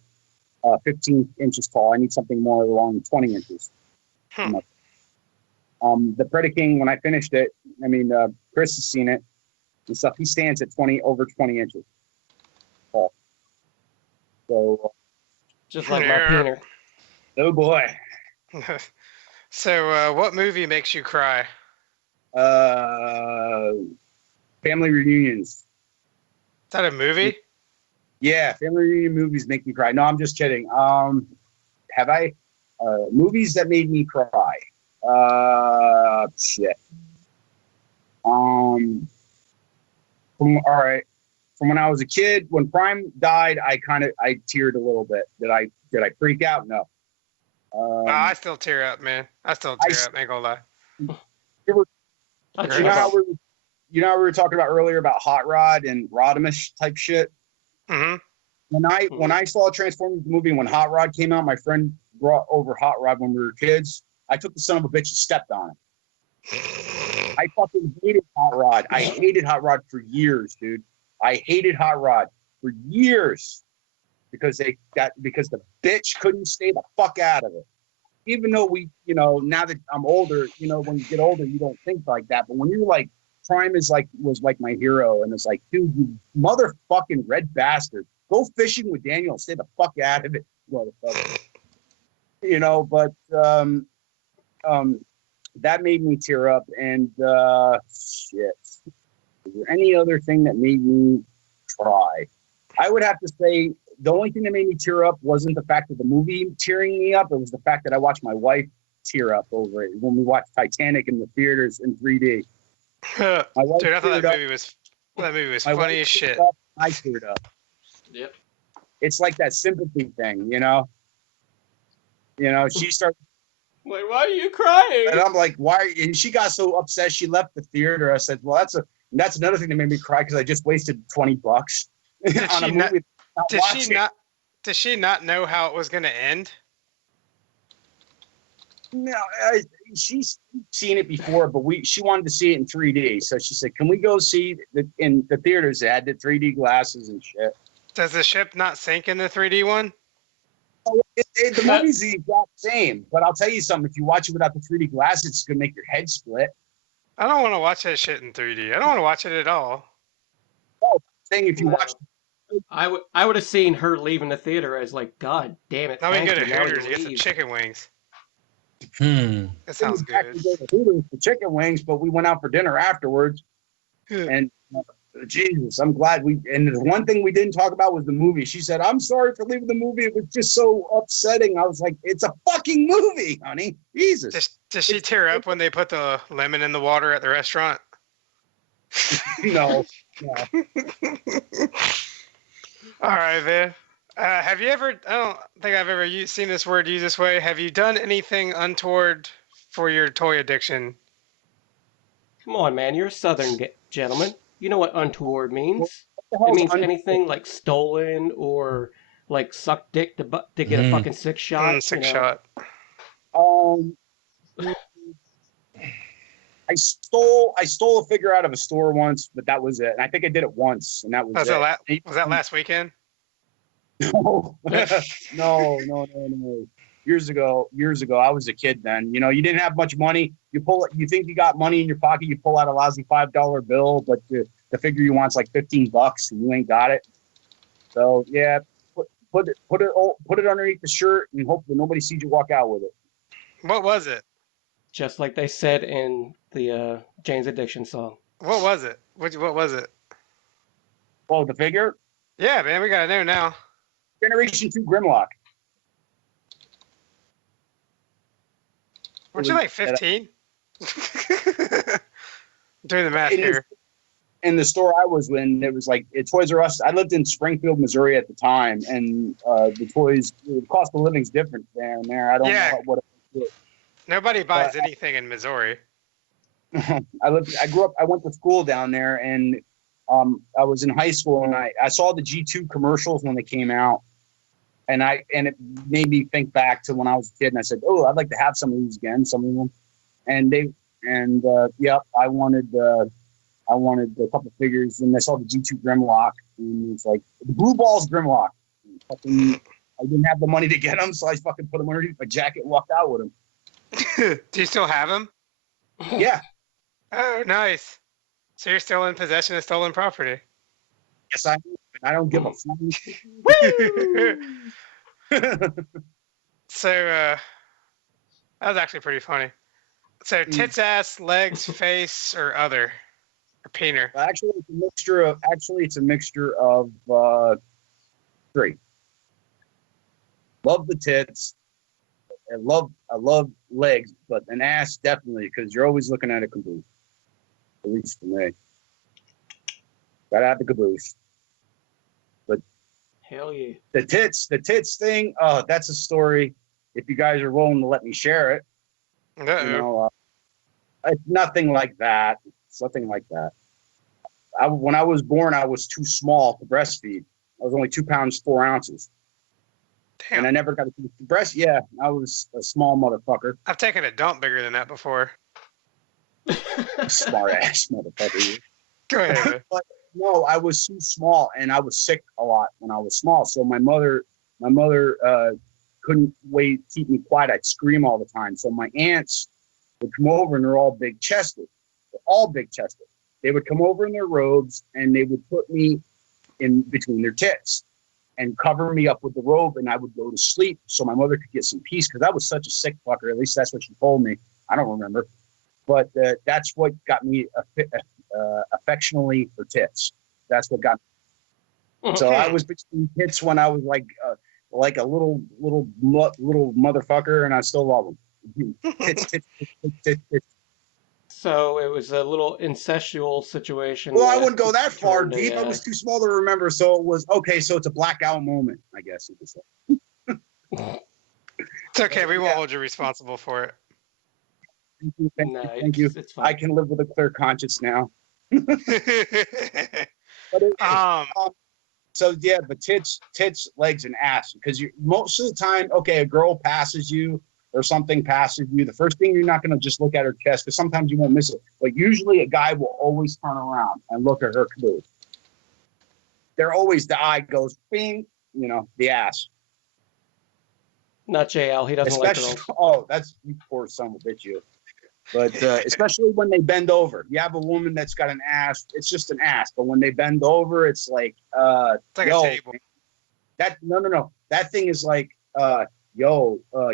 15 inches tall. I need something more along 20 inches. The Predaking, when I finished it, I mean, Chris has seen it and stuff. He stands at over 20 inches tall. So, just like my painter. Oh boy. So, what movie makes you cry? Family reunions. Is that a movie? Yeah, family reunion movies make me cry. No, I'm just kidding. Have I movies that made me cry? Shit. From when I was a kid, when Prime died, I teared a little bit. Did I freak out? No. I still tear up, man. I still tear up. Ain't gonna lie. You know how we were talking about earlier about Hot Rod and Rodimus type shit. Mm-hmm. When I saw a Transformers movie, when Hot Rod came out, my friend brought over Hot Rod when we were kids. I took the son of a bitch and stepped on it. I fucking hated Hot Rod. I hated Hot Rod for years, dude. I hated Hot Rod for years because the bitch couldn't stay the fuck out of it. Even though now that I'm older, when you get older, you don't think like that. But when you're like, Prime was like my hero, and it's like, dude, you motherfucking red bastard, go fishing with Daniel, stay the fuck out of it, motherfucker. But that made me tear up, and shit. Is there any other thing that made me cry? I would have to say the only thing that made me tear up wasn't the fact of the movie tearing me up. It was the fact that I watched my wife tear up over it when we watched Titanic in the theaters in 3D. Dude, I thought that movie was funny as shit. I teared up. Yep. It's like that sympathy thing, she started. Like, why are you crying? And I'm like, why? And she got so upset she left the theater. I said, well, And that's another thing that made me cry because I just wasted $20 on a movie. Did she not know how it was going to end? No, she's seen it before, but she wanted to see it in 3D. So she said, "Can we go see in the theaters?" They had the 3D glasses and shit. Does the ship not sink in the 3D one? The movie's the exact same, but I'll tell you something. If you watch it without the 3D glasses, it's gonna make your head split. I don't want to watch that shit in 3D. I don't want to watch it at all. Oh, saying if you watch. I would have seen her leaving the theater as like, God damn it. Now we can go to Hooters and get some chicken wings. That sounds good. We go to Hooters for chicken wings, but we went out for dinner afterwards. And Jesus, I'm glad and the one thing we didn't talk about was the movie. She said, "I'm sorry for leaving the movie. It was just so upsetting." I was like, "It's a fucking movie, honey. Jesus." Does she tear up when they put the lemon in the water at the restaurant? No. All right, man. Have you ever, I don't think I've ever seen this word used this way. Have you done anything untoward for your toy addiction? Come on, man. You're a Southern gentleman. You know what untoward means. It means anything like stolen or like suck dick to get a fucking six shot. Shot. I stole a figure out of a store once, but that was it. And I think I did it once, and that was it. Was that last weekend? No. No. Years ago, I was a kid then. You know, you didn't have much money. You think you got money in your pocket, you pull out a lousy $5 bill, but the figure you want's like $15 and you ain't got it. So yeah, put it underneath the shirt and hope that nobody sees you walk out with it. What was it? Just like they said in the Jane's Addiction song. What was it? What was it? Oh, the figure? Yeah, man, we gotta know now. Generation 2 Grimlock. Weren't you like 15? Doing the math here. In the store I was in, it was like Toys R Us. I lived in Springfield, Missouri at the time, and the cost of living's different there. I don't know what it is. Nobody buys anything in Missouri. I went to school down there, and I was in high school, and I saw the G2 commercials when they came out, and it made me think back to when I was a kid, and I said, "Oh, I'd like to have some of these again, some of them." And I wanted a couple figures, and I saw the G2 Grimlock, and it's like the Blue Balls Grimlock. I didn't have the money to get them, so I fucking put them underneath my jacket and walked out with them. Do you still have them? Yeah. Oh, nice. So you're still in possession of stolen property? Yes, I am. I don't give a fuck. So that was actually pretty funny. So tits, ass, legs, face, or other, or peener. Actually, it's a mixture of three. Love the tits. I love legs, but an ass definitely, because you're always looking at a caboose. At least for me. Gotta have the caboose. But hell yeah. The tits thing, that's a story. If you guys are willing to let me share it. Uh-oh. You know, it's nothing like that. It's nothing like that. When I was born, I was too small to breastfeed. I was only 2 pounds 4 ounces. Damn. And I never got to breast. Yeah, I was a small motherfucker. I've taken a dump bigger than that before. Smart ass motherfucker. Go ahead. But no, I was too small, and I was sick a lot when I was small. So my mother couldn't keep me quiet. I'd scream all the time. So my aunts would come over, and they're all big chested. They're all big chested. They would come over in their robes, and they would put me in between their tits and cover me up with the robe, and I would go to sleep so my mother could get some peace, because I was such a sick fucker. At least that's what she told me. I don't remember. But that's what got me affectionately for tits. That's what got me. So I was between tits when I was like a little motherfucker, and I still love them. Tits. So it was a little incestual situation. Well, I wouldn't go that far deep. I was too small to remember. So it was okay. So it's a blackout moment, I guess you could say. It's okay. We won't hold you responsible for it. Thank you. It's fine. I can live with a clear conscience now. But um, so yeah, but tits, legs, and ass. Because you most of the time, okay, a girl passes you or something passes you. The first thing you're not going to just look at her chest because sometimes you won't miss it. But usually, a guy will always turn around and look at her caboose. They're always the eye goes bing, the ass. Not JL. He doesn't like girls. Oh, that's you poor son of a bitch, you. But especially when they bend over, you have a woman that's got an ass. It's just an ass, but when they bend over, it's like it's like a table. No. That thing is like,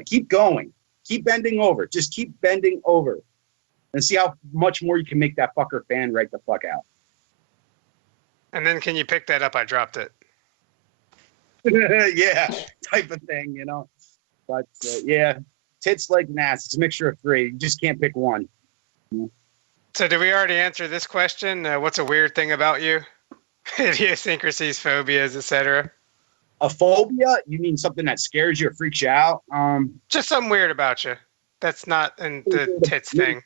keep going, keep bending over, just keep bending over, and see how much more you can make that fucker fan right the fuck out. And then can you pick that up? I dropped it. Yeah, type of thing, But yeah. Tits, legs, and ass. It's a mixture of three. You just can't pick one. So did we already answer this question? What's a weird thing about you? Idiosyncrasies, phobias, etc. A phobia? You mean something that scares you or freaks you out? Just something weird about you. That's not in the tits thing. A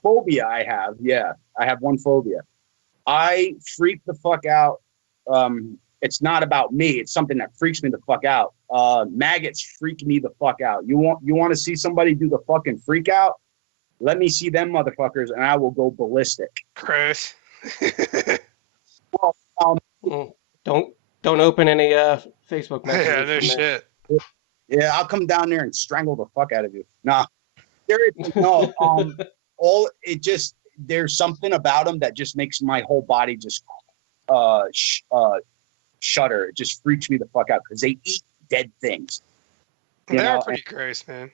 phobia I have. Yeah, I have one phobia. I freak the fuck out. It's not about me. It's something that freaks me the fuck out. Maggots freak me the fuck out. You want to see somebody do the fucking freak out? Let me see them motherfuckers, and I will go ballistic. Gross. Well, don't open any Facebook messages. Yeah, no shit. Yeah, I'll come down there and strangle the fuck out of you. Nah, seriously, no. There's something about them that just makes my whole body just shudder. It just freaks me the fuck out because they eat dead things. They're pretty gross, man.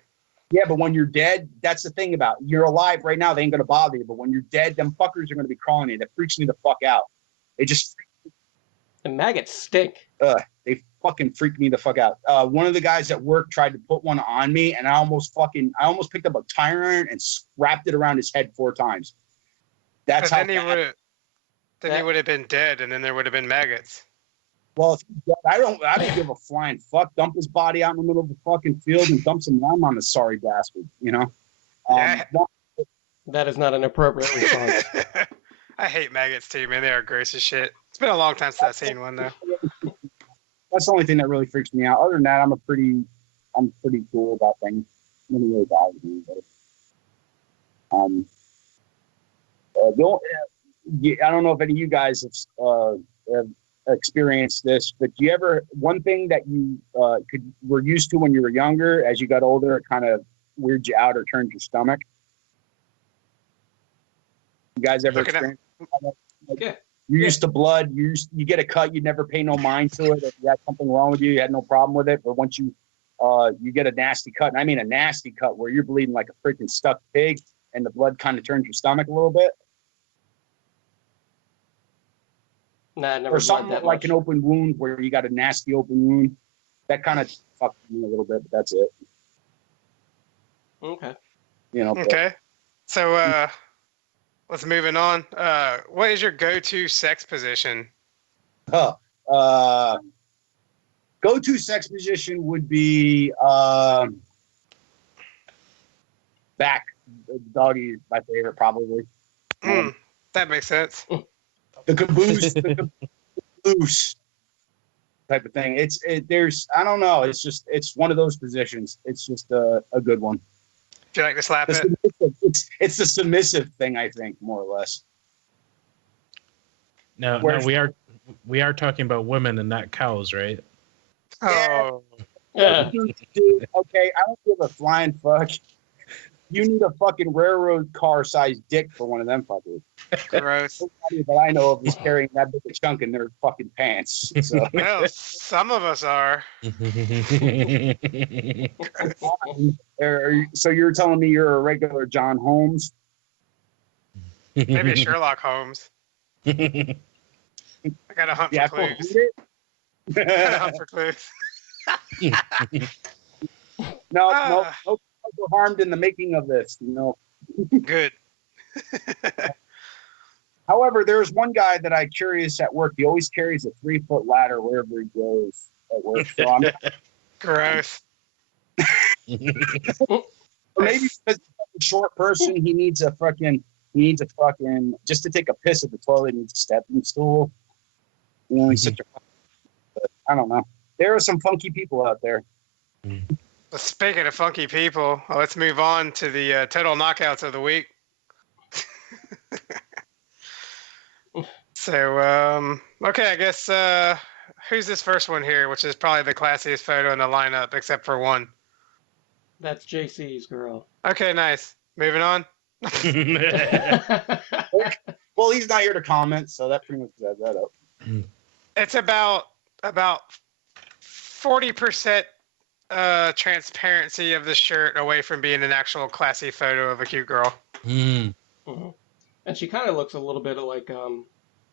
Yeah, but when you're dead, that's the thing about it. You're alive right now, they ain't gonna bother you. But when you're dead, them fuckers are gonna be crawling you. That freaks me the fuck out. They just the maggots stink. They fucking freak me the fuck out. One of the guys at work tried to put one on me, and I almost picked up a tire iron and wrapped it around his head 4 times. That's how. Then he would have been dead, and then there would have been maggots. Well, I don't give a flying fuck. Dump his body out in the middle of the fucking field and dump some lime on the sorry bastard. That is not an appropriate response. I hate maggots too, man. They are gross as shit. It's been a long time since I've seen one though. That's the only thing that really freaks me out. Other than that, I'm pretty cool about things. Nothing really bothers me. I don't know if any of you guys have experienced this, but do you ever, one thing that you were used to when you were younger, as you got older, it kind of weirds you out or turns your stomach? You guys ever experienced yeah. You're used to blood, you get a cut, you never pay no mind to it. If you had something wrong with you had no problem with it. But once you get a nasty cut, and I mean a nasty cut where you're bleeding like a freaking stuffed pig and the blood kind of turns your stomach a little bit. Nah, never. Or something like an open wound where you got a nasty open wound. That kind of fucked me a little bit, but that's it. Okay. Okay. So let's moving on. What is your go-to sex position? Go-to sex position would be back. Doggy is my favorite, probably. That makes sense. The caboose type of thing. I don't know. It's one of those positions. It's just a good one. Do you like to slap it? It's the submissive thing, I think, more or less. No, we are talking about women and not cows, right? Oh. Yeah. Dude, okay, I don't give a flying fuck. You need a fucking railroad car-sized dick for one of them fuckers. Gross. Nobody that I know of is carrying that big a chunk in their fucking pants. So. Well, some of us are. So you're telling me you're a regular John Holmes? Maybe a Sherlock Holmes. I got to hunt for clues. I got to hunt for clues. No harmed in the making of this, Good. However, there's one guy that I'm curious at work. He always carries a 3-foot ladder wherever he goes at work. So I'm gross. Or maybe because he's a short person, he needs a fucking He needs a fucking, just to take a piss at the toilet, he needs a stepping stool. You know, he's such a, but I don't know. There are some funky people out there. Well, speaking of funky people, let's move on to the total knockouts of the week. So, okay, I guess, who's this first one here, which is probably the classiest photo in the lineup, except for one? That's JC's girl. Okay, nice. Moving on. Well, he's not here to comment, so that pretty much adds that up. It's about 40% transparency of the shirt away from being an actual classy photo of a cute girl. Mm-hmm. And she kind of looks a little bit like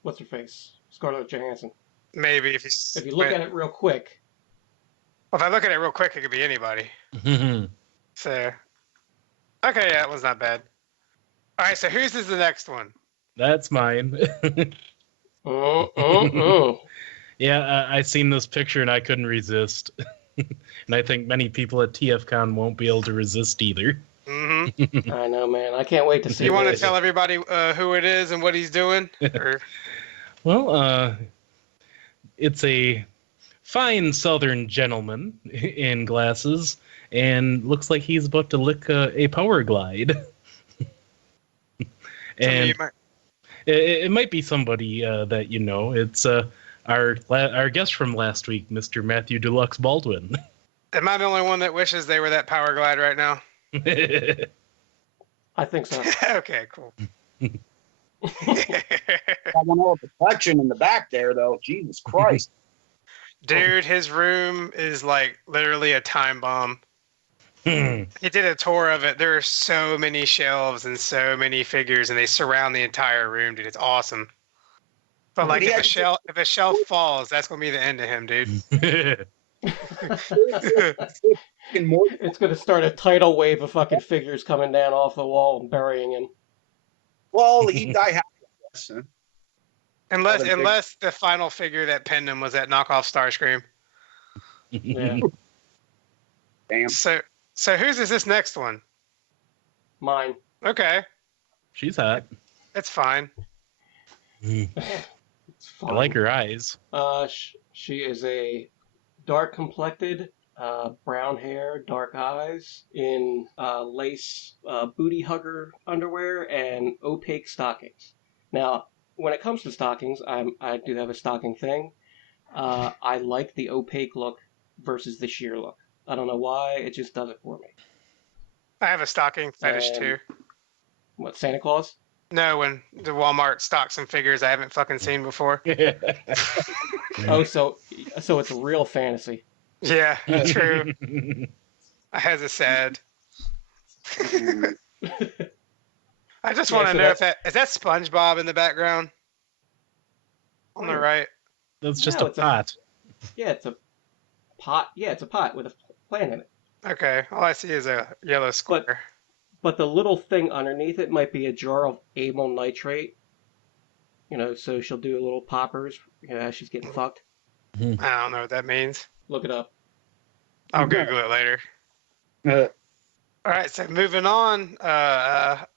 what's her face, Scarlett Johansson. Maybe if you look at it real quick. Well, if I look at it real quick, it could be anybody. So, okay, yeah, it was not bad. All right, so whose is the next one? That's mine. Yeah, I seen this picture and I couldn't resist. And I think many people at TFCon won't be able to resist either. Mm-hmm. I know, man. I can't wait to see. You want to tell everybody who it is and what he's doing? Or... Well, it's a fine southern gentleman in glasses and looks like he's about to lick a power glide. And it might be somebody that you know. It's our guest from last week, Mr. Matthew Deluxe Baldwin. Am I the only one that wishes they were that power glide right now? I think so. Okay, cool. Got one more reflection in the back there, though. Jesus Christ. Dude, his room is like literally a time bomb. He did a tour of it. There are so many shelves and so many figures, and they surround the entire room, dude. It's awesome. But like, if a shelf falls, that's gonna be the end of him, dude. It's gonna start a tidal wave of fucking figures coming down off the wall and burying him. Well, he'd die happy, I guess. Unless the final figure that pinned him was that knockoff Starscream. Yeah. Damn. So whose is this next one? Mine. Okay. She's hot. It's fine. It's fine. I like her eyes. She is a dark complected, brown hair, dark eyes, in lace booty hugger underwear and opaque stockings. Now, when it comes to stockings, I do have a stocking thing. I like the opaque look versus the sheer look. I don't know why, it just does it for me. I have a stocking fetish too. What, Santa Claus? No, when the Walmart stocks some figures I haven't fucking seen before. Oh, so it's a real fantasy. Yeah, true. I has a sad. I just want to know if is that SpongeBob in the background? On the right. That's just a pot. It's a pot. Yeah, it's a pot with a plant in it. Okay, all I see is a yellow square. But the little thing underneath it might be a jar of amyl nitrate. You know, so she'll do little poppers, as she's getting fucked. I don't know what that means. Look it up. I'll Google it later. All right, so moving on. I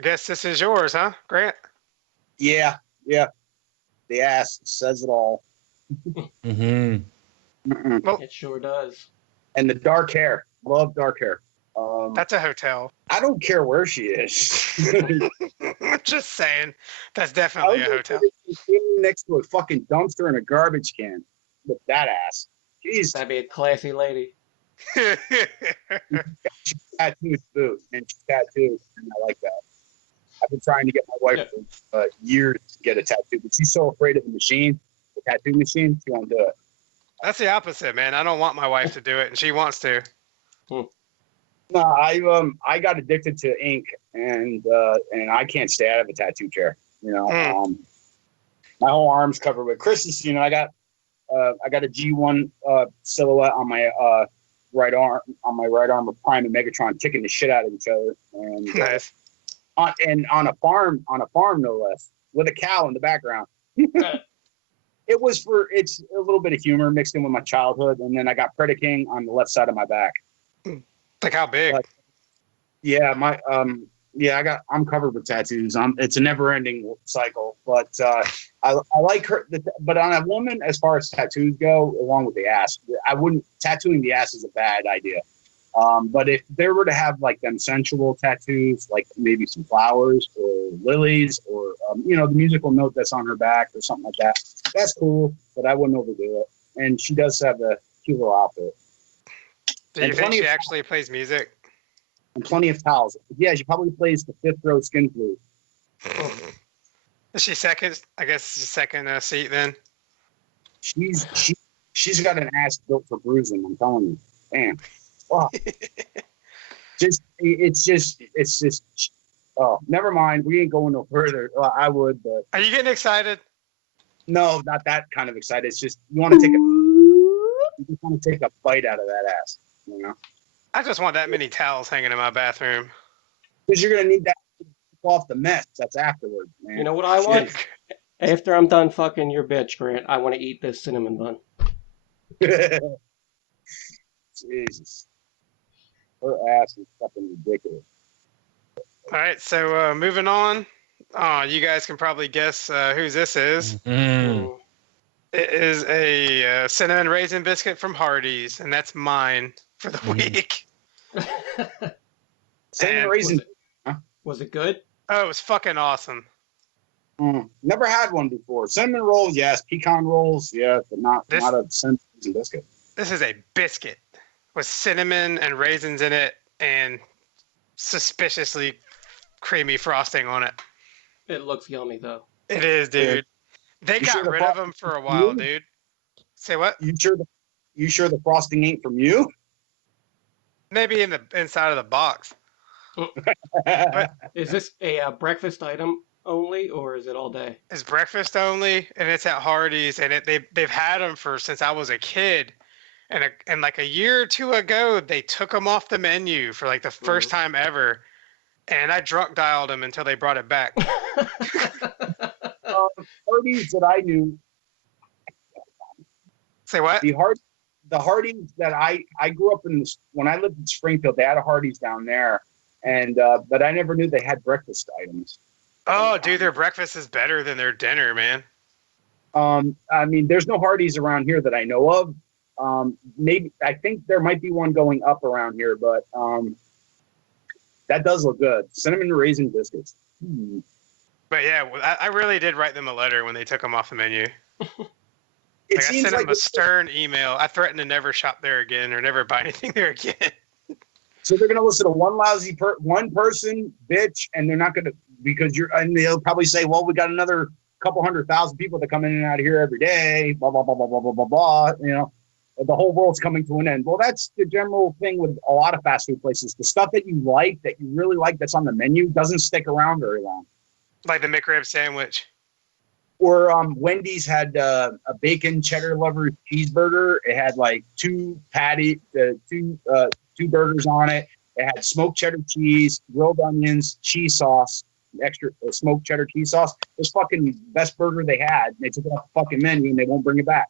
guess this is yours, huh, Grant? Yeah. The ass says it all. Well, it sure does. And the dark hair. Love dark hair. That's a hotel. I don't care where she is. Just saying. That's definitely a hotel. Next to a fucking dumpster and a garbage can with that ass. Jeez. That'd be a classy lady. She's tattooed too, and she's tattooed, and I like that. I've been trying to get my wife for years to get a tattoo, but she's so afraid of the tattoo machine, she won't do it. That's the opposite, man. I don't want my wife to do it, and she wants to. No, I got addicted to ink, and I can't stay out of a tattoo chair. My whole arm's covered with. Chris's, I got a G1 silhouette on my right arm of Prime and Megatron kicking the shit out of each other, and nice. On a farm no less, with a cow in the background. It's a little bit of humor mixed in with my childhood, and then I got Predaking on the left side of my back. Like how big? Yeah, my Yeah, I'm covered with tattoos. It's a never-ending cycle, but I like her. But on a woman, as far as tattoos go, along with the ass, I wouldn't. Tattooing the ass is a bad idea. But if they were to have like them sensual tattoos, like maybe some flowers or lilies, or the musical note that's on her back or something like that, that's cool. But I wouldn't overdo it. And she does have a cute little outfit. Do you think she actually plays music? And plenty of towels. Yeah, she probably plays the fifth row skin flute. Is she second? I guess second seat then. She's got an ass built for bruising. I'm telling you, damn. Wow. It's just. Oh, never mind. We ain't going no further. I would, but. Are you getting excited? No, not that kind of excited. It's just you want to take a bite out of that ass. You know. I just want that many towels hanging in my bathroom. Because you're gonna need that to keep off the mess that's afterwards, man. You know what I want? After I'm done fucking your bitch, Grant, I want to eat this cinnamon bun. Jesus. Her ass is fucking ridiculous. All right, so moving on. You guys can probably guess whose this is. Mm. It is a cinnamon raisin biscuit from Hardee's, and that's mine for the week. Cinnamon raisin. Was it good? Oh, it was fucking awesome. Never had one before. Cinnamon rolls, yes. Pecan rolls, yes, but not a cinnamon raisin biscuit. This is a biscuit with cinnamon and raisins in it and suspiciously creamy frosting on it. It looks yummy, though. It is, dude. They got rid of them for a while, dude. Say what? You sure the frosting ain't from you? Maybe in the inside of the box. But is this a breakfast item only, or is it all day? It's breakfast only, and it's at Hardee's, and they've had them since I was a kid. And like a year or two ago, they took them off the menu for like the first time ever, and I drunk dialed them until they brought it back. Hardee's that I knew. Say what? The Hardee's that I grew up in when I lived in Springfield, they had a Hardee's down there, and but I never knew they had breakfast items. Oh, dude, their breakfast is better than their dinner, man. I mean, there's no Hardee's around here that I know of. Maybe I think there might be one going up around here, but that does look good. Cinnamon raisin biscuits. But yeah, I really did write them a letter when they took them off the menu. I sent them a stern email. I threatened to never shop there again or never buy anything there again. So they're gonna listen to one lousy one person bitch, and they're not gonna and they'll probably say, well, we got another couple 100,000 people that come in and out of here every day. Blah blah blah blah blah blah blah blah. You know, the whole world's coming to an end. Well, that's the general thing with a lot of fast food places. The stuff that you really like, that's on the menu doesn't stick around very long. Like the McRib sandwich. Or Wendy's had a bacon cheddar lover cheeseburger. It had like two burgers on it. It had smoked cheddar cheese, grilled onions, cheese sauce, extra smoked cheddar cheese sauce. It was fucking best burger they had. They took it off the fucking menu and they won't bring it back.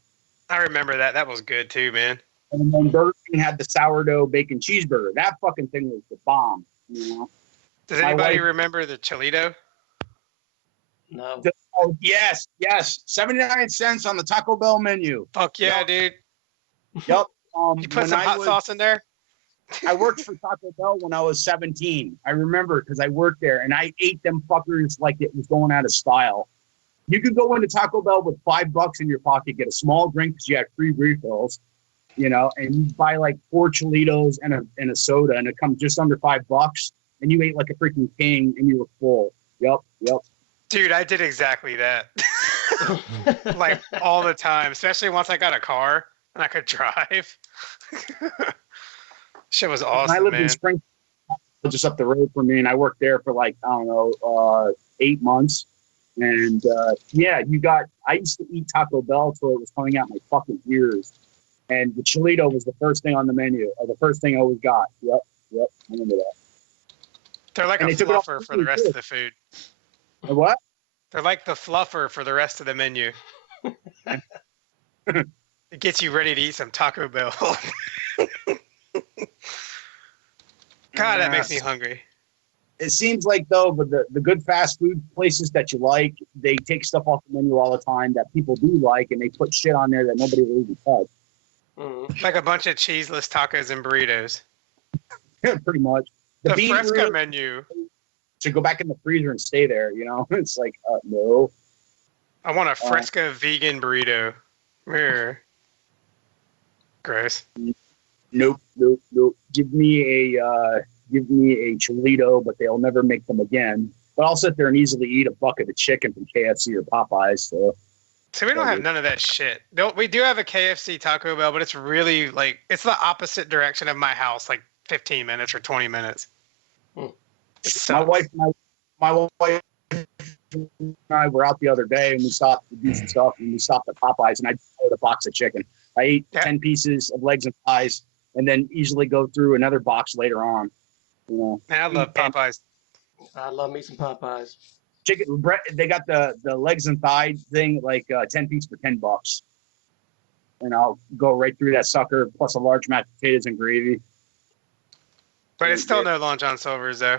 I remember that. That was good too, man. And then Burger King had the sourdough bacon cheeseburger. That fucking thing was the bomb. You know. Does anybody remember the Cholito? No. Oh, yes. 79 cents on the Taco Bell menu. Fuck yeah, dude. Yep. You put some hot sauce in there? I worked for Taco Bell when I was 17. I remember because I worked there, and I ate them fuckers like it was going out of style. You could go into Taco Bell with $5 in your pocket, get a small drink because you had free refills, you know, and you buy like 4 Cholitos and a soda, and it comes just under $5, and you ate like a freaking king, and you were full. Yep. Dude, I did exactly that. Like all the time, especially once I got a car and I could drive. Shit was awesome, I lived man. in Springfield, just up the road from me, and I worked there for like, I don't know, 8 months. And I used to eat Taco Bell till it was coming out my fucking ears. And the Cholito was the first thing on the menu, or the first thing I always got. Yep, I remember that. They're like a fluffer for the rest of the food. What? They're like the fluffer for the rest of the menu. It gets you ready to eat some Taco Bell. God, that makes me hungry. It seems like though, but the good fast food places that you like, they take stuff off the menu all the time that people do like, and they put shit on there that nobody will even touch. Like a bunch of cheeseless tacos and burritos. Yeah, pretty much. The Fresca menu should go back in the freezer and stay there. You know, it's like no. I want a Fresca vegan burrito. Gross. Nope. Give me a Cholito, but they'll never make them again. But I'll sit there and easily eat a bucket of chicken from KFC or Popeyes. So we don't have none of that shit. We do have a KFC Taco Bell, but it's really like it's the opposite direction of my house, like 15 minutes or 20 minutes. My wife and I were out the other day and we stopped to do some stuff and we stopped at Popeyes and I ordered a box of chicken. I ate 10 pieces of legs and thighs and then easily go through another box later on. You know, man, I love Popeyes. I love me some Popeyes. Chicken. They got the legs and thigh thing like 10 piece for $10, and I'll go right through that sucker plus a large mashed potatoes and gravy. But it's still no Long John Silver's though.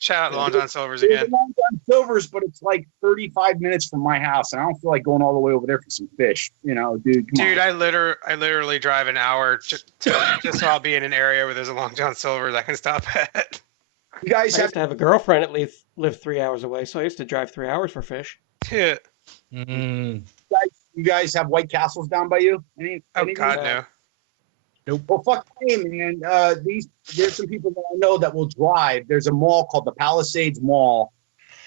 Shout out to Long John Silver's again. Long John Silver's, but it's like 35 minutes from my house, and I don't feel like going all the way over there for some fish. You know, dude. Come on. I literally drive an hour just so I'll be in an area where there's a Long John Silver's I can stop at. You guys I used to have a girlfriend that lived 3 hours away, so I used to drive 3 hours for fish. Yeah. You guys have White Castles down by you? God, no. Nope. Well, fuck me, man. There's some people that I know that will drive. There's a mall called the Palisades Mall,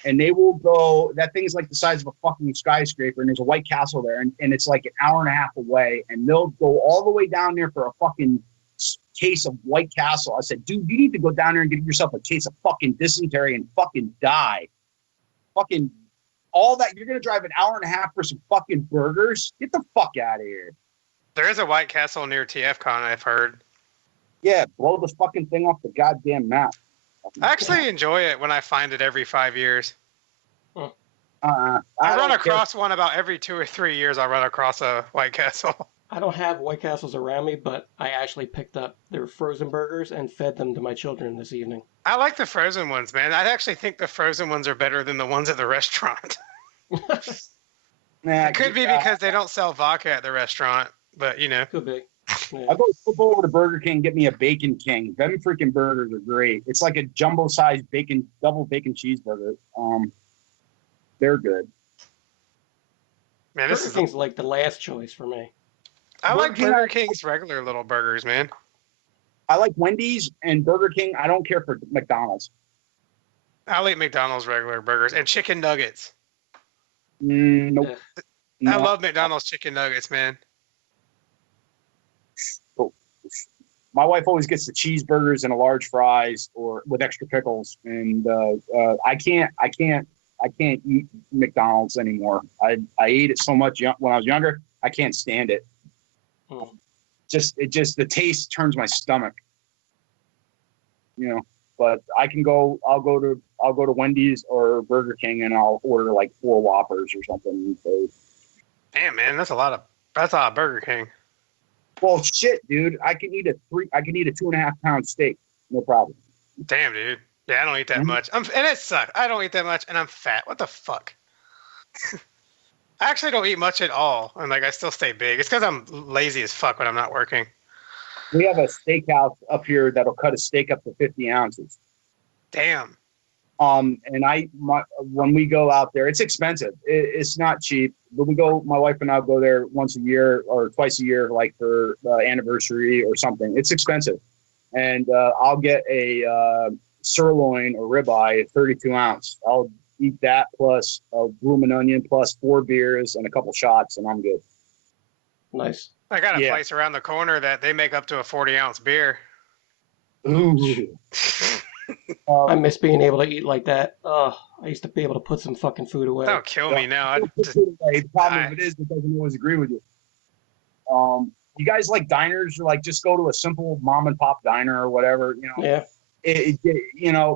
and they will go. That thing is like the size of a fucking skyscraper, and there's a White Castle there, and it's like an hour and a half away, and they'll go all the way down there for a fucking case of White Castle. I said, dude, you need to go down there and get yourself a case of fucking dysentery and fucking die. Fucking all that. You're gonna drive an hour and a half for some fucking burgers? Get the fuck out of here. There is a White Castle near TFCon, I've heard. Yeah, blow the fucking thing off the goddamn map. I actually enjoy it when I find it every 5 years. I run across one about every 2 or 3 years. I run across a White Castle. I don't have White Castles around me, but I actually picked up their frozen burgers and fed them to my children this evening. I like the frozen ones, man. I actually think the frozen ones are better than the ones at the restaurant. It could be because they don't sell vodka at the restaurant, but you know. Could be. Yeah. I go over to Burger King, get me a Bacon King. Them freaking burgers are great. It's like a jumbo-sized double bacon cheeseburger. They're good. Man, Burger King's like the last choice for me. I like Burger King's regular little burgers, man. I like Wendy's and Burger King. I don't care for McDonald's. I'll eat McDonald's regular burgers and chicken nuggets. Nope. I love McDonald's chicken nuggets, man. My wife always gets the cheeseburgers and a large fries or with extra pickles, and I can't eat McDonald's anymore. I ate it so much when I was younger. I can't stand it. Just the taste turns my stomach. You know, but I'll go to Wendy's or Burger King and I'll order like 4 Whoppers or something. So, damn, man, that's a lot of Burger King. Well, shit, dude, I can eat a 2.5 pound steak, no problem. Damn, dude. Yeah, I don't eat that much. And it sucks. I don't eat that much, and I'm fat. What the fuck? I actually don't eat much at all, and like I still stay big. It's because I'm lazy as fuck when I'm not working. We have a steakhouse up here that'll cut a steak up to 50 ounces. Damn. And when we go out there, it's expensive. It's not cheap, but my wife and I go there once a year or twice a year, like for anniversary or something. It's expensive. And I'll get a sirloin or ribeye, 32 ounce. I'll eat that plus a bloomin' onion plus 4 beers and a couple shots, and I'm good. Nice. I got a place around the corner that they make up to a 40-ounce beer. Ooh. I miss being able to eat like that. I used to be able to put some fucking food away. Don't kill me now. The problem of it is it doesn't always agree with you. You guys like diners, or like just go to a simple mom and pop diner or whatever, you know? Yeah.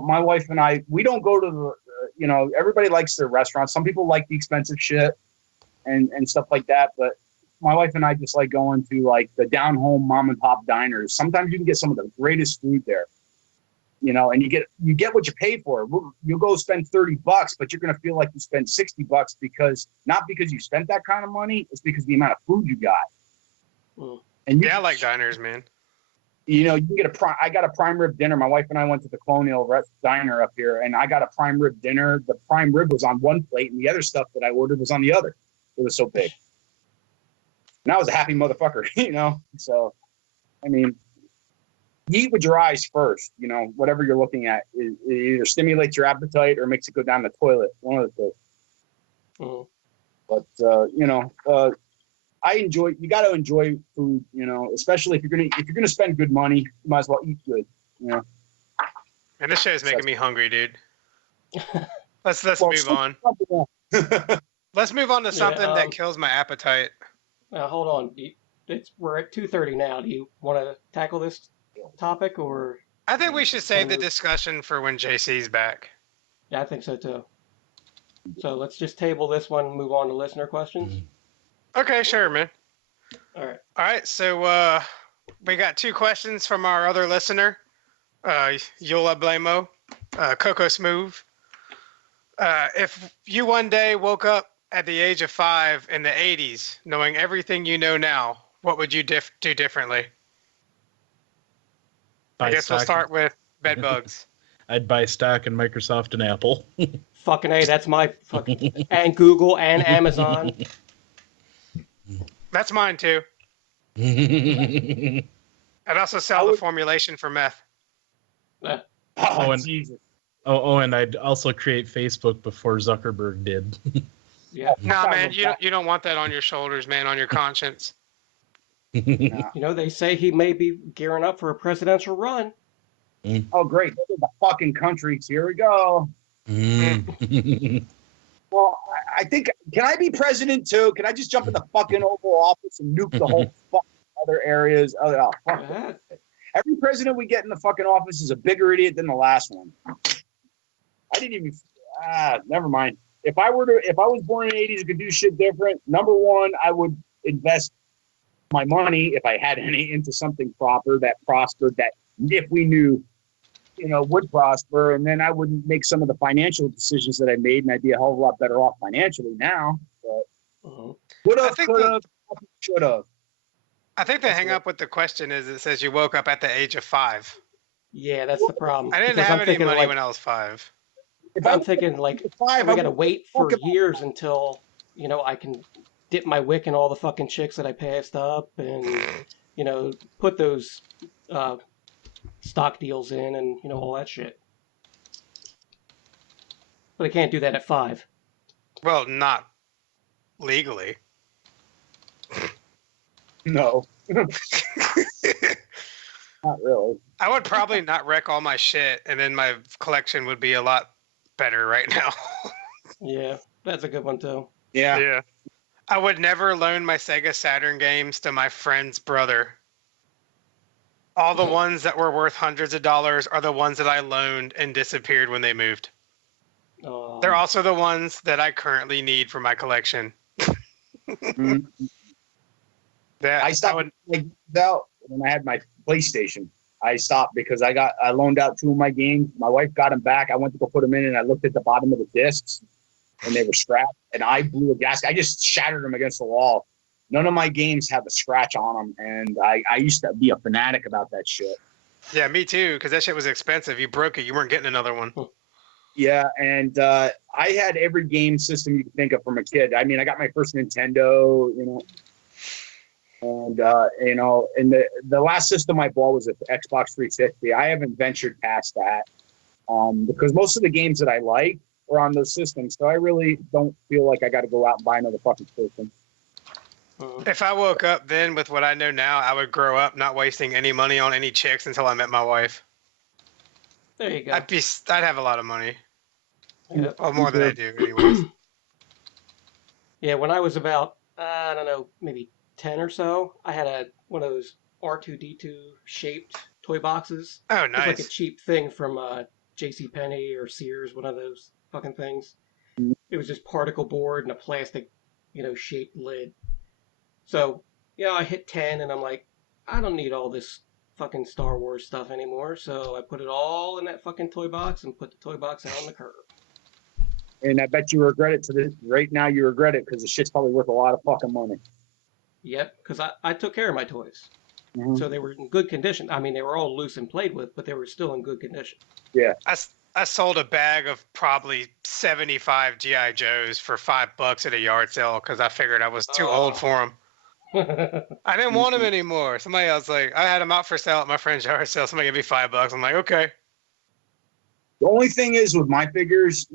My wife and I, we don't go to the, everybody likes their restaurants. Some people like the expensive shit and stuff like that, but my wife and I just like going to like the down home mom and pop diners. Sometimes you can get some of the greatest food there. and you get what you pay for. You'll go spend $30, but you're going to feel like you spent $60 because not because you spent that kind of money, it's because the amount of food you got. And I like diners, man. You can get I got a prime rib dinner. My wife and I went to the Colonial Diner up here, and I got a prime rib dinner. The prime rib was on one plate, and the other stuff that I ordered was on the other. It was so big. And I was a happy motherfucker, So, I mean, you eat with your eyes first. Whatever you're looking at, it either stimulates your appetite or makes it go down the toilet. One of the two. But you got to enjoy food, especially if you're gonna spend good money, you might as well eat good, And this show is making me hungry, dude. Let's move on. Let's move on to something that kills my appetite. Hold on. We're at 2:30 now. Do you want to tackle this topic, or? I think we should save the discussion for when JC's back. Yeah, I think so too. So let's just table this one and move on to listener questions. Okay, sure, man. All right. So we got 2 questions from our other listener, Yul Eblamo, Coco Smooth. If you one day woke up at the age of 5 in the 80s, knowing everything you know now, what would you do differently? I guess we'll start with bed bugs. I'd buy stock in Microsoft and Apple. Fucking A, that's my fucking... and Google and Amazon. That's mine, too. I'd also sell the formulation for meth. Jesus. And I'd also create Facebook before Zuckerberg did. Yeah. Nah, man, you don't want that on your shoulders, man, on your conscience. They say he may be gearing up for a presidential run. Oh, great. Look at the fucking countries. Here we go. Well, I think, can I be president too? Can I just jump in the fucking Oval Office and nuke the whole fucking other areas? Every president we get in the fucking office is a bigger idiot than the last one. I didn't even, never mind. If I was born in the 80s and could do shit different, number one, I would invest my money, if I had any, into something proper that prospered, that if we knew, would prosper, and then I wouldn't make some of the financial decisions that I made, and I'd be a hell of a lot better off financially now. But would have, could have, should have. I think the hang up with the question is it says you woke up at the age of 5. Yeah, that's the problem. I didn't have any money when I was 5. If I'm thinking like, I got to wait for years until, I can dip my wick in all the fucking chicks that I passed up and, put those stock deals in and, all that shit. But I can't do that at 5. Well, not legally. No. Not really. I would probably not wreck all my shit, and then my collection would be a lot better right now. Yeah, that's a good one too. Yeah. I would never loan my Sega Saturn games to my friend's brother. All the ones that were worth hundreds of dollars are the ones that I loaned and disappeared when they moved. They're also the ones that I currently need for my collection. I stopped when I had my PlayStation. I stopped because I loaned out 2 of my games. My wife got them back. I went to go put them in, and I looked at the bottom of the discs, and they were scratched. And I blew a gasket. I just shattered them against the wall. None of my games have a scratch on them, and I used to be a fanatic about that shit. Yeah, me too, because that shit was expensive. You broke it, you weren't getting another one. Yeah, and I had every game system you could think of from a kid. I mean, I got my first Nintendo, and and the last system I bought was an Xbox 360. I haven't ventured past that because most of the games that I like are on those systems, so I really don't feel like I got to go out and buy another fucking system. If I woke up then with what I know now, I would grow up not wasting any money on any chicks until I met my wife. There you go. I'd have a lot of money. Yeah. Well, more than I do, anyways. Yeah, when I was about, I don't know, maybe 10 or so, I had one of those R2-D2 shaped toy boxes. Oh, nice. It was like a cheap thing from JCPenney or Sears, one of those fucking things. It was just particle board and a plastic, shaped lid. So, I hit 10 and I'm like, I don't need all this fucking Star Wars stuff anymore, so I put it all in that fucking toy box and put the toy box out on the curb. And I bet you regret it right now. You regret it because the shit's probably worth a lot of fucking money. Yep, because I took care of my toys. Mm-hmm. So they were in good condition. I mean, they were all loose and played with, but they were still in good condition. Yeah. I sold a bag of probably 75 GI Joes for $5 at a yard sale because I figured I was too old for them. I didn't want them anymore. Somebody else I had them out for sale at my friend's yard sale. Somebody gave me $5. I'm like, okay. The only thing is with my figures,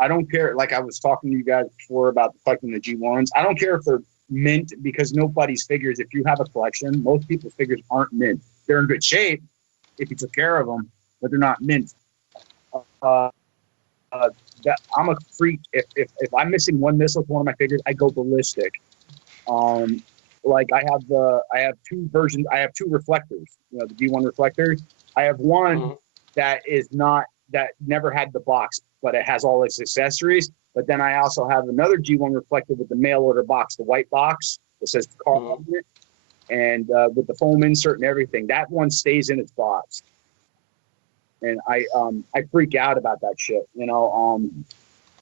I don't care. Like I was talking to you guys before about collecting the G1s. I don't care if they're mint because nobody's figures, if you have a collection, most people's figures aren't mint. They're in good shape if you took care of them, but they're not mint. I'm a freak. If I'm missing one missile to one of my figures, I go ballistic. Like I have two versions. I have two reflectors. The G1 reflectors. I have one that never had the box, but it has all its accessories. But then I also have another G1 reflector with the mail order box, the white box that says car on it, and with the foam insert and everything. That one stays in its box. And I freak out about that shit,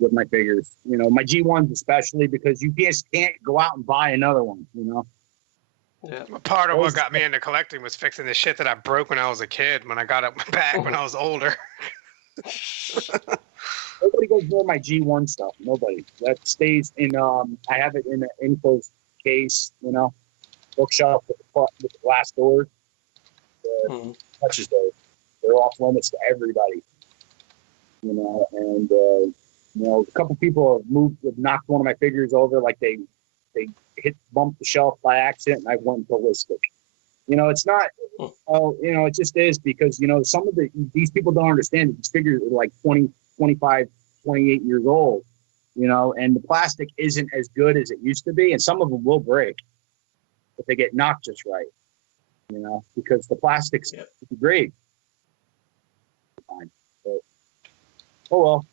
with my figures. My G1s especially, because you just can't go out and buy another one, Yeah. Part of what got me into collecting was fixing the shit that I broke when I was a kid, when I got it back when I was older. Nobody goes near my G1 stuff. Nobody. That stays in. I have it in an enclosed case. Bookshelf with the glass doors. Touches those. They're off limits to everybody. And a couple people have knocked one of my figures over, like they bumped the shelf by accident, and I went ballistic. It's not. It just is because some of these people don't understand that these figures are like 20, 25, 28 years old, and the plastic isn't as good as it used to be, and some of them will break if they get knocked just right, because the plastic's great. Fine. But, oh well,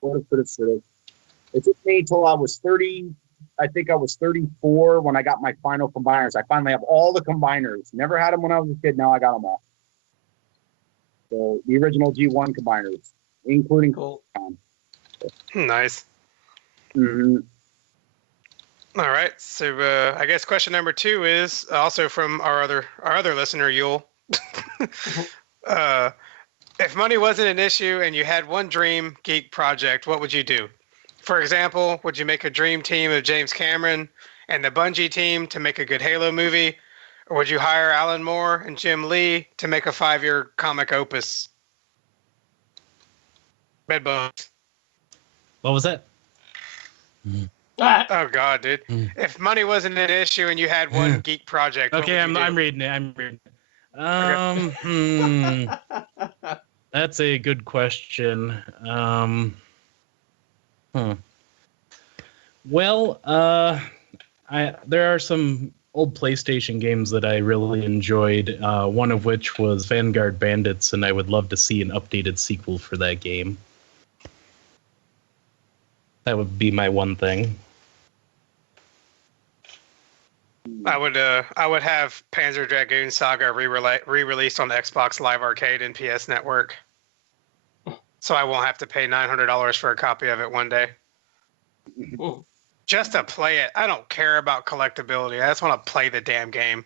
what if it should have. It took me until I was 30. I think I was 34 when I got my final combiners. I finally have all the combiners. Never had them when I was a kid. Now I got them all. So the original G1 combiners, including cool. Nice. Mm-hmm. All right. So I guess question number 2 is also from our other listener, Yul. If money wasn't an issue and you had one dream geek project, what would you do? For example, would you make a dream team of James Cameron and the Bungie team to make a good Halo movie? Or would you hire Alan Moore and Jim Lee to make a 5-year comic opus? Bedbugs. What was that? Oh God, dude! If money wasn't an issue and you had one geek project, okay, I'm reading it. That's a good question. Well, there are some old PlayStation games that I really enjoyed. One of which was Vanguard Bandits, and I would love to see an updated sequel for that game. That would be my one thing. I would have Panzer Dragoon Saga re-released on Xbox Live Arcade and PS Network, so I won't have to pay $900 for a copy of it one day. Just to play it. I don't care about collectability. I just want to play the damn game.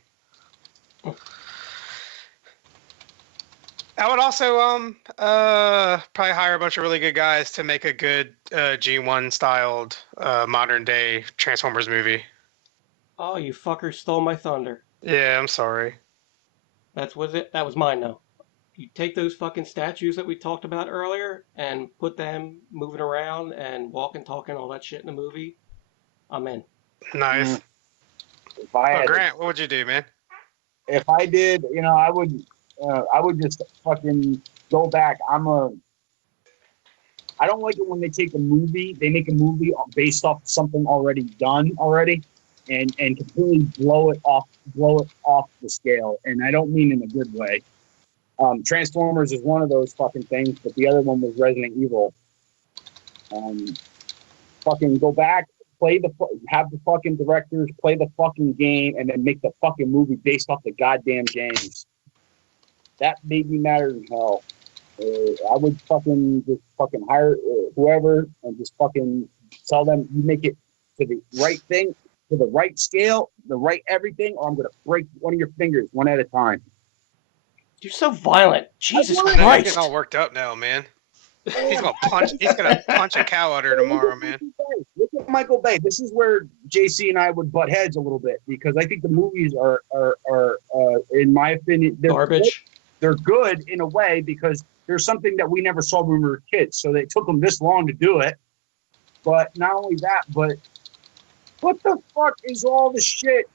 I would also probably hire a bunch of really good guys to make a good G1 styled modern day Transformers movie. Oh, you fucker stole my thunder. Yeah, I'm sorry. That was mine though. You take those fucking statues that we talked about earlier and put them moving around and walking, talking, all that shit in the movie. I'm in. Nice. Grant, what would you do, man? If I did, I would just fucking go back. I don't like it when they make a movie based off something already done and completely blow it off the scale. And I don't mean in a good way. Transformers is one of those fucking things, but the other one was Resident Evil. Fucking go back, have the fucking directors play the fucking game and then make the fucking movie based off the goddamn games. That made me madder than hell. I would just fucking hire whoever and just fucking tell them you make it to the right thing, to the right scale, the right everything, or I'm gonna break one of your fingers one at a time. You're so violent. Jesus I'm Christ. getting all worked up now, man. He's gonna punch a cow udder tomorrow, man. Look at Michael Bay. This is where JC and I would butt heads a little bit because I think the movies are in my opinion, Garbage. They're good in a way because there's something that we never saw when we were kids. So they took them this long to do it. But not only that, but what the fuck is all the shit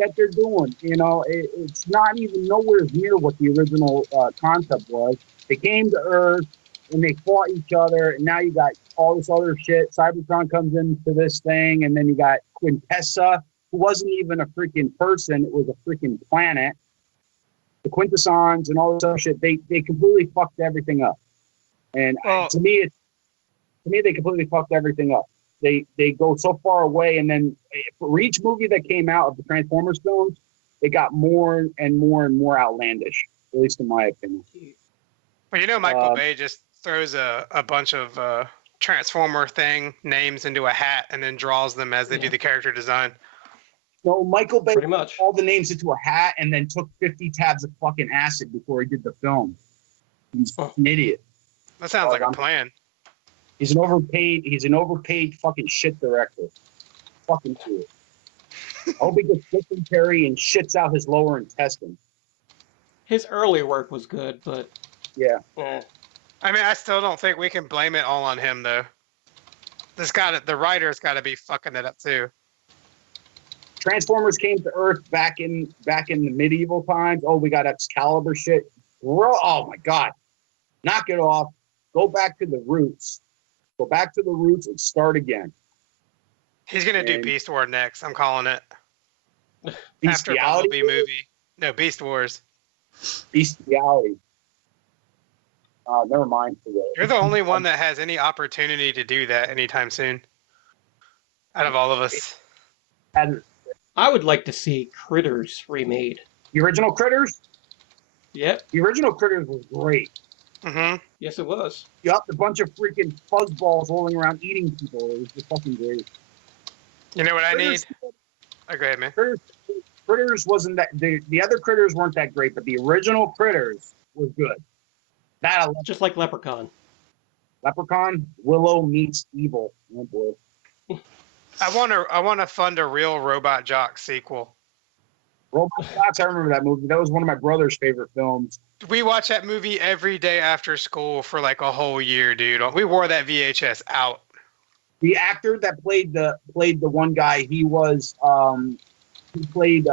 that they're doing? You know, it's not even nowhere near what the original concept was. They came to Earth and they fought each other, and now you got all this other shit. Cybertron comes into this thing, and then you got Quintessa, who wasn't even a freaking person; it was a freaking planet. The Quintessons and all this other shit, they completely fucked everything up. And to me, they completely fucked everything up. They go so far away, and then for each movie that came out of the Transformers films, it got more and more and more outlandish, at least in my opinion. Well, you know, Michael Bay just throws a bunch of Transformer names into a hat and then draws them as they do the character design. No, Michael Bay pretty much all the names into a hat and then took 50 tabs of fucking acid before he did the film. He's an idiot. That sounds like a plan. He's an overpaid fucking shit director. Fucking idiot. I hope he gets dysentery and shits out his lower intestine. His early work was good, but yeah. I mean, I still don't think we can blame it all on him though. The writer's got to be fucking it up too. Transformers came to Earth back in the medieval times. Oh, we got Excalibur shit. Bro, oh my God. Knock it off. Go back to the roots. Go back to the roots and start again. He's going to do Beast War next. I'm calling it. After Bestiality Bumblebee movie. No, Beast Wars. Bestiality. Never mind. You're the only one that has any opportunity to do that anytime soon. Out of all of us. And I would like to see Critters remade. The original Critters? Yep. The original Critters was great. Mm-hmm. Yes, it was. Yup, a bunch of freaking fuzzballs rolling around eating people. It was just fucking great. You know what I need? Oh, go ahead, man. Critters wasn't that... The other Critters weren't that great, but the original Critters was good. Just like Leprechaun. Leprechaun, Willow meets evil. Oh boy. I want to fund a real Robot Jock sequel. Robot Jocks, I remember that movie. That was one of my brother's favorite films. We watched that movie every day after school for like a whole year, dude. We wore that VHS out. The actor that played the one guy, he played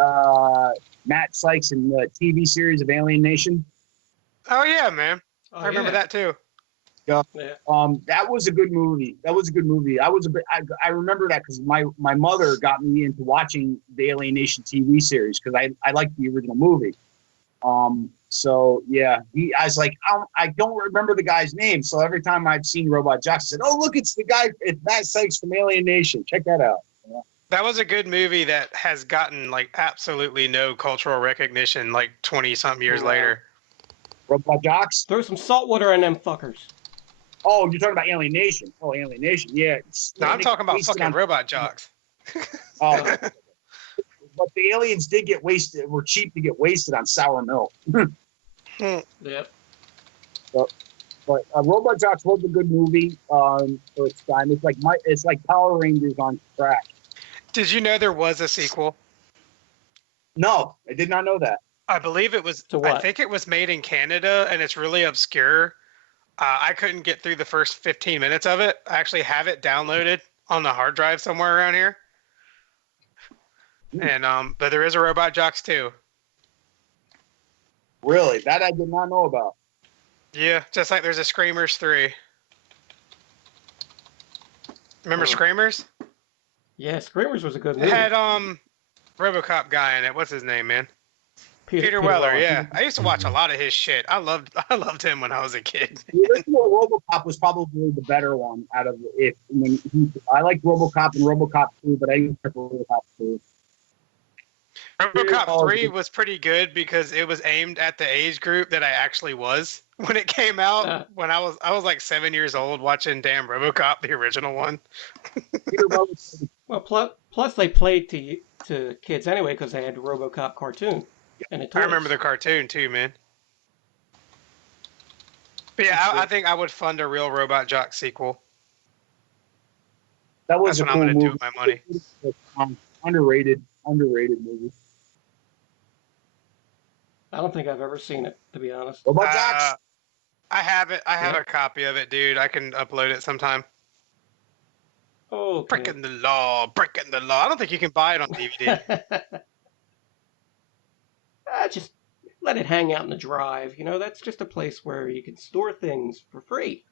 Matt Sykes in the TV series of Alien Nation. Oh yeah, man. I remember that too. Yeah. That was a good movie. I remember that because my mother got me into watching the Alien Nation TV series because I liked the original movie. So yeah, I was like, I don't remember the guy's name. So every time I've seen Robot Jock, I said, oh look, it's Matt Sykes from Alien Nation. Check that out. Yeah. That was a good movie that has gotten like absolutely no cultural recognition like 20-something years later. Robot Jocks? Throw some salt water on them fuckers. Oh, you're talking about Alien Nation. Oh, Alien Nation, yeah. No, I'm talking about fucking Robot Jocks. Oh, but the aliens did get wasted. Were cheap to get wasted on sour milk. Yep. But Robot Jocks was a good movie for its time. It's like Power Rangers on crack. Did you know there was a sequel? No, I did not know that. I believe it was. I think it was made in Canada, and it's really obscure. I couldn't get through the first 15 minutes of it. I actually have it downloaded on the hard drive somewhere around here. And but there is a Robot Jocks too. Really? That I did not know about. Yeah, just like there's a Screamers 3. Remember Screamers? Yeah, Screamers was a good movie. It had RoboCop guy in it. What's his name, man? Peter Weller, yeah. I used to watch a lot of his shit. I loved him when I was a kid. The original RoboCop was probably the better one out of it. I like RoboCop and RoboCop 2, but I didn't like RoboCop 2. RoboCop 3 was pretty good because it was aimed at the age group that I actually was when it came out. When I was like 7 years old watching damn RoboCop, the original one. Well, plus they played to kids anyway because they had the RoboCop cartoon. And I remember the cartoon too, man. But yeah, I think I would fund a real Robot Jock sequel. That's what I'm gonna do with my money. Underrated movie. I don't think I've ever seen it, to be honest. Robot Jocks? I have it. I have a copy of it, dude. I can upload it sometime. Oh, okay. Breaking the law. I don't think you can buy it on DVD. Just let it hang out in the drive. That's just a place where you can store things for free.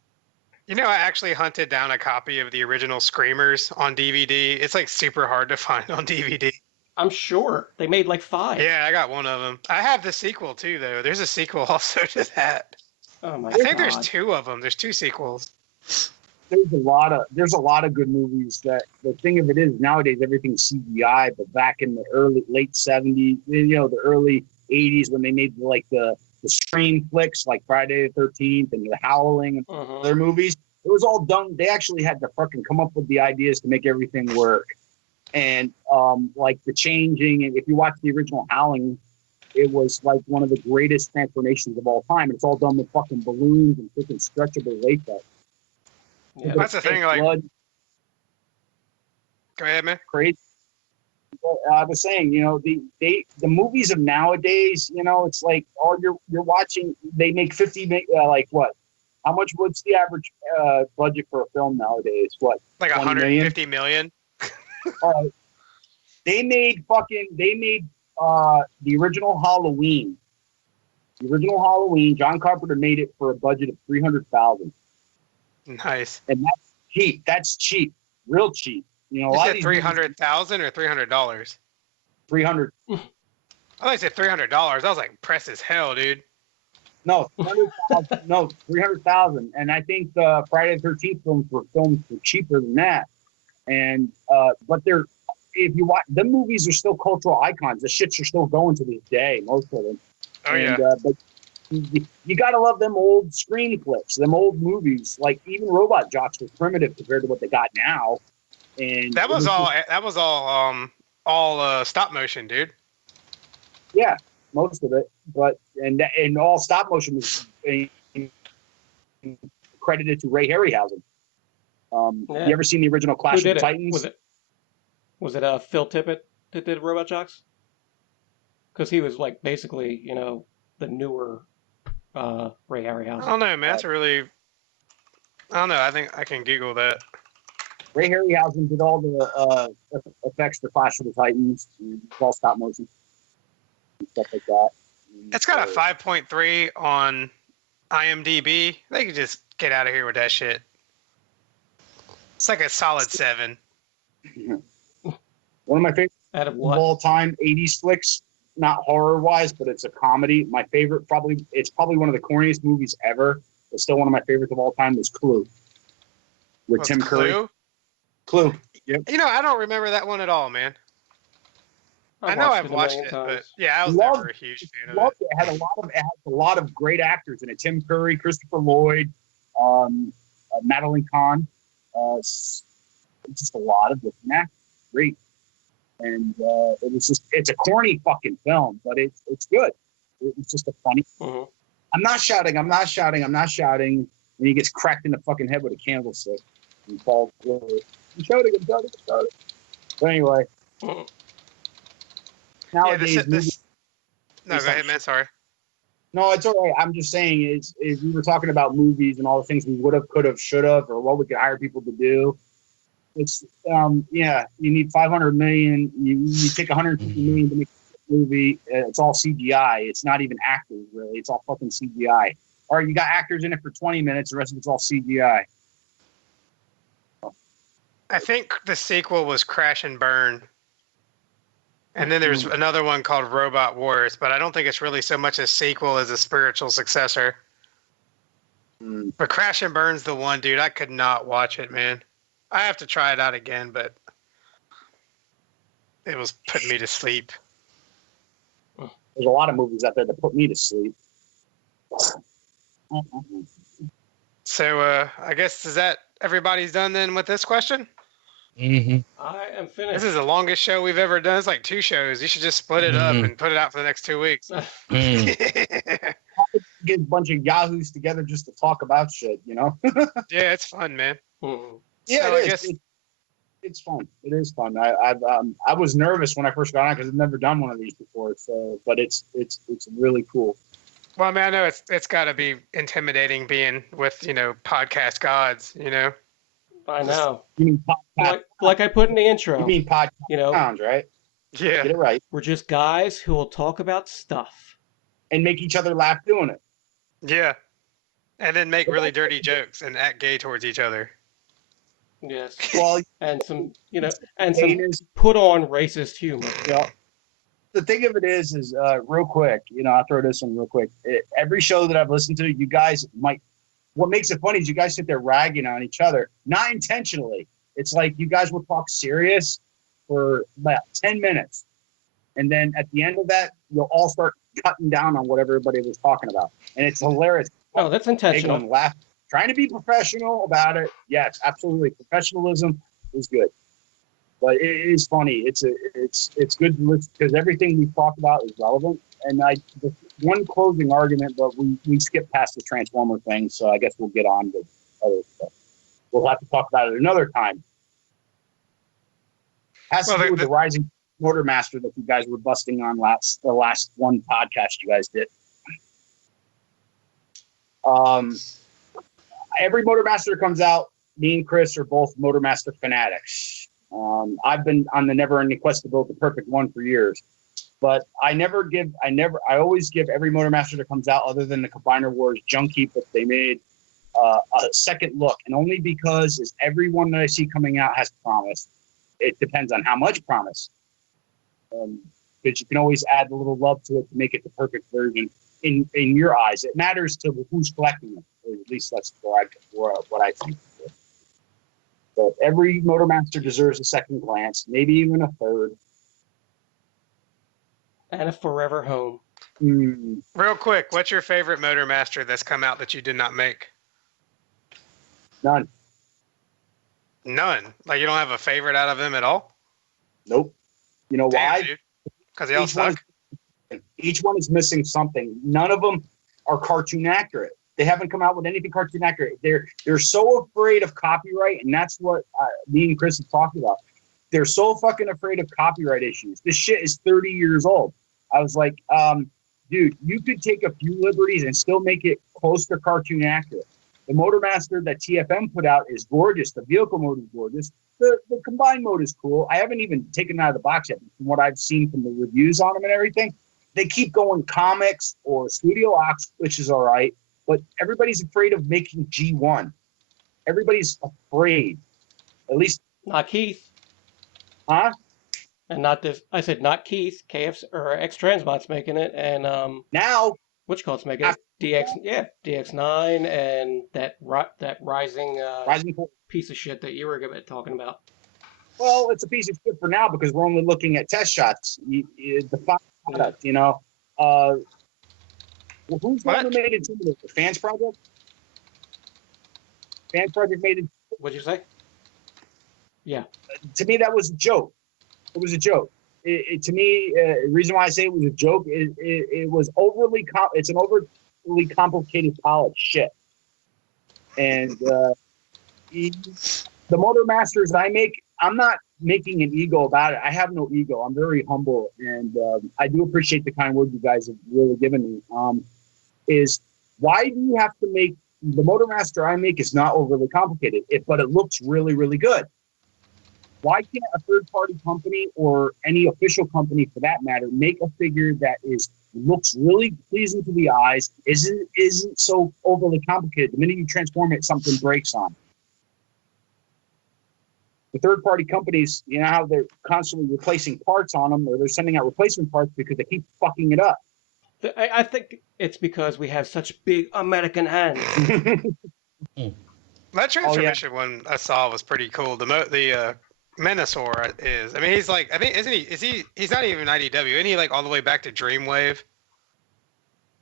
I actually hunted down a copy of the original Screamers on DVD. It's like super hard to find on DVD. I'm sure. They made like 5. Yeah, I got one of them. I have the sequel too, though. There's a sequel also to that. Oh my God. I think there's 2 of them. There's 2 sequels. There's a lot of good movies. That the thing of it is nowadays everything's CGI, but back in the late 70s, the early 80s when they made the Scream flicks like Friday the 13th and The Howling and other movies, it was all done. They actually had to fucking come up with the ideas to make everything work. And like the changing, and if you watch the original Howling, it was like one of the greatest transformations of all time. It's all done with fucking balloons and freaking stretchable latex. Yeah, that's the thing. Like, blood. Go ahead, man. Crazy. I was saying, the movies of nowadays, it's like all you're watching. They make 50, like what? How much? What's the average budget for a film nowadays? What? Like 150 million. They made the original Halloween. The original Halloween, John Carpenter made it for a budget of $300,000. Nice. And that's cheap. That's cheap. Real cheap. You said 300,000 or $300? 300. I thought you said $300. I was like, press as hell, dude. No, 300,000. No, 300,000. And I think the Friday the 13th films were filmed for cheaper than that. And but if you watch, the movies are still cultural icons. The shits are still going to this day, most of them. Oh yeah. But you gotta love them old Scream flicks, them old movies. Like even Robot Jocks was primitive compared to what they got now. And that was all stop motion, dude. Yeah, most of it. But and all stop motion was credited to Ray Harryhausen. You ever seen the original Clash of the Titans? Was it Phil Tippett that did Robot Jocks? Because he was like basically, the newer Ray Harryhausen. I don't know, man. That's I don't know. I think I can Google that. Ray Harryhausen did all the effects for Clash of the Titans, and all stop motion, and stuff like that. It's got a 5.3 on IMDb. They could just get out of here with that shit. It's like a solid 7. One of my favorite of all time 80s flicks, not horror wise, but it's a comedy. My favorite, it's probably one of the corniest movies ever. It's still one of my favorites of all time. Is Clue with Tim Curry. Clue. Yep. I don't remember that one at all, man. I know I've watched it, but yeah, I was never a huge fan of it. It had a lot of great actors in it. Tim Curry, Christopher Lloyd, Madeline Kahn. Just a lot of different actors. Great. And it's a corny fucking film, but it's good. It's just a funny. Mm-hmm. I'm not shouting. And he gets cracked in the fucking head with a candlestick and falls over. I'm shouting. But anyway. Mm-hmm. Nowadays, No, go ahead, man. Sorry. No, it's all right. I'm just saying is we were talking about movies and all the things we would have, could have, should have, or what we could hire people to do. It's you need 500 million. You take 150 million to make a movie. It's all CGI. It's not even actors really. It's all fucking CGI. Or you got actors in it for 20 minutes. The rest of it's all CGI. I think the sequel was Crash and Burn. And then there's another one called Robot Wars, but I don't think it's really so much a sequel as a spiritual successor. But Crash and Burn's the one, dude. I could not watch it, man. I have to try it out again, but it was putting me to sleep. There's a lot of movies out there that put me to sleep. So I guess is that everybody's done then with this question? Mm-hmm. I am finished. This is the longest show we've ever done. It's like 2 shows. You should just split it up and put it out for the next 2 weeks. Get a bunch of yahoos together just to talk about shit, you know? Yeah, it's fun, man. Yeah, So it is. It's fun. It is fun. I was nervous when I first got on because I've never done one of these before. So, but it's really cool. Well, I mean, I know it's got to be intimidating being with podcast gods. I know. You mean podcast? Like I put in the intro. You mean podcast sounds, right? Yeah. Get it right. We're just guys who will talk about stuff and make each other laugh doing it. Yeah. And then make really dirty jokes and act gay towards each other. Yes. Well, and some put on racist humor. Yeah. The thing of it is real quick, I'll throw this in real quick. Every show that I've listened to, you guys what makes it funny is you guys sit there ragging on each other, not intentionally. It's like you guys will talk serious for about 10 minutes. And then at the end of that, you'll all start cutting down on what everybody was talking about. And it's hilarious. Oh, that's intentional. Laugh. Trying to be professional about it. Yes, absolutely. Professionalism is good. But it is funny. It's good to listen because everything we talk about is relevant. And the one closing argument, but we skipped past the Transformer thing, so I guess we'll get on with other stuff. We'll have to talk about it another time. Has to do with the Rising Motor Master that you guys were busting on the last one podcast you guys did. Every Motor Master that comes out, me and Chris are both Motor Master fanatics. I've been on the never-ending quest to build the perfect one for years, but I always give every Motor Master that comes out, other than the Combiner Wars junk heap that they made, a second look, and only because every one that I see coming out has promise. It depends on how much promise, because you can always add a little love to it to make it the perfect version in your eyes. It matters to who's collecting it, or at least that's what I think. But every Motor Master deserves a second glance, maybe even a third. And a forever home. Real quick, what's your favorite Motor Master that's come out that you did not make? None. None? Like you don't have a favorite out of them at all? Nope. You know why? Because they all suck. Each one is missing something. None of them are cartoon accurate. They haven't come out with anything cartoon accurate. They're so afraid of copyright, and that's what me and Chris have talked about. They're so fucking afraid of copyright issues. This shit is 30 years old. I was like, dude, you could take a few liberties and still make it close to cartoon accurate. The Motor Master that TFM put out is gorgeous. The vehicle mode is gorgeous. The combined mode is cool. I haven't even taken it out of the box yet. From what I've seen from the reviews on them and everything, they keep going comics or Studio Ox, which is all right. But everybody's afraid of making G1. Everybody's afraid. At least not Keith. Huh? And not this. I said not Keith. KF or X Transbot's making it, and now which call's making it? DX9, and that rising piece of shit that you were talking about. Well, it's a piece of shit for now because we're only looking at test shots. The final product, Well, who's the one who made it? The Fans Project? Fans Project made it. What'd you say? Yeah. To me, that was a joke. It was a joke. To me, the reason why I say it was a joke is it was it's an overly complicated pile of shit. And the Motor Masters I make, I'm not making an ego about it. I have no ego. I'm very humble, and I do appreciate the kind words you guys have really given me. Is why do you have to make the Motor Master I make is not overly complicated, but it looks really, really good. Why can't a third-party company or any official company, for that matter, make a figure that looks really pleasing to the eyes, isn't so overly complicated? The minute you transform it, something breaks on. the third-party companies, you know how they're constantly replacing parts on them, or they're sending out replacement parts because they keep fucking it up. I think it's because we have such big American hands. That transformation one I saw was pretty cool. The Menosaur is. I mean, he's like. I think isn't he? Is he? He's not even IDW. Isn't he like all the way back to Dreamwave?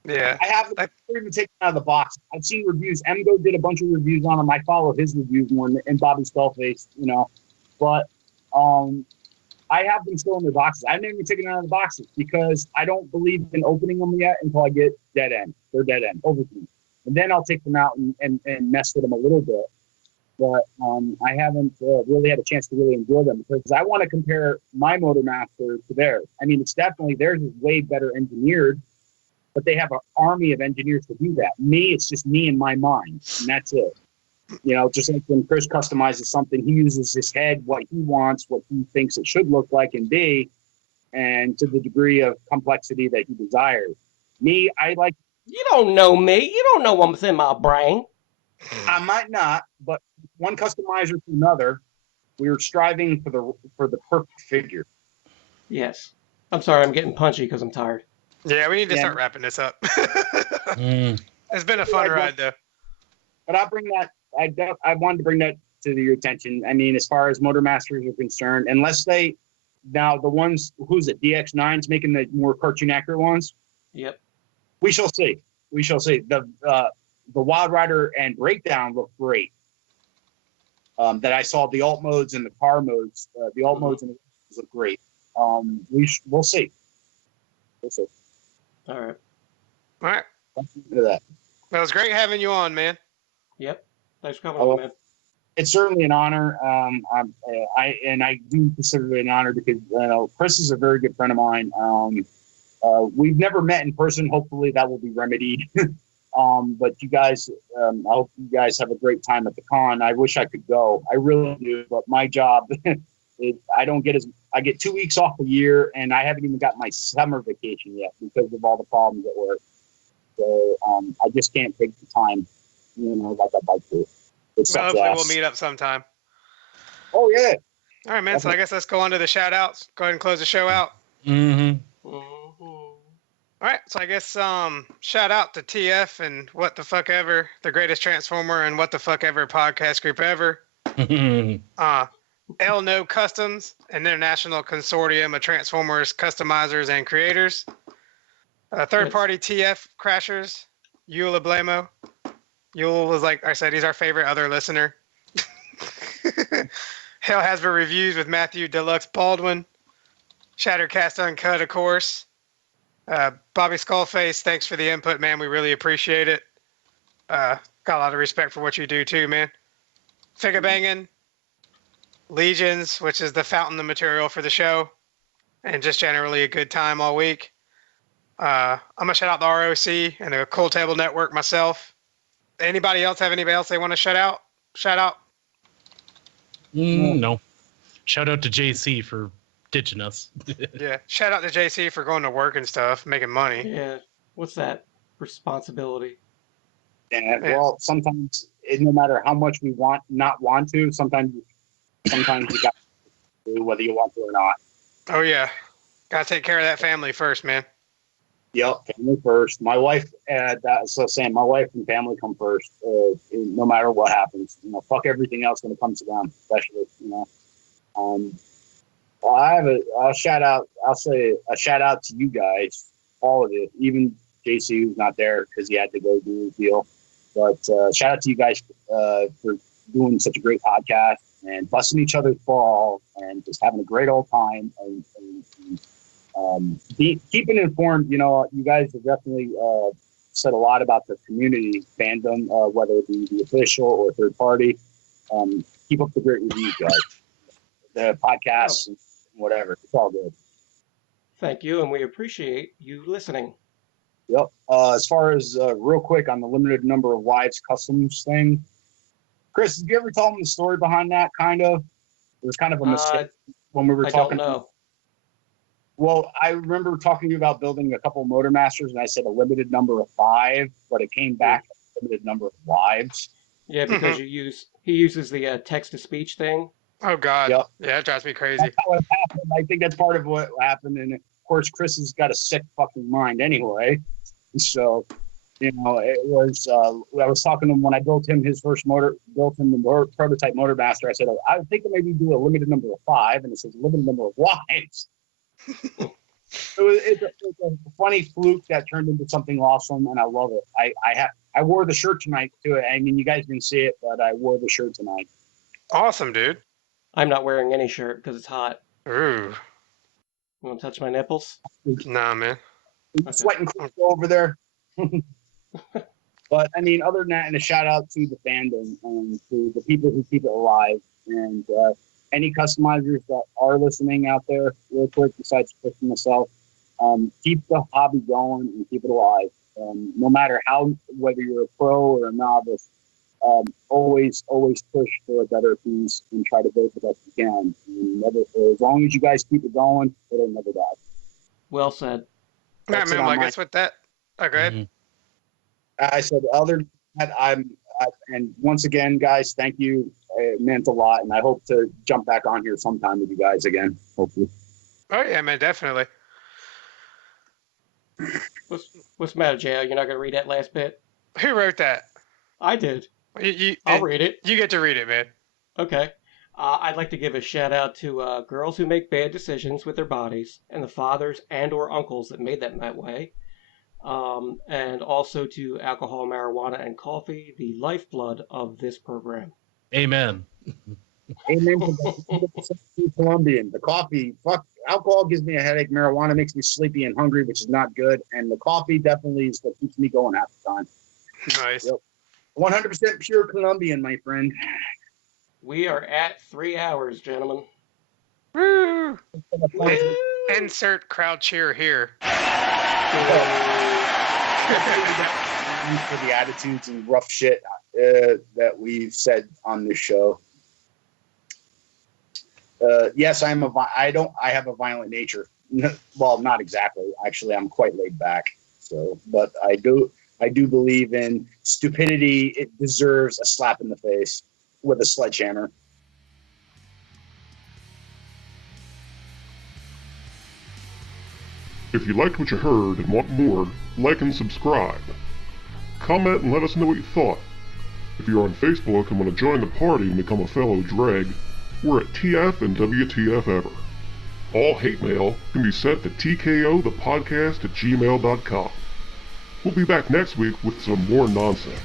Yeah. I haven't even taken it out of the box. I've seen reviews. Emgo did a bunch of reviews on him. I follow his reviews more, and Bobby Skullface, you know. But I have them still in their boxes. I haven't even taken it out of the boxes because I don't believe in opening them yet until I get dead end. They're dead end, overview. And then I'll take them out and mess with them a little bit. But I haven't really had a chance to really enjoy them because I want to compare my Motormaster to theirs. I mean, it's definitely, theirs is way better engineered, but they have an army of engineers to do that. Me, it's just me in my mind, and that's it. You know, just like when Chris customizes something, he uses his head, what he wants, what he thinks it should look like and be, and to the degree of complexity that he desires. Me, I like... You don't know me. You don't know what's in my brain. I might not, but one customizer to another, we were striving for the perfect figure. Yes. I'm sorry, I'm getting punchy because I'm tired. Yeah, we need to start wrapping this up. It's been a fun ride, though. But I'll bring that. I wanted to bring that to your attention. I mean, as far as Motormasters are concerned, unless they now the ones who's it DX9's making the more cartoon accurate ones. Yep. We shall see. We shall see. The Wild Rider and Breakdown look great. That I saw the alt modes and the car modes. The alt modes and the look great. We'll see. We'll see. All right. All right. That. Well, it was great having you on, man. Yep. Thanks for coming on, man. It's certainly an honor. I do consider it an honor because Chris is a very good friend of mine. We've never met in person. Hopefully that will be remedied. But you guys, I hope you guys have a great time at the con. I wish I could go. I really do, but my job, I get 2 weeks off a year, and I haven't even got my summer vacation yet because of all the problems at work. So I just can't take the time, like I'd like to. Hopefully we'll meet up sometime. Oh, yeah. All right, man. So I guess let's go on to the shout outs. Go ahead and close the show out. Mm-hmm. All right. So I guess shout out to TF and What the Fuck Ever, the greatest Transformer and What the Fuck Ever podcast group ever. LNOW Customs, an international consortium of Transformers customizers and creators. Third-party TF crashers, Yul Eblamo. Yul was, like I said, he's our favorite other listener. Hell Hasbro Reviews with Matthew Deluxe Baldwin. Shattercast Uncut, of course. Bobby Skullface, thanks for the input, man. We really appreciate it. Got a lot of respect for what you do, too, man. Figgah Bangin. Legions, which is the fountain of material for the show. And just generally a good time all week. I'm going to shout out the ROC and the Cool Table Network myself. Anybody else have anybody else they want to shout out? Shout out? No. Shout out to JC for ditching us. Yeah. Shout out to JC for going to work and stuff, making money. Yeah. What's that? Responsibility. Yeah. Well, sometimes, no matter how much we not want to, sometimes you got to do whether you want to or not. Oh, yeah. Got to take care of that family first, man. Yep, family first. My wife, that's what I'm saying. My wife and family come first, no matter what happens. Fuck everything else when it comes to them, especially. Well, I'll shout out. I'll say a shout out to you guys, all of you, even JC who's not there because he had to go do his deal. But shout out to you guys for doing such a great podcast and busting each other's balls and just having a great old time and keeping informed. You guys have definitely said a lot about the community fandom, whether it be the official or third party. Keep up the great reviews, guys. The podcasts and whatever. It's all good. Thank you, and we appreciate you listening. Yep. As far as real quick on the limited number of wives customs thing, Chris, did you ever tell them the story behind that? Kind of. It was kind of a mistake when we were talking. I don't know. Well, I remember talking to you about building a couple of Motormasters, and I said a limited number of 5, but it came back a limited number of wives. Yeah, because he uses the text-to-speech thing. Oh God. Yep. Yeah, that drives me crazy. That's how it happened. I think that's part of what happened. And of course, Chris has got a sick fucking mind anyway. So, it was, I was talking to him when I built him the prototype Motormaster. I said, I think maybe do a limited number of 5. And it says limited number of wives. It's a funny fluke that turned into something awesome, and I love it. I wore the shirt tonight too. I mean, you guys didn't see it, but I wore the shirt tonight. Awesome, dude. I'm not wearing any shirt because it's hot. Ooh. You want to touch my nipples? Nah, man. Okay. Sweating over there. But I mean, other than that, and a shout out to the fandom and to the people who keep it alive, and any customizers that are listening out there, real quick, besides pushing myself, keep the hobby going and keep it alive. No matter whether you're a pro or a novice, always push for a better piece and try to build the best you can. And as long as you guys keep it going, it'll never die. Well said. Yeah, man. Well, I guess with that, go ahead. Mm-hmm. I said, other than that, and once again, guys, thank you. It meant a lot, and I hope to jump back on here sometime with you guys again, hopefully. Oh yeah, man, definitely. What's the matter, JL? You're not gonna read that last bit? Who wrote that? I did. I'll read it. You get to read it, man. Okay. I'd like to give a shout out to girls who make bad decisions with their bodies, and the fathers and/or uncles that made them that way. And also to alcohol, marijuana, and coffee, the lifeblood of this program. Amen. Amen to the Colombian. The coffee, alcohol gives me a headache. Marijuana makes me sleepy and hungry, which is not good. And the coffee definitely is what keeps me going half the time. Nice. Yep. 100% pure Colombian, my friend. We are at 3 hours, gentlemen. Woo! Insert crowd cheer here. For the attitudes and rough shit that we've said on this show. Yes, I have a violent nature. Well, not exactly. Actually, I'm quite laid back. So, but I do believe in stupidity. It deserves a slap in the face with a sledgehammer. If you liked what you heard and want more, like and subscribe. Comment and let us know what you thought. If you're on Facebook and want to join the party and become a fellow dreg, we're at TF and WTF Ever. All hate mail can be sent to tkothepodcast@gmail.com. We'll be back next week with some more nonsense.